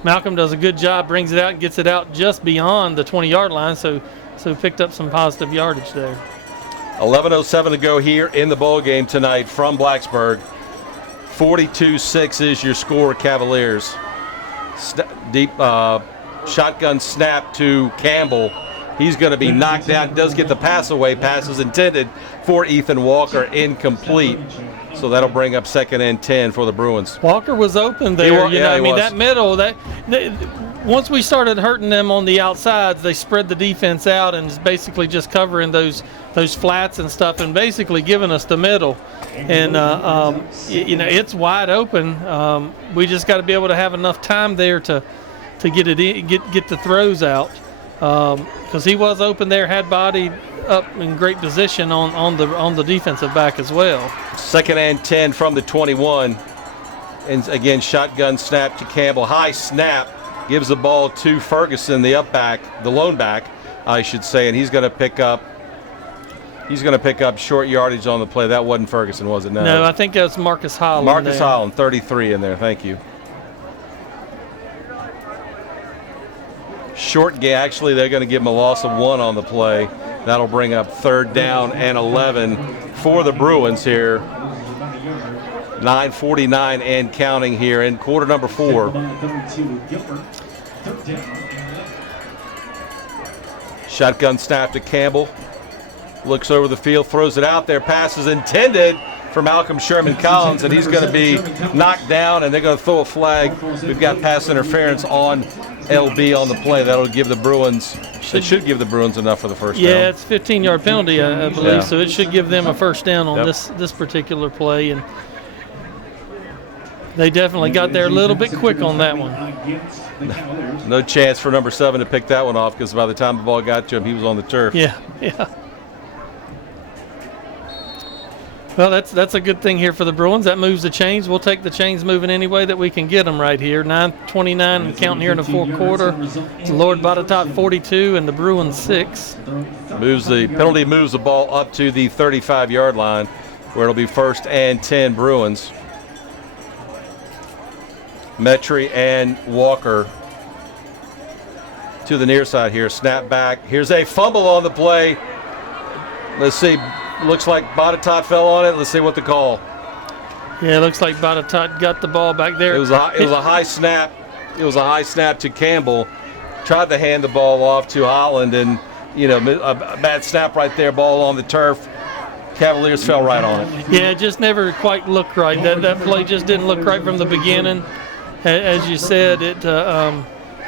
Malcolm does a good job, brings it out, and gets it out just beyond the 20-yard line. So picked up some positive yardage there. 11:07 to go here in the ball game tonight from Blacksburg. 42-6 is your score, Cavaliers. Deep shotgun snap to Campbell. He's going to be knocked down. Does get the pass away. Pass is intended for Ethan Walker, incomplete. So that'll bring up 2nd and 10 for the Bruins. Walker was open there. That middle. Once we started hurting them on the outsides, they spread the defense out and is basically just covering those flats and stuff, and basically giving us the middle. And it's wide open. We just got to be able to have enough time there to get the throws out. Because he was open there, had body up in great position on the defensive back as well. 2nd and 10 from the 21. And again, shotgun snap to Campbell. High snap, gives the ball to Ferguson, the lone back, I should say, and he's going to pick up short yardage on the play. That wasn't Ferguson, was it? No, I think that's Marcus Holland. Marcus Holland, 33 in there. Thank you. Short game. Actually, they're going to give him a loss of 1 on the play. That'll bring up 3rd down and 11 for the Bruins here. 9:49 and counting here in quarter number 4. Shotgun snap to Campbell. Looks over the field, throws it out there. Pass is intended for Malcolm Sherman Collins, and he's going to be knocked down, and they're going to throw a flag. We've got pass interference on LB on the play. That'll give the Bruins, it should give the Bruins enough for the first down. Yeah, it's a 15-yard penalty, I believe, so it should give them a first down on this particular play. And They definitely got there a little bit quick on that one. No chance for number 7 to pick that one off because by the time the ball got to him, he was on the turf. Yeah. Well, that's a good thing here for the Bruins. That moves the chains. We'll take the chains moving any way that we can get them right here. 9:29 and counting here in the fourth quarter. Lord Botetourt 42 and the Bruins 6. Penalty moves the ball up to the 35-yard line where it'll be 1st and 10 Bruins. Metry and Walker to the near side here. Snap back. Here's a fumble on the play. Let's see. Looks like Botetourt fell on it. Let's see what the call. Yeah, it looks like Botetourt got the ball back there. It was a high snap. It was a high snap to Campbell. Tried to hand the ball off to Holland, and a bad snap right there. Ball on the turf. Cavaliers fell right on it. Yeah, it just never quite looked right. That play just didn't look right from the beginning. As you said,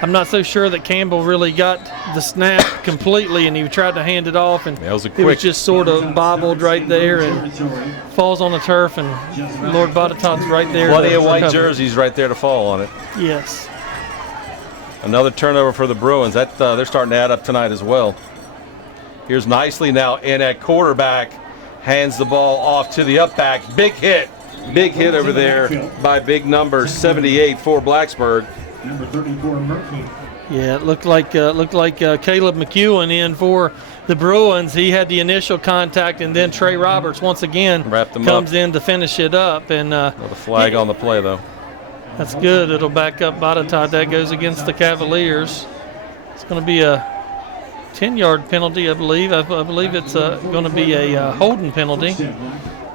I'm not so sure that Campbell really got the snap completely, and he tried to hand it off, and it was just sort of bobbled right there and falls on the turf, and Lord Botetourt's right there. Plenty of white jerseys right there to fall on it. Yes. Another turnover for the Bruins. They're starting to add up tonight as well. Here's Nicely now in at quarterback. Hands the ball off to the up back. Big hit over there by big number 78 for Blacksburg. Number 34, Murphy. Yeah, it looked like Caleb McEwen in for the Bruins. He had the initial contact, and then Trey Roberts once again comes in to finish it up. And the flag on the play, though. That's good. It'll back up Botetourt. That goes against the Cavaliers. It's going to be a 10-yard penalty, I believe. I believe it's going to be a holding penalty.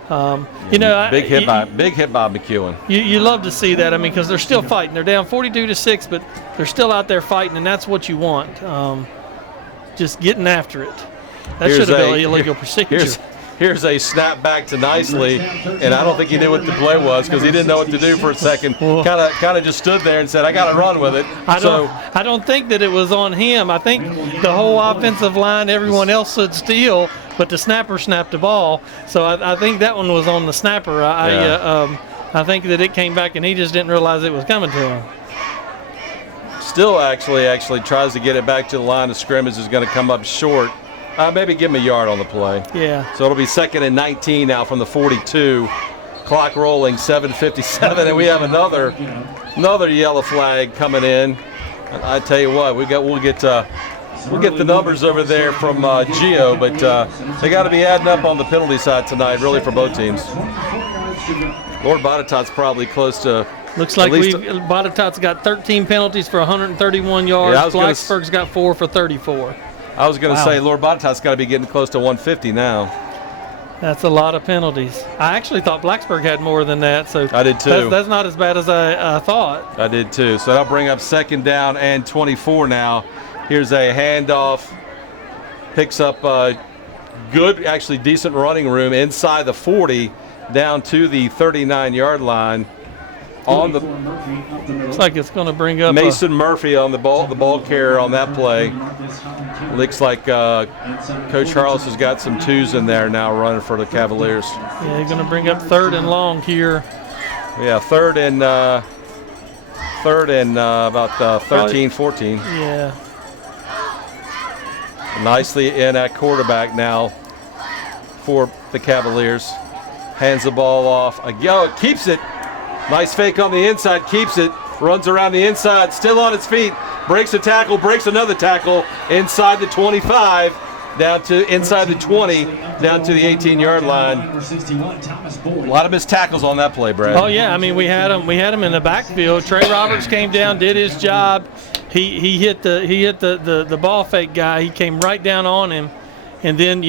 Big hit by McEwen. You love to see that. I mean, because they're still fighting. They're down 42-6, but they're still out there fighting, and that's what you want. Just getting after it. That should have been an illegal procedure. Here's a snap back to Nicely, and I don't think he knew what the play was because he didn't know what to do for a second. Kind of just stood there and said, "I got to run with it." I don't think that it was on him. I think the whole offensive line, everyone else stood still, but the snapper snapped the ball. So I think that one was on the snapper. I think that it came back and he just didn't realize it was coming to him. Still actually tries to get it back to the line of scrimmage. Is going to come up short. Maybe give him a yard on the play. Yeah. So it'll be 2nd and 19 now from the 42. Clock rolling, 7:57, and we have another yellow flag coming in. I tell you what, we'll get the numbers over there from Gio, but they got to be adding up on the penalty side tonight, really, for both teams. Lord Botetourt's probably close to. Looks like Botetourt's got 13 penalties for 131 yards. Yeah, Blacksburg's got 4 for 34. I was going to say Lord Botetourt's got to be getting close to 150 now. That's a lot of penalties. I actually thought Blacksburg had more than that. So I did too. That's not as bad as I thought. I did too. So that'll bring up 2nd down and 24 now. Here's a handoff. Picks up good, actually decent running room inside the 40 down to the 39-yard line. Looks like it's going to bring up Mason Murphy on the ball carrier on that play. Looks like Coach Harless has got some twos in there now running for the Cavaliers. Yeah, he's going to bring up 3rd and long here. Yeah, third and about 13, 14. Yeah. Nicely in at quarterback now for the Cavaliers. Hands the ball off. Keeps it. Nice fake on the inside, keeps it, runs around the inside, still on its feet, breaks a tackle, breaks another tackle, inside the 25, down to inside the 20, down to the 18-yard line. A lot of missed tackles on that play, Brad. Oh yeah, I mean we had him in the backfield. Trey Roberts came down, did his job. He hit the ball fake guy. He came right down on him, and then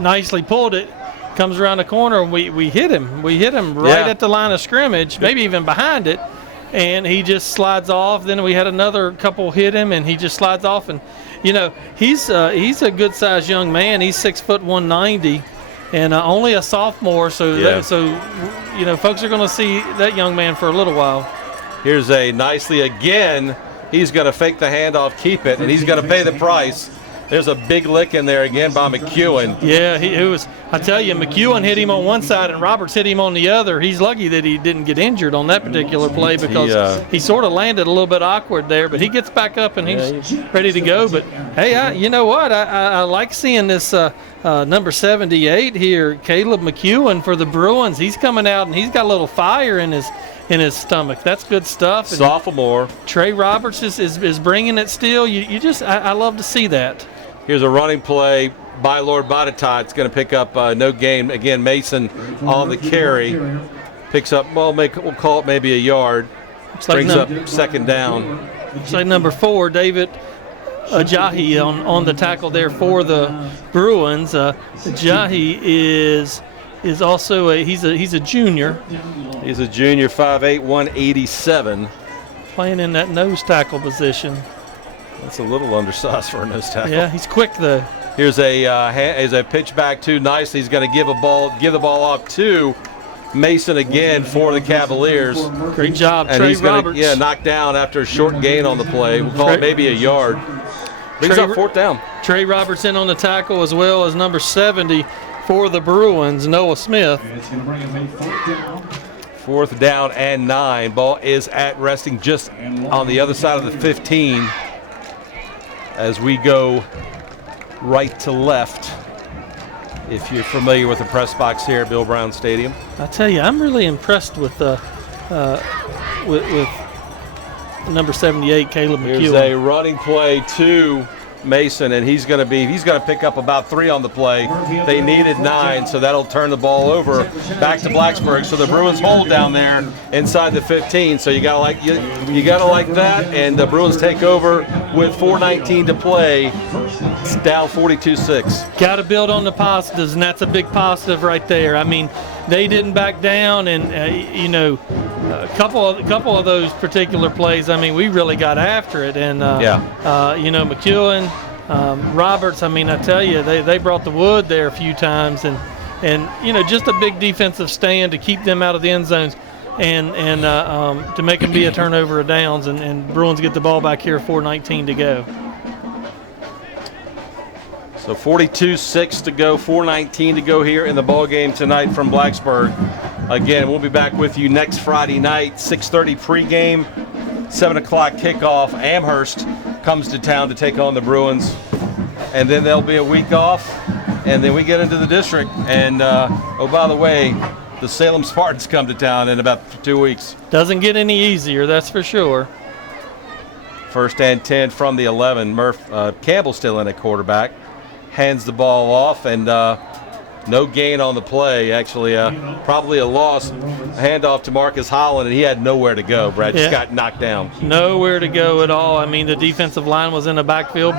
nicely pulled it. Comes around the corner and we hit him. We hit him right at the line of scrimmage, maybe even behind it, and he just slides off. Then we had another couple hit him, and he just slides off. And he's a good-sized young man. He's 6 foot 190, and only a sophomore. So folks are going to see that young man for a little while. Here's a Nicely again. He's going to fake the handoff, keep it, and he's going to pay the price. There's a big lick in there again by McEwen. Yeah, it was. I tell you, McEwen hit him on one side and Roberts hit him on the other. He's lucky that he didn't get injured on that particular play because he sort of landed a little bit awkward there, but he gets back up and he's ready to go. But, hey, you know what? I like seeing this number 78 here, Caleb McEwen for the Bruins. He's coming out and he's got a little fire in his stomach. That's good stuff. And sophomore. Trey Roberts is bringing it still. I love to see that. Here's a running play by Lord Botetourt. It's going to pick up no gain. Again, Mason on the carry. Picks up, we'll call it maybe a yard. Brings up second down. Looks like number 4, David Ajayi on the tackle there for the Bruins. Ajayi is also he's a junior. He's a junior, 5'8", 187. Playing in that nose tackle position. That's a little undersized for a nose tackle. Yeah, he's quick though. Here's a pitch back to nicely. He's going to give the ball off to Mason again for the Cavaliers. Great job, and Trey he's Roberts. Yeah, knocked down after a short gain on the play. We'll call it maybe a yard. Brings up fourth down. Trey Roberts in on the tackle as well as number 70 for the Bruins, Noah Smith. It's going to bring him a fourth down. Fourth down and 9. Ball is at resting just on the other side of the 15 as we go right to left. If you're familiar with the press box here at Bill Brown Stadium. I tell you, I'm really impressed with number 78, Caleb McEwen. Here's a running play to Mason, and he's going to pick up about 3 on the play. They needed 9, so that'll turn the ball over back to Blacksburg. So the Bruins hold down there inside the 15. So you gotta like that, and the Bruins take over with 4:19 to play. It's down 42-6. Got to build on the positives, and that's a big positive right there. I mean, they didn't back down, and a couple of those particular plays, I mean, we really got after it. And McEwen, Roberts, I mean, I tell you, they brought the wood there a few times, and just a big defensive stand to keep them out of the end zones, and to make them be a turnover of downs, and Bruins get the ball back here, 4:19 to go. So 42-6 to go, 4:19 to go here in the ball game tonight from Blacksburg. Again, we'll be back with you next Friday night, 6:30 pregame, 7 o'clock kickoff. Amherst comes to town to take on the Bruins, and then there'll be a week off, and then we get into the district. And by the way, the Salem Spartans come to town in about 2 weeks. Doesn't get any easier, that's for sure. First and 10 from the 11. Campbell still in at quarterback. Hands the ball off, and no gain on the play. Actually, probably a loss. Handoff to Marcus Holland, and he had nowhere to go. Brad just got knocked down. Nowhere to go at all. I mean, the defensive line was in the backfield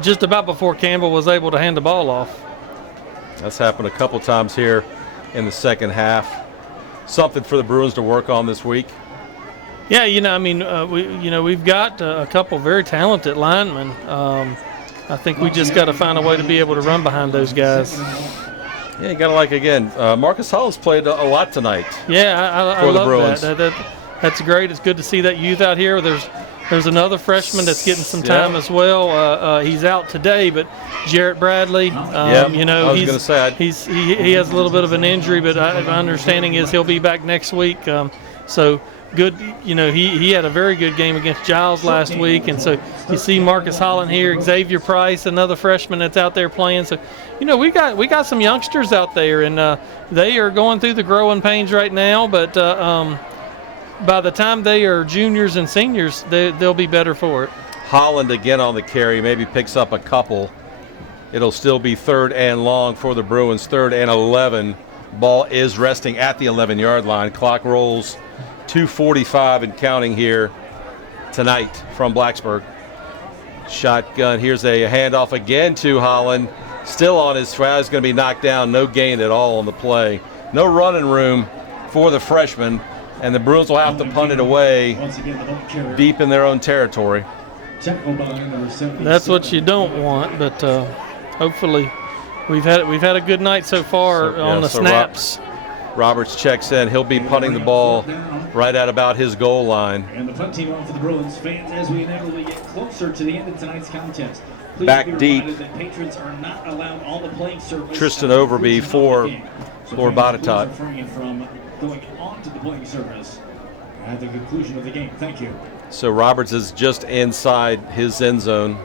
just about before Campbell was able to hand the ball off. That's happened a couple times here in the second half. Something for the Bruins to work on this week. Yeah, we've got a couple very talented linemen. I think we just got to find a way to be able to run behind those guys. Yeah, you got to Marcus Holland's played a lot tonight. Yeah, I love that. That's great. It's good to see that youth out here. There's another freshman that's getting some time as well. He's out today, but Jarrett Bradley. I was going to say he has a little bit of an injury, but my understanding is he'll be back next week. So good. He had a very good game against Giles last week, and so you see Marcus Holland here, Xavier Price, another freshman that's out there playing. So we got some youngsters out there, and they are going through the growing pains right now, but by the time they are juniors and seniors, they'll be better for it. Holland again on the carry, maybe picks up a couple. It'll still be 3rd and long for the Bruins, 3rd and 11. Ball is resting at the 11-yard line. Clock rolls 2:45 and counting here tonight from Blacksburg. Shotgun, here's a handoff again to Holland. Still on his foul, he's going to be knocked down. No gain at all on the play. No running room for the freshman, and the Bruins will have to punt it away deep in their own territory. That's what you don't want, but hopefully we've had a good night so far on the snaps. Roberts checks in. He'll be punting the ball right at about his goal line. And the punt team on for the Bruins. Fans, as we inevitably get closer to the end of tonight's contest, please back be deep. reminded that patrons are not allowed on the playing surface. Tristan Overby for Lord Botetourt. Refrain from going onto the playing surface at the conclusion of the game. Thank you. So Roberts is just inside his end zone.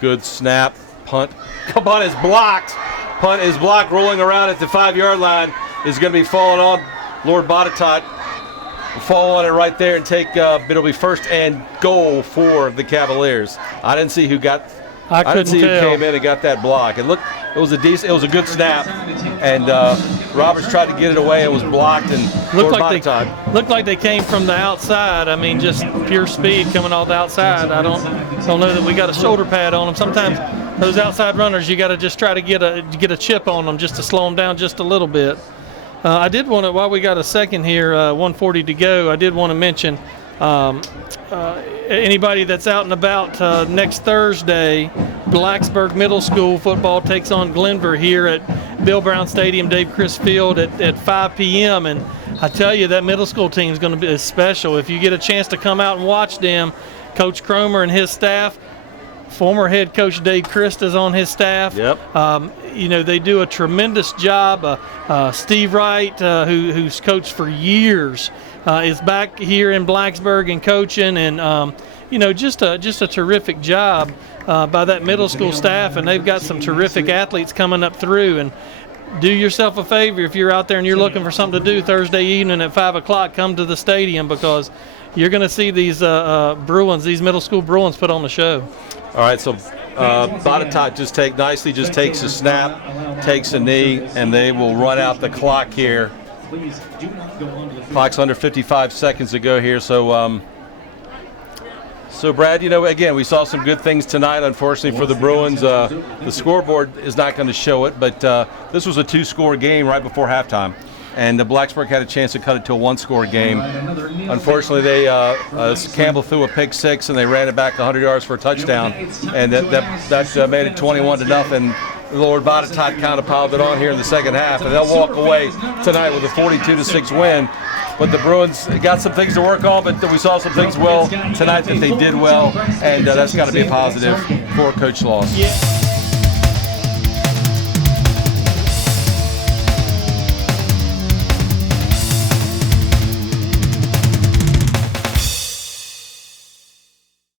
Good snap. Punt. Punt is blocked. Punt is blocked. Rolling around at the 5-yard line is going to be falling on Lord Botetourt. Will fall on it right there and take. It'll be first and goal for the Cavaliers. I didn't see who got. I didn't see who came in and got that block. It looked. It was a good snap, and Roberts tried to get it away. It was blocked, and looked like they came from the outside. I mean, just pure speed coming off the outside. I don't know that we got a shoulder pad on them. Sometimes those outside runners, you got to just try to get a chip on them just to slow them down just a little bit. I did want to, while we got a second here, 1:40 to go, I did want to mention anybody that's out and about next Thursday, Blacksburg Middle School football takes on Glenver here at Bill Brown Stadium, Dave Chris Field at 5 p.m. And I tell you, that middle school team is going to be special. If you get a chance to come out and watch them, Coach Cromer and his staff, former head coach Dave Christ is on his staff. Yep. They do a tremendous job. Steve Wright, who's coached for years, is back here in Blacksburg and coaching, and just a terrific job by that middle school staff. And they've got some terrific athletes coming up through. And do yourself a favor, if you're out there and you're looking for something to do Thursday evening at 5 o'clock, come to the stadium, because you're going to see these Bruins, these middle school Bruins, put on the show. All right, so Botetourt just takes a snap, takes a knee, and they will run out the clock here. Clock's under 55 seconds to go here. So, Brad, again, we saw some good things tonight. Unfortunately for the Bruins, the scoreboard is not going to show it, but this was a 2-score game right before halftime. And Blacksburg had a chance to cut it to a 1-score game. Unfortunately, Campbell threw a pick 6, and they ran it back 100 yards for a touchdown, and that made it 21-0. Lord Botetourt kind of piled it on here in the second half, and they'll walk away tonight with a 42-6 win. But the Bruins got some things to work on, but we saw some things tonight that they did well, and that's got to be a positive for Coach Sloss. Yeah.